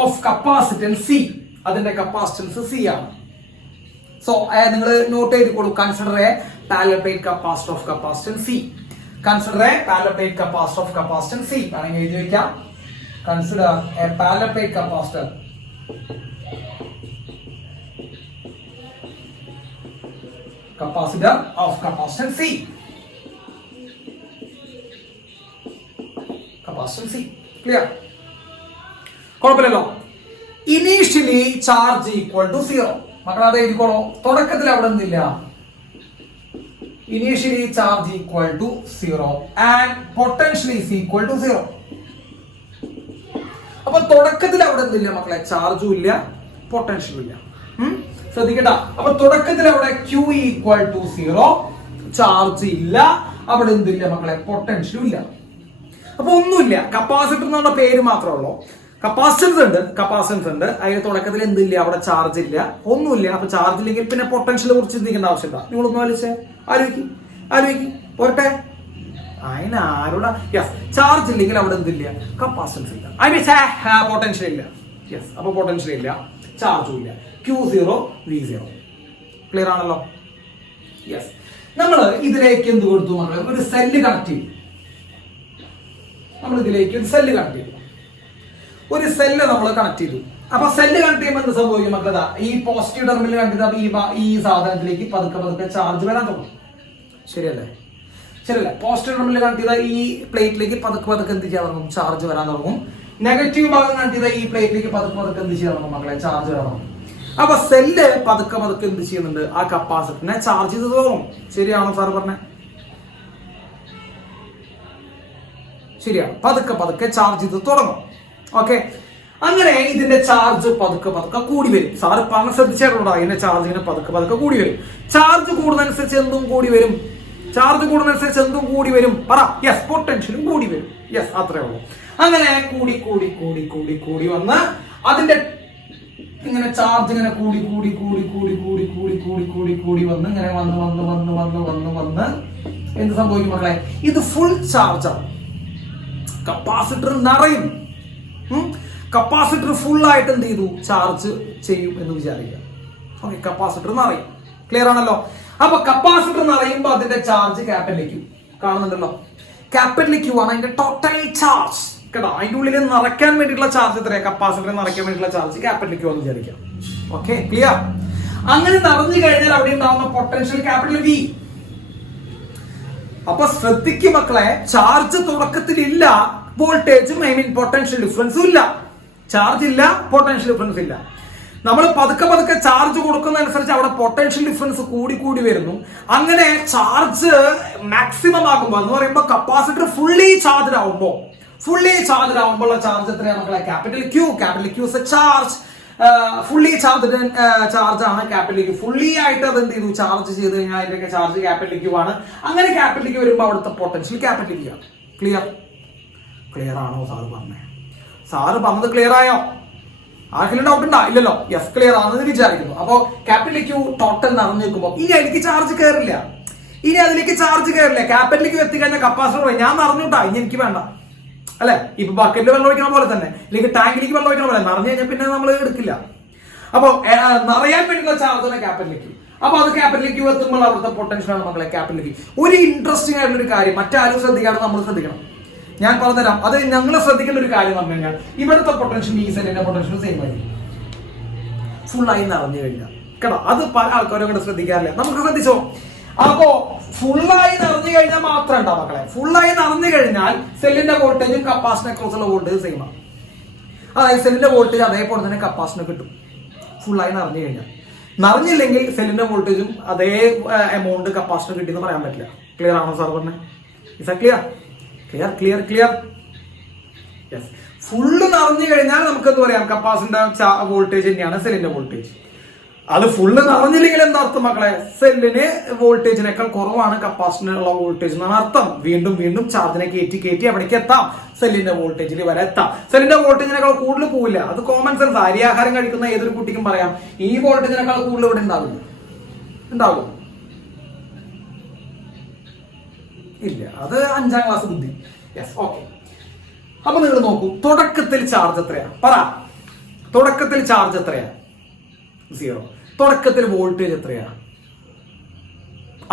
Of capacitance C. അതിന്റെ കപ്പാസിറ്റൻസ് സി ആണ്. സോ നിങ്ങൾ നോട്ട് ചെയ്തിക്കോളൂ. Consider a parallel plate capacitor of capacitance C. വേണമെങ്കിൽ എഴുതി വെക്കാം. Consider a parallel plate capacitor of capacitance C. Clear? കുഴപ്പമില്ലല്ലോ. Initially charge equal to 0. മക്കളെ അത് എഴുതിക്കോളൂ. തുടക്കത്തിൽ അവിടെ ഒന്നില്ല. Initially charge equal to 0 and potential is equal to 0. അപ്പൊ തുടക്കത്തിൽ അവിടെ എന്തില്ല മക്കളെ? ചാർജും ഇല്ല, പൊട്ടൻഷ്യലും ഇല്ല. ശ്രദ്ധിക്കട്ട. അപ്പൊ തുടക്കത്തിൽ അവിടെ Q ഈക്വൽ ടു 0, ചാർജ് ഇല്ല, അവിടെ എന്തില്ല മക്കളെ? പൊട്ടൻഷ്യലും ഇല്ല. അപ്പൊ ഒന്നുമില്ല. കപ്പാസിറ്റർ എന്ന് പറഞ്ഞ പേര് മാത്രമേ ഉള്ളൂ. കപ്പാസിറ്റൻസ് ഉണ്ട്. അതിന് തുടക്കത്തിൽ എന്തില്ല? അവിടെ ചാർജ് ഇല്ല, ഒന്നുമില്ല. അപ്പൊ ചാർജ് ഇല്ലെങ്കിൽ പിന്നെ പൊട്ടൻഷ്യൽ കുറിച്ച് ചിന്തിക്കേണ്ട ആവശ്യമില്ല. നിങ്ങളൊന്നും ആലോചിക്കും പോരട്ടെ. അതിന് ആരോടാ? യെസ്, ചാർജ് ഇല്ലെങ്കിൽ അവിടെ എന്തില്ല? കപ്പാസിറ്റൻസ് ഇല്ല, പൊട്ടൻഷ്യൽ ഇല്ല. യെസ്, അപ്പൊ പൊട്ടൻഷ്യൽ ഇല്ല, ചാർജും ഇല്ല. Q0 V0. ക്ലിയർ ആണല്ലോ? യെസ്. നമ്മൾ ഇതിലേക്ക് എന്ത് കൊടുത്തു മക്കളെ? ഒരു സെല്ല് കണക്ട് ചെയ്തു. ഒരു സെല്ല് നമ്മൾ കണക്ട് ചെയ്തു. അപ്പൊ സെല്ല് കണക്ട് ചെയ്യുമ്പോൾ എന്ത് സംഭവിക്കും മക്കളെ? ഈ പോസിറ്റീവ് ടെർമിനൽ കണക്ട് ചെയ്ത ഈ സാധനത്തിലേക്ക് പതുക്കെ ചാർജ് വരാൻ തുടങ്ങും. ശരിയല്ലേ? പോസിറ്റീവ് ടെർമിനൽ കണക്ട് ചെയ്ത ഈ പ്ലേറ്റിലേക്ക് പതുക്കെ എന്ത് ചെയ്യാൻ തുടങ്ങും? ചാർജ് വരാൻ തുടങ്ങും. നെഗറ്റീവ് ഭാഗം കണക്ട് ചെയ്ത ഈ പ്ലേറ്റിലേക്ക് പതുക്കെ എന്ത് ചെയ്യാൻ തുടങ്ങും മക്കളെ? ചാർജ് വരാൻ തുടങ്ങും. അപ്പൊ സെല്ല് പതുക്കെ എന്ത് ചെയ്യുന്നുണ്ട്? ആ കപ്പാസിറ്ററിനെ ചാർജ് ചെയ്ത് തുടങ്ങും. ശരിയാണോ സാർ പറഞ്ഞേ? ശരിയാണ്. പതുക്കെ ചാർജ് ചെയ്ത് തുടങ്ങും. ഓക്കെ, അങ്ങനെ ഇതിന്റെ ചാർജ് പതുക്കെ കൂടി വരും. സാറ് പറഞ്ഞ ശ്രദ്ധിച്ചായിട്ടുണ്ടോ? ഇതിന്റെ ചാർജ് ഇങ്ങനെ പതുക്കെ കൂടി വരും. ചാർജ് കൂടുന്നതനുസരിച്ച് എന്തും കൂടി വരും. പറ. യെസ്, പൊട്ടൻഷ്യലും കൂടി വരും. യെസ്, അത്രേ ഉള്ളൂ. അങ്ങനെ കൂടി വന്ന് അതിന്റെ ഇങ്ങനെ ചാർജ് ഇങ്ങനെ കൂടി വന്ന് ഇങ്ങനെ വന്ന് എന്ത് സംഭവിക്കും മക്കളെ? ഇത് ഫുൾ ചാർജ് ആവും. കപ്പാസിറ്റർ നിറയും. കപ്പാസിറ്റർ ഫുൾ ആയിട്ട് എന്ത് ചെയ്തു? ചാർജ് ചെയ്യും എന്ന് വിചാരിക്കുക. ഓക്കെ, കപ്പാസിറ്റർ നിറയും. ക്ലിയർ ആണല്ലോ? അപ്പൊ കപ്പാസിറ്റർ നിറയുമ്പോ അതിന്റെ ചാർജ് ക്യാപിറ്റൽ കാണുന്നുണ്ടല്ലോ. ക്യാപിറ്റൽ Q ആണ് അതിന്റെ ടോട്ടൽ ചാർജ്. കേട്ടോ, അതിന്റെ ഉള്ളിൽ നിറയ്ക്കാൻ വേണ്ടിയിട്ടുള്ള ചാർജ് എത്രയാണ്? കപ്പാസിറ്റർ നിറയ്ക്കാൻ വേണ്ടിയിട്ടുള്ള ചാർജ് ക്യാപിറ്റൽ Q എന്ന് വിചാരിക്കാം. Okay, clear? അങ്ങനെ നിറഞ്ഞു കഴിഞ്ഞാൽ അവിടെ ഉണ്ടാവുന്ന പൊട്ടൻഷ്യൽ ക്യാപിറ്റൽ V. അപ്പൊ ശ്രദ്ധിക്കും മക്കളെ, ചാർജ് തുടക്കത്തിൽ ഇല്ല, വോൾട്ടേജും പൊട്ടൻഷ്യൽ ഡിഫറൻസും ഇല്ല. ചാർജ് ഇല്ല, പൊട്ടൻഷ്യൽ ഡിഫറൻസ് ഇല്ല. നമ്മൾ പതുക്കെ ചാർജ് കൊടുക്കുന്നതനുസരിച്ച് അവിടെ പൊട്ടൻഷ്യൽ ഡിഫറൻസ് കൂടി വരുന്നു. അങ്ങനെ ചാർജ് മാക്സിമം ആകുമ്പോൾ എന്ന് പറയുമ്പോൾ കപ്പാസിറ്റർ ഫുള്ളി ചാർജ് ആവുമ്പോൾ ഉള്ള ചാർജ് എത്രയാണ് മക്കളെ? Capital Q charge. Fully charge ആണ് ക്യാപിറ്റൽ Q. ഫുള്ളി ആയിട്ട് അത് എന്ത് ചെയ്തു? ചാർജ് ചെയ്ത് കഴിഞ്ഞാൽ അതിന്റെ ചാർജ് ക്യാപിറ്റൽ Q ആണ്. അങ്ങനെ ക്യാപിറ്റൽ Q വരുമ്പോൾ അവിടുത്തെ പൊട്ടൻഷ്യൽ ക്യാപിറ്റൽ Q ആണ്. ക്ലിയർ ആണോ സാറ് പറഞ്ഞത്? ക്ലിയർ ആയോ? ആർക്കെങ്കിലും ഡൗട്ട് ഉണ്ടോ? ഇല്ലല്ലോ. യെസ്, ക്ലിയർ ആണെന്ന് വിചാരിക്കുന്നു. അപ്പോ ക്യാപിറ്റൽ ക്യൂ ടോട്ടൽ നിറഞ്ഞു നിൽക്കുമ്പോൾ ഇനി അതിലേക്ക് ചാർജ് കയറില്ല. ക്യാപിറ്റലിലേക്ക് എത്തിക്കഴിഞ്ഞാൽ കപ്പാസിറ്റർ ഞാൻ നിറഞ്ഞുട്ടാ, ഇനി എനിക്ക് വേണ്ട അല്ലെ. ഇപ്പൊ ബക്കറ്റിൽ വെള്ളം ഒഴിക്കണ പോലെ തന്നെ, അല്ലെങ്കിൽ ടാങ്കിലേക്ക് വെള്ളം ഒഴിക്കണ പോലെ നിറഞ്ഞു കഴിഞ്ഞാൽ പിന്നെ നമ്മൾ എടുക്കില്ല. അപ്പൊ നിറയാൻ വേണ്ടിയുള്ള ചാർജ് തന്നെ ക്യാപിറ്റൽ ക്യൂ. അപ്പൊ അത് ക്യാപിറ്റൽ ക്യൂ എത്തുമ്പോൾ അവിടുത്തെ പൊട്ടൻഷ്യലാണ് മക്കളെ ക്യാപിറ്റൽ ക്യൂ. ഒരു ഇൻട്രസ്റ്റിംഗ് ആയിട്ടുള്ള ഒരു കാര്യം മറ്റാരും ശ്രദ്ധിക്കാതെ നമ്മൾ ശ്രദ്ധിക്കണം. ഞാൻ പറഞ്ഞുതരാം. അത് ഞങ്ങൾ ശ്രദ്ധിക്കേണ്ട ഒരു കാര്യം പറഞ്ഞു കഴിഞ്ഞാൽ ഇവിടുത്തെ പൊട്ടൻഷ്യൽ ഈ സെല്ലിന്റെ പൊട്ടൻഷ്യൽ സെയിം ആയിരിക്കും ഫുള്ളായി നിറഞ്ഞു കഴിഞ്ഞാൽ. കേട്ടോ, അത് പല ആൾക്കാരും കൂടെ ശ്രദ്ധിക്കാറില്ല. നമുക്ക് ശ്രദ്ധിച്ചോ. അപ്പോ ഫുള്ളായി നിറഞ്ഞു കഴിഞ്ഞാൽ മാത്രം ഉണ്ടാവും മക്കളെ. ഫുള്ളായി നിറഞ്ഞു കഴിഞ്ഞാൽ സെല്ലിന്റെ വോൾട്ടേജും കപ്പാസിറ്ററിനെ കുറിച്ചുള്ള വോൾട്ടേജ് സെയിം ആണ്. അതായത് സെല്ലിന്റെ വോൾട്ടേജ് അതേപോലെ തന്നെ കപ്പാസിറ്ററിന് കിട്ടും ഫുള്ളായി നിറഞ്ഞു കഴിഞ്ഞാൽ. നിറഞ്ഞില്ലെങ്കിൽ സെല്ലിന്റെ വോൾട്ടേജും അതേ എമൗണ്ട് കപ്പാസിറ്റർ കിട്ടിയെന്ന് പറയാൻ പറ്റില്ല. ക്ലിയർ ആണോ സാർ പറഞ്ഞത്? Is clear? Clear. Yes. Full നിറഞ്ഞു കഴിഞ്ഞാൽ നമുക്ക് എന്ത് പറയാം, കപ്പാസിറ്ററിന്റെ വോൾട്ടേജ് തന്നെയാണ് സെല്ലിന്റെ വോൾട്ടേജ്. അത് ഫുള്ള് നിറഞ്ഞില്ലെങ്കിൽ എന്താ അർത്ഥം മക്കളെ? സെല്ലിന് വോൾട്ടേജിനേക്കാൾ കുറവാണ് കപ്പാസിറ്ററിനുള്ള വോൾട്ടേജ് എന്നാണ് അർത്ഥം. വീണ്ടും ചാർജിനെ കയറ്റി അവിടേക്ക് എത്താം, സെല്ലിന്റെ വോൾട്ടേജിൽ വരെ എത്താം. സെല്ലിന്റെ വോൾട്ടേജിനേക്കാൾ കൂടുതൽ പോവില്ല. അത് കോമൺ സെൻസ്. അരിയാഹാരം കഴിക്കുന്ന ഏതൊരു കുട്ടിക്കും പറയാം ഈ വോൾട്ടേജിനേക്കാൾ കൂടുതൽ ഇവിടെ ഉണ്ടാവും ഇല്ല. അത് 5ാം ക്ലാസ് ബുദ്ധി. Yes, okay. അപ്പൊ നിങ്ങൾ നോക്കൂ, തുടക്കത്തിൽ ചാർജ് എത്രയാ? പറ. തുടക്കത്തിൽ ചാർജ് എത്രയാ? 0. തുടക്കത്തിൽ വോൾട്ടേജ് എത്രയാ?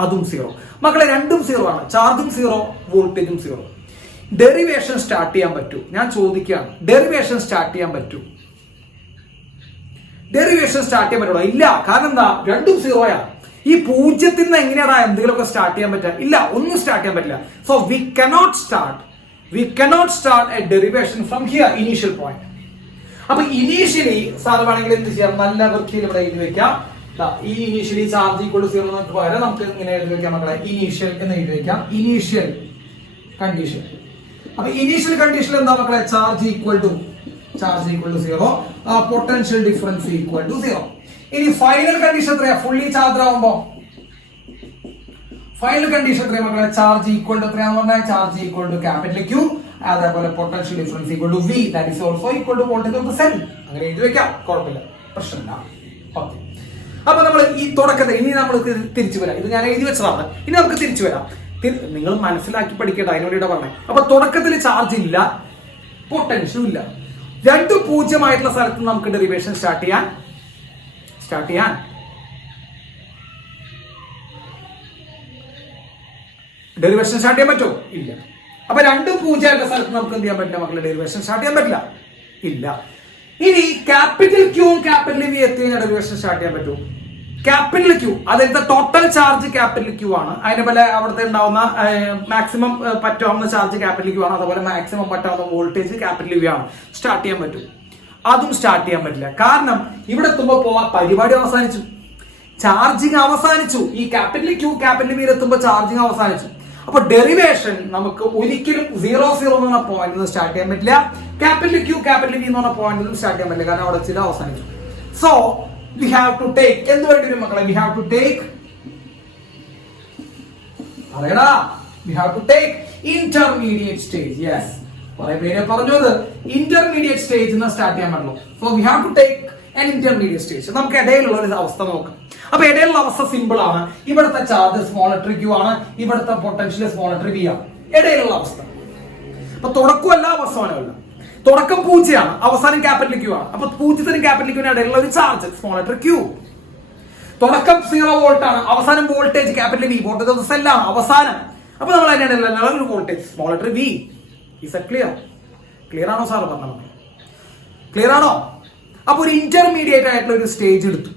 അതും 0. മക്കളെ, രണ്ടും 0 ആണ്. ചാർജും 0, വോൾട്ടേജും 0. ഡെറിവേഷൻ സ്റ്റാർട്ട് ചെയ്യാൻ പറ്റൂ? ഞാൻ ചോദിക്കുകയാണ്. ഡെറിവേഷൻ സ്റ്റാർട്ട് ചെയ്യാൻ പറ്റൂ? ഇല്ല. കാരണം എന്താ? രണ്ടും 0യാ. ഈ 0ത്തിൽ നിന്ന് എങ്ങനെയാണ് എന്തെങ്കിലുമൊക്കെ സ്റ്റാർട്ട് ചെയ്യാൻ പറ്റുക? ഇല്ല, ഒന്നും സ്റ്റാർട്ട് ചെയ്യാൻ പറ്റില്ല. So we cannot start A derivation from here, initial point. അപ്പൊ ഇനീഷ്യലി സാർ വേണമെങ്കിൽ എന്ത് ചെയ്യാം, നല്ല വൃത്തിയിൽ ഇവിടെ എഴുതി വെക്കാം. ഈ ഇനീഷ്യലി ചാർജ് ഈക്വൽ ടു 0 എന്നൊക്കെ പകരം നമുക്ക് ഇങ്ങനെ എഴുതി വെക്കാം മക്കളെ. ഇനീഷ്യൽ എന്ന് എഴുതി വെക്കാം. Initial condition. അപ്പൊ ഇനീഷ്യൽ കണ്ടീഷൻ എന്താ മക്കളെ? Charge equal to 0, potential difference equal to 0. ഇനി ഫൈനൽ കണ്ടീഷൻ എത്രയാ? ഫുള്ളി ചാർജ് ആവുമ്പോ ഫൈനൽ കണ്ടീഷൻ എത്രയാ മക്കളെ? ചാർജ് ഈക്വൽ ടു എത്രയാന്ന് പറഞ്ഞാൽ charge equal to capital Q, അതേപോലെ potential difference equal to V, that is also equal to voltage of the cell. അങ്ങനെ എഴുതി വെക്കാം, കുഴപ്പമില്ല, പ്രശ്നമില്ല. ഓക്കെ. അപ്പൊ നമ്മൾ ഈ തുടക്കത്തിൽ ഇനി നമ്മൾ തിരിച്ചു വരാം. ഇത് ഞാൻ എഴുതി വെച്ചതാണ്. ഇനി നമുക്ക് തിരിച്ചു വരാം. നിങ്ങൾ മനസ്സിലാക്കി പഠിക്കേണ്ട, അതിനോട് പറഞ്ഞത്. അപ്പൊ തുടക്കത്തിൽ ചാർജ് ഇല്ല, പൊട്ടൻഷ്യലും ഇല്ല. 2 0 സ്ഥലത്ത് നമുക്ക് ഡെറിവേഷൻ സ്റ്റാർട്ട് ചെയ്യാൻ പറ്റുമോ? ഇല്ല. അപ്പൊ 2 0 സ്ഥലത്ത് നമുക്ക് എന്ത് ചെയ്യാൻ പറ്റില്ല മക്കളെ? ഡെറിവേഷൻ സ്റ്റാർട്ട് ചെയ്യാൻ പറ്റില്ല. ഇല്ല. ഇനി ക്യാപിറ്റൽ ക്യൂവും ക്യാപിറ്റൽ വി എത്തി കഴിഞ്ഞാൽ ഡെറിവേഷൻ സ്റ്റാർട്ട് ചെയ്യാൻ പറ്റുമോ? ക്യാപിറ്റൽ ക്യൂ, അതായത് ടോട്ടൽ ചാർജ് ക്യാപിറ്റൽ ക്യൂ ആണ്. അതിനെ പോലെ അവിടുത്തെ ഉണ്ടാവുന്ന മാക്സിമം പറ്റാവുന്ന ചാർജ് ക്യാപിറ്റൽ ക്യൂ ആണ്. അതുപോലെ മാക്സിമം പറ്റാവുന്ന വോൾട്ടേജ് ക്യാപിറ്റൽ വി ആണ്. സ്റ്റാർട്ട് ചെയ്യാൻ പറ്റും? അതും സ്റ്റാർട്ട് ചെയ്യാൻ പറ്റില്ല. കാരണം ഇവിടെ എത്തുമ്പോൾ പരിപാടി അവസാനിച്ചു, ചാർജിങ് അവസാനിച്ചു. ഈ ക്യാപിറ്റൽ ക്യൂ ക്യാപിറ്റൽ വിയിൽ എത്തുമ്പോൾ ചാർജിങ് അവസാനിച്ചു. അപ്പൊ ഡെറിവേഷൻ നമുക്ക് ഒരിക്കലും 0 എന്ന പോയിന്റിൽ നിന്ന് സ്റ്റാർട്ട് ചെയ്യാൻ പറ്റില്ല. ക്യാപിറ്റൽ ക്യൂ ക്യാപിറ്റൽ വി എന്ന് പറഞ്ഞ പോയിന്റിൽ നിന്ന് സ്റ്റാർട്ട് ചെയ്യാൻ പറ്റില്ല. കാരണം അവിടെ ചില അവസാനിച്ചു. So we have to take എന്ത് വേണ്ടി വരും മക്കളെ? we have to take intermediate stage. yes, കുറെ പേര് പറഞ്ഞത് ഇന്റർമീഡിയറ്റ് സ്റ്റേജ് എന്ന് സ്റ്റാർട്ട് ചെയ്യാൻ പറ്റുള്ളൂ. So we have to take an intermediate stage. നമുക്ക് ഇടയിലുള്ള ഒരു അവസ്ഥ നോക്കാം. അപ്പൊ ഇടയിലുള്ള അവസ്ഥ സിമ്പിൾ ആണ്. ഇവിടുത്തെ ചാർജ് സ്മോൾ ലെറ്റർ ക്യൂ ആണ്, ഇവിടുത്തെ പൊട്ടൻഷ്യൽ സ്മോൾ ലെറ്റർ വി ആണ്. ഇടയിലുള്ള അവസ്ഥ. അപ്പൊ തുടക്കമല്ല അവസാനമല്ല. തുടക്കം 0 ആണ്, അവസാനം ക്യാപിറ്റൽ ക്യൂ ആണ്. അപ്പൊ 0 ക്യാപിറ്റൽ ക്യൂവിന് ഇടയിലുള്ള ഒരു ചാർജ് സ്മോൾ ലെറ്റർ ക്യൂ. തുടക്കം 0 വോൾട്ട് ആണ്, അവസാനം voltage capital V, voltage of the cell ആണ് അവസാനം. അപ്പൊ നമ്മൾ അതിനിടയിലുള്ള ഒരു voltage small letter V. Is a clear ആണോ സാർ പറഞ്ഞത്? ക്ലിയർ ആണോ? അപ്പൊ ഒരു ഇന്റർമീഡിയറ്റ് ആയിട്ടുള്ള ഒരു സ്റ്റേജ് എടുത്തു.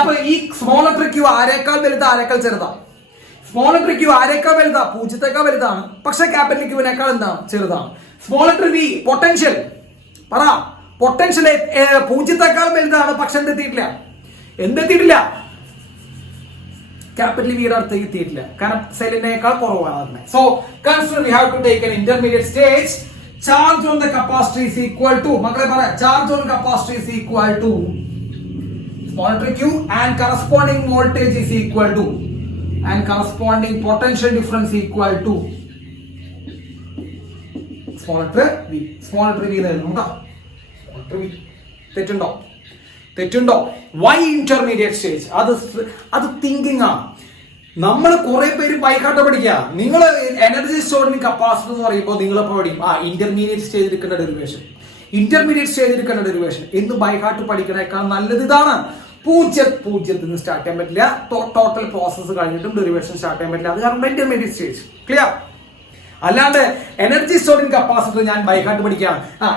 അപ്പൊ ഈ സ്മോൾ ലെറ്റർ ക്യൂ ആരേക്കാൾ വലുതാ ആരേക്കാൾ ചെറുതാ? സ്മോൾ ലെറ്റർ ക്യൂ ആരേക്കാൾ വലുതാ? 0 വലുതാണ്. പക്ഷെ ക്യാപിറ്റൽ ക്യൂവിനേക്കാൾ എന്താണ്? ചെറുതാണ്. സ്മോൾ ലെറ്റർ വി പൊട്ടൻഷ്യൽ, പറ. പൊട്ടൻഷ്യൽ 0 വലുതാണ്, പക്ഷെ എന്തെത്തിയിട്ടില്ല? ക്യാപിറ്റൽ വിയുടെ അടുത്തേക്ക് എത്തിയിട്ടില്ല. കാരണം സെല്ലിനേക്കാൾ കുറവാണ്. So consider we have to take an intermediate stage. Charge on the capacitor is equal to, മക്കളെ പറ, charge on capacitor is equal to small letter q and corresponding voltage is equal to and corresponding potential difference equal to small letter v. small letter v തെറ്റുണ്ടോ? Why intermediate stage? അത് thinking ആണ്. നമ്മൾ കുറെ പേര് ബൈക്കാട്ട് പഠിക്കുക. നിങ്ങൾ energy storing capacity എന്ന് പറയുമ്പോൾ നിങ്ങളിപ്പോ പഠിക്കും ഇന്റർമീഡിയറ്റ് സ്റ്റേജ് എടുക്കേണ്ട ഡെറിവേഷൻ എന്ന് ബൈക്കാട്ട് പഠിക്കണേക്കാൾ നല്ലത് ഇതാണ്. 0 സ്റ്റാർട്ട് ചെയ്യാൻ പറ്റില്ല. ടോട്ടൽ പ്രോസസ്സ് കഴിഞ്ഞിട്ടും ഡെറിവേഷൻ സ്റ്റാർട്ട് ചെയ്യാൻ പറ്റില്ല. അത് കാരണം ഇന്റർമീഡിയറ്റ് സ്റ്റേജ്. ക്ലിയർ? അല്ലാണ്ട് എനർജി സ്റ്റോറിംഗ് കപ്പാസിറ്റി ഞാൻ ബൈഹാർട്ട് പഠിക്കാം,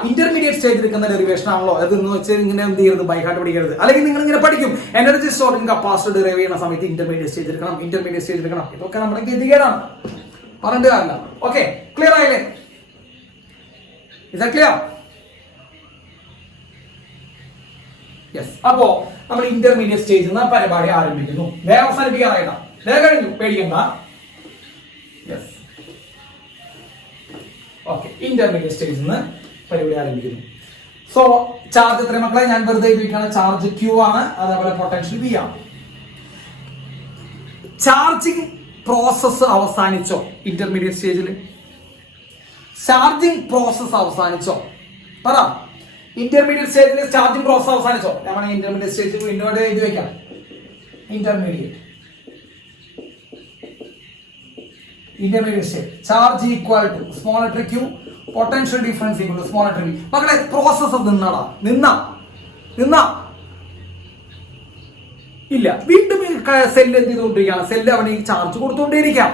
ഇന്റർമീഡിയറ്റ് സ്റ്റേജ് എടുക്കുന്ന ഡെറിവേഷൻ ആണല്ലോ അതെന്ന് വെച്ചാൽ ഇങ്ങനെ എന്ത് ചെയ്യരുത്, ബൈഹാർട്ട് പഠിക്കരുത്. അല്ലെങ്കിൽ നിങ്ങൾ ഇങ്ങനെ പഠിക്കും എനർജി സ്റ്റോറിംഗ് കപ്പാസിറ്റി ഡെറൈവ് ചെയ്യുന്ന സമയത്ത് ഇന്റർമീഡിയറ്റ് സ്റ്റേജ് എടുക്കണം. ഇതൊക്കെ നമ്മുടെ ഗതികേടാണ്, പറഞ്ഞിട്ട് കാര്യമില്ല. ഓക്കെ, ക്ലിയർ ആയില്ലേ? ക്ലിയർ? യെസ്. അപ്പോ നമ്മൾ ഇന്റർമീഡിയറ്റ് സ്റ്റേജ് എന്ന പരിപാടി ആരംഭിക്കുന്നു. വേഗം അവസാനിപ്പിക്കാറായിട്ടാ, വേഗം കഴിഞ്ഞു, പേടിക്കണ്ട. Yes, okay. ഇന്റർമീഡിയറ്റ് സ്റ്റേജിൽ നിന്ന് പരിപാടി ആരംഭിക്കുന്നു. സോ ചാർജ് എത്ര മക്കളെ? ഞാൻ വെറുതെ എഴുതിയിരിക്കുകയാണ്. ചാർജ് Q ആണ്, അതേപോലെ പൊട്ടൻഷ്യൽ V ആണ്. ചാർജിങ് പ്രോസസ് അവസാനിച്ചോ? ഇന്റർമീഡിയറ്റ് സ്റ്റേജിൽ ചാർജിങ് പ്രോസസ് അവസാനിച്ചോ? പറ. ഇന്റർമീഡിയറ്റ് സ്റ്റേജിൽ ചാർജിങ് പ്രോസസ് അവസാനിച്ചോ? ഞാൻ ഇന്റർമീഡിയറ്റ് സ്റ്റേജിൽ വീണ്ടും എഴുതി വെക്കാം. Intermediate stage charge equal to small letter Q, potential difference equal to small letter V. മക്കളെ പ്രോസസ് നിന്നാ ഇല്ല, വീണ്ടും സെല്ല് എന്ത് ചെയ്തുകൊണ്ടിരിക്കുകയാണ്? സെല്ല് അവന് ചാർജ് കൊടുത്തുകൊണ്ടേയിരിക്കാം.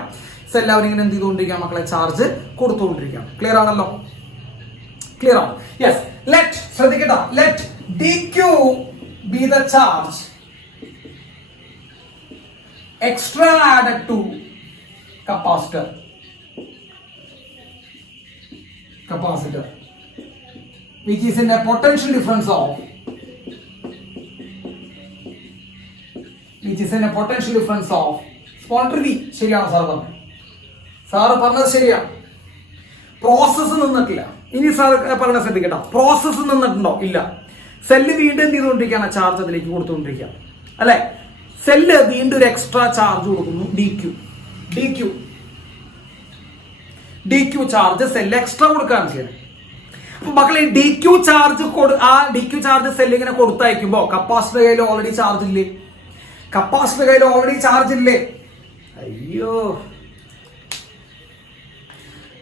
സെല്ല് അവനിങ്ങനെ എന്ത് ചെയ്തുകൊണ്ടിരിക്കാം മക്കളെ? ചാർജ് കൊടുത്തുകൊണ്ടിരിക്കാം. ക്ലിയർ ആണല്ലോ? ക്ലിയർ ആണ്. യെസ്. ലെറ്റ്, ശ്രദ്ധിക്കട്ടെ, let dq be the charge extra added to capacitor which is in a potential difference of small letter v. ശരിയാണോ സാറ് പറഞ്ഞത് ശരിയാണ്. പ്രോസസ്സ് നിന്നിട്ടില്ല. ഇനി സാർ പറഞ്ഞ ശ്രദ്ധിക്കട്ടെ, പ്രോസസ്സ് നിന്നിട്ടുണ്ടോ? ഇല്ല. സെല്ല് വീണ്ടും എന്ത് ചെയ്തുകൊണ്ടിരിക്കുകയാണ്? ചാർജ് അതിലേക്ക് കൊടുത്തുകൊണ്ടിരിക്കുക അല്ലെ? സെല്ല് വീണ്ടും ഒരു എക്സ്ട്രാ ചാർജ് കൊടുക്കുന്നു, dq ചാർജ് സെല്ല് എക്സ്ട്രാ കൊടുക്കുകയാണ് ചെയ്യുന്നത്. അപ്പൊ മക്കളെ dq ചാർജ് സെല്ല് ഇങ്ങനെ കൊടുത്തയക്കുമ്പോ കപ്പാസിറ്റർ കയ്യിൽ ഓൾറെഡി ചാർജ് ഇല്ലേ? അയ്യോ,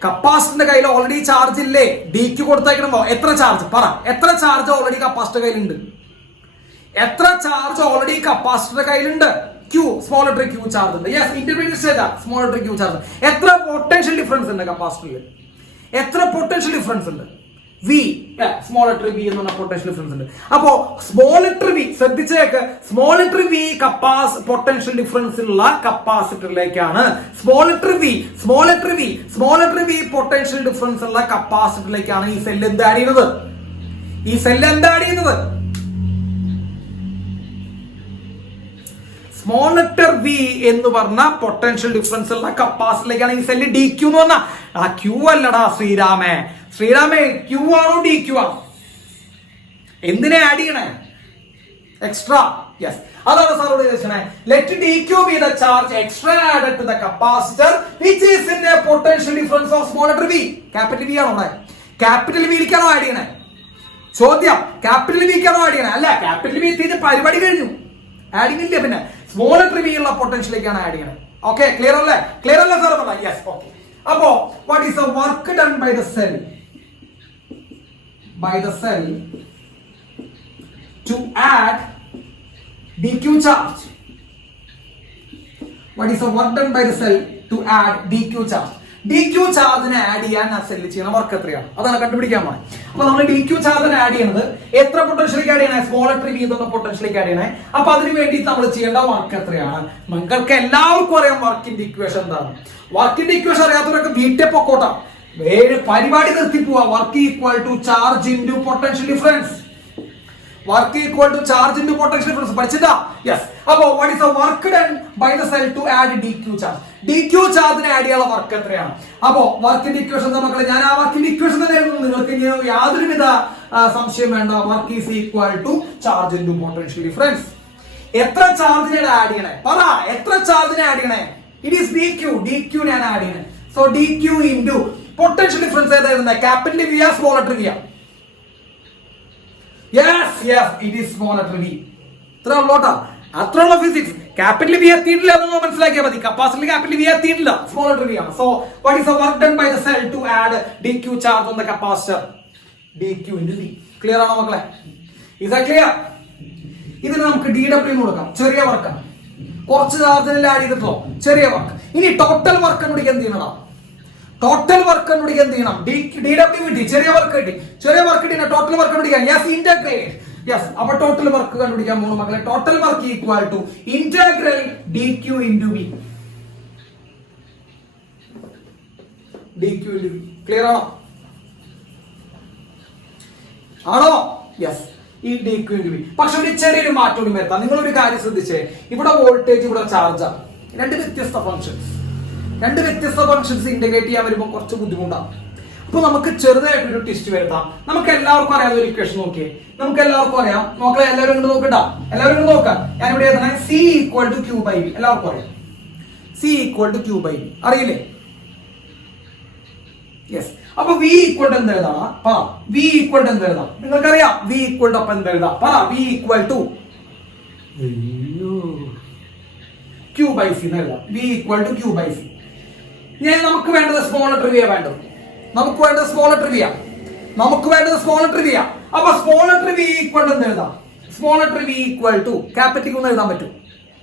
കപ്പാസിറ്ററിന്റെ കയ്യിൽ ഓൾറെഡി ചാർജ് ഇല്ലേ? dq കൊടുത്തയക്കണമോ? എത്ര ചാർജ് പറ? എത്ര ചാർജ് ഓൾറെഡി കപ്പാസിറ്റർ കയ്യിലുണ്ട്? കപ്പാസിറ്റർ കയ്യിലുണ്ട്? Q, small letter Q charge ഉണ്ട്. Yes, intermediate stage small letter Q charge. എത്ര പൊട്ടൻഷ്യൽ ഡിഫറൻസ് ഉണ്ട് കപ്പാസിറ്ററിൽ? V, സ്മോൾ ലെറ്റർ V എന്ന് പറഞ്ഞ പൊട്ടൻഷ്യൽ ഡിഫറൻസ് ഉണ്ട്. അപ്പോ സ്മോൾ ലെറ്റർ V, ശ്രദ്ധിച്ചേക്ക്, small letter V potential difference ഉള്ള കപ്പാസിറ്ററിലേക്കാണ്. Small letter V potential difference ഉള്ള കപ്പാസിറ്ററിലേക്കാണ് ഈ സെല്ല് എന്ത് ആഡ് ചെയ്യുന്നത്? സ്മോൾ ലെറ്റർ V എന്ന് പറഞ്ഞ പൊട്ടൻഷ്യൽ ഡിഫറൻസ് ഉള്ള കപ്പാസിറ്ററിലേക്കാണ് ഈ സെല്ല് dq എന്ന് പറഞ്ഞ. Q അല്ലടാ ശ്രീരാമേ, Q ആണോ dq ആണോ? എന്തിനെ ആഡ് ചെയ്യണേ? എക്സ്ട്രാ. യെസ്, അതാണ് സാറോട് ചോദിച്ചേ. Let dq be the charge extra added to the capacitor which is in a potential difference of small letter v. Capital V ആണോ? ക്യാപിറ്റൽ വിയിലേക്കാണോ ആഡ് ചെയ്യണേ? ചോദ്യം, ക്യാപിറ്റൽ വിക്കാണോ ആഡ് ചെയ്യണേ? അല്ല, ക്യാപിറ്റൽ V എത്തിയിട്ട് പരിപാടി കഴിഞ്ഞു, ആഡിങ് ഇല്ല. പിന്നെ സ്മോൾ ലെറ്റർ V ഉള്ള പൊട്ടൻഷ്യലിലേക്കാണ് ആഡ് ചെയ്യണേ. ഓക്കെ, ക്ലിയർ അല്ലേ സാർ? പറഞ്ഞ യെസ്. ഓക്കെ, അപ്പോ what is the work done by the cell to add dq charge? What is the work done by the cell to add dq charge? dq ചാർജിനെ add ചെയ്യാൻ ആ cell ചെയ്യുന്ന work എത്രയാണ്? അതാണ് കണ്ടുപിടിക്കാൻ പോണേ. അപ്പൊ നമ്മൾ dq ചാർജിനെ ആഡ് ചെയ്യുന്നത് എത്ര പൊട്ടൻഷ്യലേക്ക് ആഡ് ചെയ്യണേ? സ്മോൾ ലെറ്റർ V എന്ന പൊട്ടൻഷ്യലേക്ക് ആഡ് ചെയ്യണേ. അപ്പൊ അതിന് വേണ്ടി നമ്മൾ ചെയ്യേണ്ട വർക്ക് എത്രയാണ്? നിങ്ങൾക്ക് എല്ലാവർക്കും അറിയാം വർക്കിന്റെ ഇക്വേഷൻ എന്താണ്. വർക്കിന്റെ ഇക്വേഷൻ അറിയാത്തവരൊക്കെ വീട്ടിൽ പൊക്കോട്ടാ, പരിപാടി നിർത്തി പോവാ. Work equal to charge into potential difference. പഠിച്ചിട്ടാ? യെസ്. അപ്പോ what is the work done by the cell to add dq charge? dq ചാർജിനെ ആഡ് ചെയ്യാനുള്ള വർക്ക് എത്രയാണ്? അപ്പോ വർക്കിന്റെ ഇക്വേഷൻ മക്കളെ, ഞാൻ ആ വർക്കിന്റെ ഇക്വേഷൻ തന്നെ എഴുതുന്നു, നിങ്ങൾക്ക് യാതൊരുവിധ സംശയം വേണ്ട. Work is equal to charge into potential difference. എത്ര ചാർജിനെ ആഡ് ചെയ്യണേ? പറ, എത്ര ചാർജിനെ ആഡ് ചെയ്യണേ? ഇറ്റ് ഈസ് dq ഞാൻ ആഡ് ചെയ്യണേ. So dq into potential difference ഏതായിരുന്നു? Capital V, small letter V. It is small letter V. ഇത്ര ഉള്ളോട്ടാ, അത്രയുള്ള ഫിസിക്സ്. ക്യാപിറ്റൽ വി എത്തിയിട്ടില്ല എന്നൊന്ന് മനസ്സിലാക്കിയാൽ മതി. കപ്പാസിറ്റർ ക്യാപിറ്റൽ വി എത്തിയിട്ടില്ല, സ്മോൾ ലെറ്റർ വി ആണ്. So what is the work done by the cell to add dq charge on the capacitor? dq into v. Clear ആണോ മക്കളെ? Is that clear? ഇതിന് നമുക്ക് dw എന്ന് കൊടുക്കാം, ചെറിയ വർക്കാണ്. കുറച്ച് ചാർജിൽ ആഡ് ചെയ്തിട്ടോ, ചെറിയ വർക്ക്. ഇനി ടോട്ടൽ വർക്ക് കണ്ടുപിടിക്കാൻ എന്ത് ചെയ്യണം? ടോട്ടൽ വർക്ക് കണ്ടുപിടിക്കാൻ എന്ത് ചെയ്യണം? dw കിട്ടി, ചെറിയ വർക്ക് കിട്ടി. ചെറിയ വർക്ക് കിട്ടി, ടോട്ടൽ വർക്ക് കണ്ടുപിടിക്കാൻ ഇന്റഗ്രേറ്റ്. അപ്പൊ ടോട്ടൽ വർക്ക് കണ്ടുപിടിക്കാൻ പോകുന്നു മക്കളെ. Total work equal to integral dq into v. dq into v. Clear ആണോ? ആണോ? യെസ്. ഈ dq into v. പക്ഷെ ഒരു ചെറിയൊരു മാറ്റം കൂടി വരുത്താം. നിങ്ങളൊരു കാര്യം ശ്രദ്ധിച്ചേ, ഇവിടെ വോൾട്ടേജ്, ഇവിടെ ചാർജാണ്. രണ്ട് വ്യത്യസ്ത ഫംഗ്ഷൻസ് ഇന്റഗ്രേറ്റ് ചെയ്യാൻ വരുമ്പോൾ കുറച്ച് ബുദ്ധിമുട്ടാണ്. അപ്പൊ നമുക്ക് ചെറുതായിട്ടൊരു ട്വിസ്റ്റ് വരുത്താം. നമുക്ക് എല്ലാവർക്കും അറിയാം ഒരു ഇക്വേഷൻ നോക്കിയേ. നമുക്ക് എല്ലാവർക്കും അറിയാം. നോക്കളെ, എല്ലാവരും ഇങ്ങോട്ട് നോക്കണ്ട, എല്ലാവരും ഇങ്ങോട്ട് നോക്കാം. ഞാനിവിടെ എഴുതണേ C equal to Q by V. എല്ലാവർക്കും അറിയാം C equal to Q by V. അറിയില്ലേ? യെസ്. അപ്പൊ V equal to എന്ത് എഴുതാം? പറ. V equal to എന്ത് എഴുതാം? നിങ്ങൾക്കറിയാം V equal to അപ്പൊ എന്ത് എഴുതാം? പറ. V equal to Q by C എന്ന് എഴുതാം. V equal to Q by C. നമുക്ക് വേണ്ടത് സ്മോൾ ലെറ്റർ വി വേണ്ടത്. നമുക്ക് വേണ്ടത് സ്മോൾ ലെറ്റർ വി. അപ്പൊ സ്മോൾ ലെറ്റർ വി ഈക്വൽ എന്ത് എഴുതാം? Small letter V equal to capital Q എന്ന് എഴുതാൻ പറ്റും?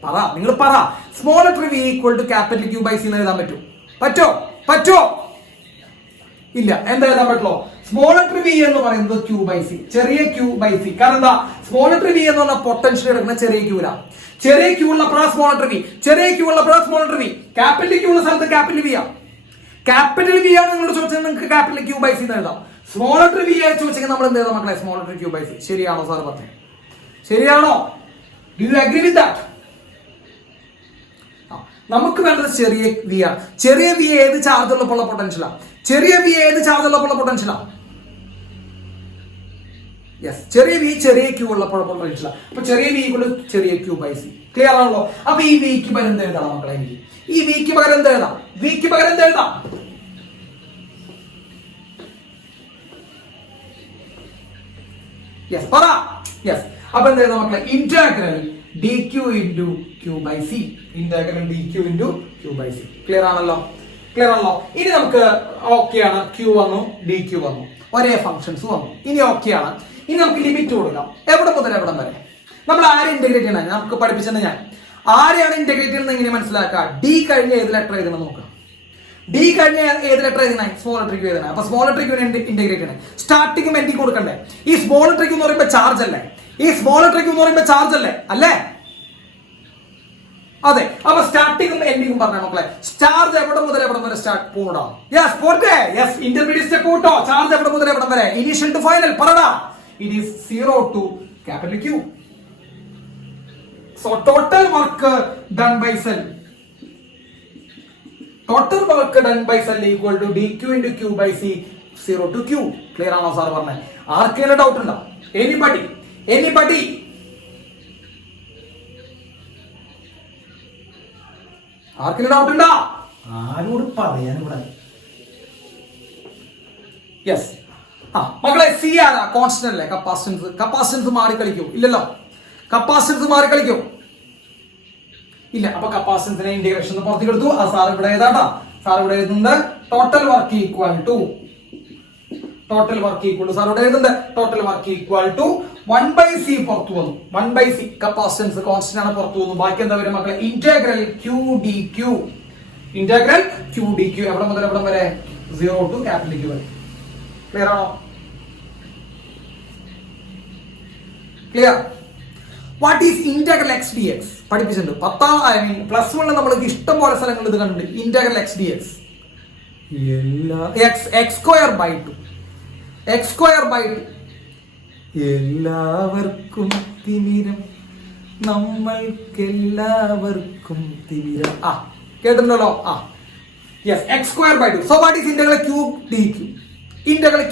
പറ, നിങ്ങൾ പറ. Small letter V equal to capital Q by C എന്ന് എഴുതാൻ പറ്റും? പറ്റോ? ഇല്ല. എന്താ എഴുതാൻ പറ്റുള്ളൂ? സ്മോൾ ലെറ്റർ വി എന്ന് പറയുന്നത് ക്യൂ ബൈ സി, ചെറിയ ക്യൂ ബൈ സി. കാരണം എന്താ? സ്മോൾ ലെറ്റർ വി എന്ന് പറഞ്ഞ പൊട്ടൻഷ്യൽ എടുക്കുന്ന ചെറിയ ക്യൂല. ചെറിയ ക്യൂ ഉള്ളപ്പോഴാ സ്മോൾ ലെറ്റർ വി. ചെറിയ ക്യൂ ഉള്ളപ്പോഴാ small letter V. Capital Q ഉള്ള സ്ഥലത്ത് ക്യാപിറ്റൽ വി ആണ്. ക്യാപിറ്റൽ വി ആണ് നിങ്ങൾ ചോദിച്ചാൽ നിങ്ങൾക്ക് ക്യാപിറ്റൽ ക്യൂ ബൈ സി എന്ന് എഴുതാം. സ്മോൾ ലെറ്റർ വി ആയി ചോദിച്ചാൽ നമ്മൾ എന്ത് എഴുതാം മക്കളെ? Small letter q by C. ശരിയാണോ സാർ പറഞ്ഞത്? ശരിയാണോ? Do you agree with that? നമുക്ക് വേണ്ടത് ചെറിയ വി ആണ്. ചെറിയ വി ഏത് ചാർജ് ഉള്ളപ്പോൾ പൊട്ടൻഷ്യലാണ്? ചെറിയ വി ചെറിയ വി ചെറിയ ക്യൂ ഉള്ളപ്പോൾ പൊട്ടൻഷ്യലാണ്. അപ്പൊ ചെറിയ വി ചെറിയ ക്യൂ ബൈ സി. ക്ലിയർ ആണല്ലോ? അപ്പൊ ഈ വിക്ക് പകരം എന്ത് എഴുതാം മക്കളെ? എനിക്ക് ഈ വിക്ക് പകരം എന്ത് എഴുതാം? പറ. അപ്പൊ എന്ത് എഴുതാം മക്കളെ? Integral dq into q by c. Integral dq into q by c. Clear ആണല്ലോ? ഇനി നമുക്ക് ഓക്കെയാണ്. Q വന്നു, dq വന്നു, ഒരേ ഫംഗ്ഷൻസ് വന്നു. ഇനി ഓക്കെയാണ്. ഇനി നമുക്ക് ലിമിറ്റ് കൊടുക്കാം. എവിടെ മുതൽ എവിടം വരെ? നമ്മൾ ആരെ ഇന്റഗ്രേറ്റ് ചെയ്യണം? നമുക്ക് പഠിപ്പിച്ചത് ഞാൻ ആരെയാണ് ഇന്റഗ്രേറ്റ് ചെയ്യുന്നത് എങ്ങനെ മനസ്സിലാക്കുക? ഡി കഴിഞ്ഞ ഏത് ലെറ്റർ എഴുതണം നോക്കാം. ഡി കഴിഞ്ഞ ഏത് ലെറ്റർ എഴുതണേ? സ്മോൾ ലെറ്റർ ക്യൂ എഴുതണേ. അപ്പൊ സ്മോൾ ലെറ്റർ ക്യൂ ഇന്റഗ്രേറ്റ് ചെയ്യണേ. സ്റ്റാർട്ടിംഗ് എൻഡിങ് കൊടുക്കണ്ടേ? ഈ സ്മോൾ ലെറ്റർ ക്യൂ എന്ന് പറയുമ്പോൾ ചാർജ് അല്ലേ? അതെ. അപ്പൊ സ്റ്റാർട്ടിങ്ങും എൻഡിങ്ങും പറഞ്ഞ മക്കളെ, ചാർജ് എവിടെ മുതൽ എവിടെ വരെ സ്റ്റാർട്ട് പോകണം? Intermediate step കൂട്ടോ. ചാർജ് എവിടെ മുതൽ എവിടെ വരെ? ഇനീഷ്യൽ ടു ഫൈനൽ പറടാ. It is 0 to capital Q. So total work done by cell equal to dq into q by c 0 to q. Clear ആണോ സാർ പറഞ്ഞത്? ആർക്കെങ്കിലും ഡൗട്ട് ഉണ്ടോ? എനിബഡി ആർക്കെങ്കിലും ഡൗട്ട് ഉണ്ടോ? ആരോട് പറയാൻ ഇവിടെ? യെസ്. മക്കളെ, സി ആരാ? കോൺസ്റ്റന്റ് അല്ലേ? കപ്പാസിറ്റൻസ് മാറി കളിക്കൂ? ഇല്ലല്ലോ. ഇല്ല. അപ്പൊ കപ്പാസിറ്റൻസിനെ ഇന്റഗ്രേഷൻ പുറത്തേക്ക് എടുത്തു. ആ സാർ ഇവിടെ എഴുതാട്ടാ. സാർ ഇവിടെ എഴുതുന്നത് total work equal to sir ഇവിടെ എഴുതുന്നത് total work equal to 1/c പുറത്തു വന്നു. 1/c കപ്പാസിറ്റൻസ് കോൺസ്റ്റന്റ് ആണ്, പുറത്തു വന്നു. ബാക്കി എന്താ വരും മക്കളെ? Integral q dq. എവിടെ മുതൽ എവിടെ വരെ? 0 to capital Q വരെ. ക്ലിയർ ആണോ? Clear? What is integral x dx? പഠിപ്പിച്ചിട്ടുണ്ട്. +1 നമ്മൾക്ക് ഇഷ്ടം പോലെ സ്ഥലങ്ങൾ ഇത് കണ്ടിട്ടുണ്ട്. Integral x dx x square by 2 എല്ലാവർക്കും തിമിരം, നമ്മൾക്കെല്ലാവർക്കും തിമിരം. കേട്ടിട്ടുണ്ടല്ലോ? Yes. x square by 2. So what is integral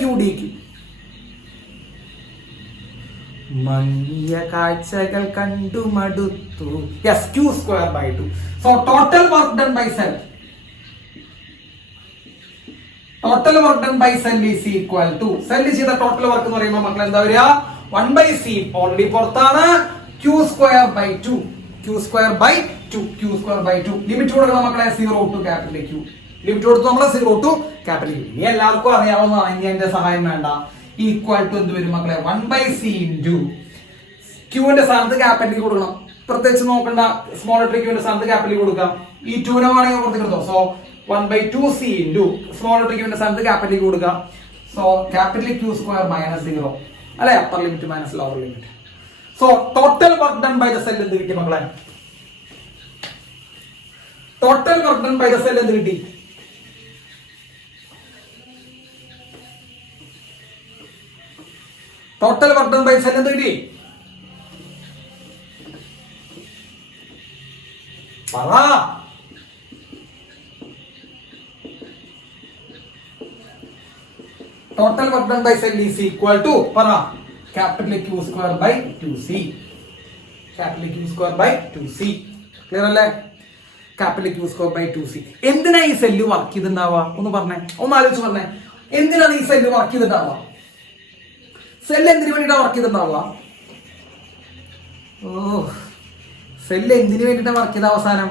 q dq? മങ്ങിയ കാഴ്ചകൾ കണ്ടു മടുത്തു. Yes. q square by 2. So total work done by cell is equal to cell ചെയ്ത ടോട്ടൽ വർക്ക് എന്ന് പറയുമ്പോൾ മക്കൾ എന്താ വരിക? 1/c ഓൾറെഡി പുറത്താണ്. q²/2 q²/2 ലിമിറ്റ് കൊടുക്കണം മക്കളെ 0 to capital Q. ലിമിറ്റ് കൊടുത്തു നമ്മൾ 0 to capital Q. ഇനി എല്ലാവർക്കും അറിയാവുന്നതാണ്, ഇനി എന്റെ സഹായം വേണ്ട. ഈക്വൽ ടു എന്ത് വരും മക്കളെ? 1/c ഇൻറ്റു ക്യൂവിന്റെ സ്ഥാനത്ത് ക്യാപിറ്റൽ കൊടുക്കണം. പ്രത്യേകിച്ച് നോക്കണ്ട, സ്മോൾ ലെറ്റർ ക്യൂവിന്റെ സ്ഥാനത്ത് ക്യാപിറ്റൽ കൊടുക്കാം. ഈ 2 വേണമെങ്കിൽ പുറത്തേക്ക് എടുത്തോ. So 1/2c into small letter ക്യൂവിന്റെ സ്ഥാനത്ത് ക്യാപിറ്റൽ കൊടുക്കാം. സോ ക്യാപിറ്റൽ Q² -0 അല്ലെ, upper limit minus lower limit. So total work done by the cell എന്ത് കിട്ടി മക്കളെ? Total work done by the cell എന്ത് കിട്ടി? Total work done by cell എന്ത് കിട്ടി? പറ. Total work done by cell is equal to പറ capital Q²/2c. Capital Q²/2c. Clear അല്ലേ? Capital Q²/2c. എന്തിനാ ഈ സെല്ല് വർക്ക് ചെയ്തിട്ടുണ്ടാവുക? ഒന്ന് പറഞ്ഞേ, ഒന്ന് ആലോചിച്ച് പറഞ്ഞേ. എന്തിനാണ് ഈ സെല്ല് വർക്ക് ചെയ്തിട്ടുണ്ടാവുക? സെല്ല് എന്തിനു വേണ്ടിയിട്ടാണ് വർക്ക് ചെയ്തിട്ടുണ്ടാവുക? ഓ, സെല്ല് എന്തിനു വേണ്ടിയിട്ടാണ് വർക്ക് ചെയ്ത അവസാനം?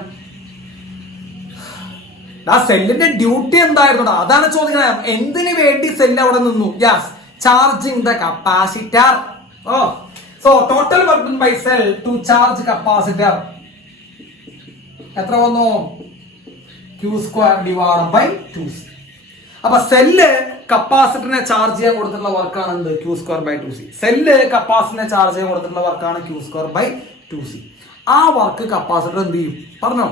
ആ സെല്ലിന്റെ ഡ്യൂട്ടി എന്തായിരുന്നു? അതാണ് ചോദിക്കുന്നത്. എന്തിനു വേണ്ടി സെല്ല് അവിടെ നിന്നു? Yes, charging the capacitor. Oh, so total work done by cell to charge capacitor എത്ര വന്നു? Q²/2c. അപ്പൊ സെല്ല് കപ്പാസിറ്ററിനെ ചാർജ് ചെയ്യാൻ കൊടുത്തിട്ടുള്ള വർക്കാണ് എന്ത്? Q²/2c. സെല്ല് കപ്പാസിറ്ററിനെ ചാർജ് ചെയ്യാൻ കൊടുത്തിട്ടുള്ള വർക്കാണ് Q²/2c. ആ വർക്ക് കപ്പാസിറ്റർ എന്ത് ചെയ്യും? പറഞ്ഞോ.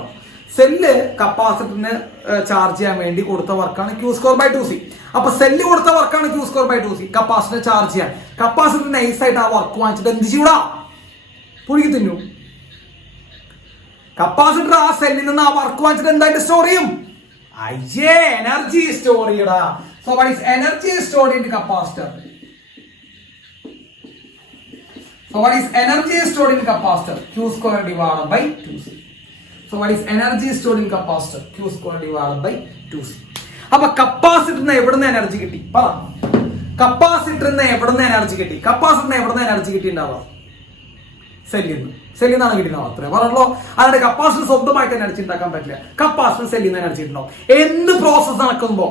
സെല്ല് കപ്പാസിറ്ററിന് ചാർജ് ചെയ്യാൻ വേണ്ടി കൊടുത്ത വർക്കാണ് Q²/2c. അപ്പൊ സെല്ല് കൊടുത്ത വർക്കാണ് Q²/2c. കപ്പാസിറ്റർ ചാർജ് ചെയ്യാൻ കപ്പാസിറ്റർ നൈസ് ആയിട്ട് ആ വർക്ക് വാങ്ങിച്ചിട്ട് എന്ത് ചെയ്യൂടാ? പുഴുകി തിന്നു. കപ്പാസിറ്റർ ആ സെല്ലിൽ നിന്ന് ആ വർക്ക് വാങ്ങിച്ചിട്ട് എന്തായിട്ട് സ്റ്റോർ ചെയ്യും? അയ്യേ, എനർജി സ്റ്റോർ ചെയ്യടാ. So what is energy stored in capacitor? So what is energy stored in capacitor? Q²/2c. So what is energy stored in capacitor? Q²/2c. അപ്പൊ കപ്പാസിറ്ററിന് എവിടുന്ന് എനർജി കിട്ടി? പറ. കപ്പാസിറ്ററിന് എവിടുന്ന് എനർജി കിട്ടി? കപ്പാസിറ്ററിന് എവിടുന്ന് എനർജി കിട്ടിയിട്ടുണ്ടാവുക? സെല്ലിൽ നിന്നാണ് കിട്ടിയിട്ടുണ്ടാവുക. അത്രേ പറഞ്ഞല്ലോ. അതുകൊണ്ട് കപ്പാസിറ്റർ സ്വന്തമായിട്ട് എനർജി ഉണ്ടാക്കാൻ പറ്റില്ല. കപ്പാസിറ്റർ സെല്ലിൽ നിന്ന് എനർജി ഉണ്ടാവും. എന്ത് പ്രോസസ് നടക്കുമ്പോ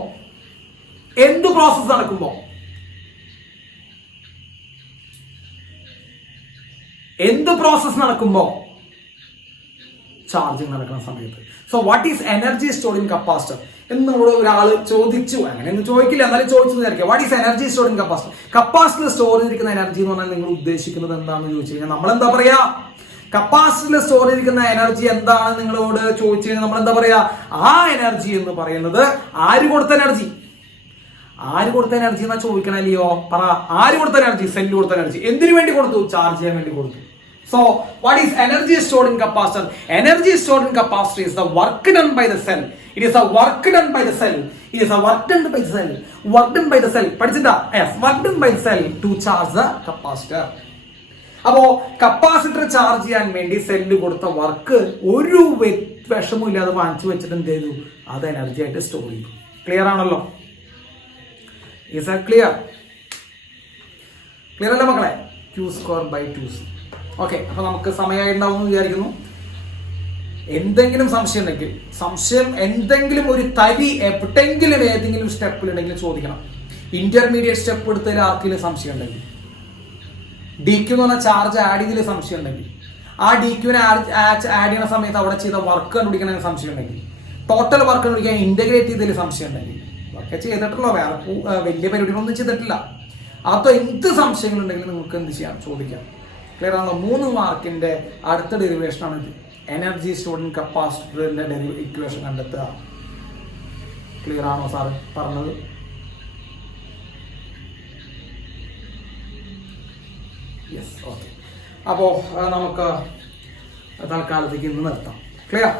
ചാർജിങ് നടക്കുന്ന സമയത്ത്. So what is energy stored in capacitor എന്ന് നമ്മളോട് ഒരാൾ ചോദിച്ചു. അങ്ങനെയൊന്നും ചോദിക്കില്ല, എന്നാലും ചോദിച്ചു വിചാരിക്കുക. What is energy stored in capacitor? കപ്പാസിറ്ററിൽ സ്റ്റോർ ചെയ്തിരിക്കുന്ന എനർജി എന്ന് പറഞ്ഞാൽ നിങ്ങൾ ഉദ്ദേശിക്കുന്നത് എന്താണെന്ന് ചോദിച്ചു കഴിഞ്ഞാൽ നമ്മൾ എന്താ പറയാ? കപ്പാസിറ്ററിൽ സ്റ്റോർ ചെയ്തിരിക്കുന്ന എനർജി എന്താണ് നിങ്ങളോട് ചോദിച്ചു കഴിഞ്ഞാൽ നമ്മൾ എന്താ പറയാ? ആ എനർജി എന്ന് പറയുന്നത് ആര് കൊടുത്ത എനർജി എന്നാ ചോദിക്കണല്ലയോ? പറ. ആര് കൊടുത്ത എനർജി? സെല്ല് കൊടുത്ത എനർജി. എന്തിനു വേണ്ടി കൊടുത്തു? ചാർജ് ചെയ്യാൻ വേണ്ടി കൊടുത്തു. So what is energy stored in capacitor? Energy stored in capacitor is the work done by the cell. It is a work done by the cell. It is a work done by the cell. Work done by the cell. പഠിച്ചിട്ടാ? Yes, work done by the cell to charge the capacitor. അപ്പോ capacitor charge ചെയ്യാൻ വേണ്ടി cell കൊടുത്ത work ഒരു വിഷമവും ഇല്ലാതെ വാങ്ങിച്ചു വെച്ചിട്ട് എന്ത് ചെയ്തു? അത് എനർജി ആയിട്ട് സ്റ്റോർ ചെയ്തു. ക്ലിയർ ആണല്ലോ? Is that clear? ക്ലിയർ അല്ലേ മക്കളെ? Q²/2c. ഓക്കെ, അപ്പൊ നമുക്ക് സമയമായിട്ടുണ്ടാവും എന്ന് വിചാരിക്കുന്നു. എന്തെങ്കിലും സംശയം എന്തെങ്കിലും ഒരു തരി എവിടെങ്കിലും ഏതെങ്കിലും സ്റ്റെപ്പിലുണ്ടെങ്കിൽ ചോദിക്കണം. ഇന്റർമീഡിയറ്റ് സ്റ്റെപ്പ് എടുത്തതിൽ ആർക്കെങ്കിലും സംശയം ഉണ്ടെങ്കിൽ, DQ എന്ന് പറഞ്ഞ ചാർജ് ആഡ് ചെയ്തതിൽ സംശയം ഉണ്ടെങ്കിൽ, ആ DQനെ ആഡ് ചെയ്യുന്ന സമയത്ത് അവിടെ ചെയ്ത വർക്ക് കണ്ടുപിടിക്കണമെങ്കിൽ സംശയം ഉണ്ടെങ്കിൽ, ടോട്ടൽ വർക്ക് കണ്ടുപിടിക്കാൻ ഇന്റഗ്രേറ്റ് ചെയ്തതിൽ സംശയം ഉണ്ടെങ്കിൽ, ഒക്കെ ചെയ്തിട്ടുള്ളൂ, വേറെ വലിയ പരിപാടികളൊന്നും ചെയ്തിട്ടില്ല. അതോ എന്ത് സംശയങ്ങളുണ്ടെങ്കിലും നിങ്ങൾക്ക് എന്ത് ചെയ്യാം? ചോദിക്കാം. ക്ലിയർ ആണല്ലോ? 3 മാർക്കിന്റെ അടുത്ത ഡെറിവേഷൻ ആണ് ഇത്. എനർജി സ്റ്റോർഡ് ഇൻ കപ്പാസിറ്ററിന്റെ ഇക്വേഷൻ കണ്ടെത്തുക. ക്ലിയർ ആണോ സാറ് പറഞ്ഞത്? Yes, okay. അപ്പോ നമുക്ക് തൽക്കാലത്തേക്ക് ഇന്ന് നിർത്താം. ക്ലിയർ?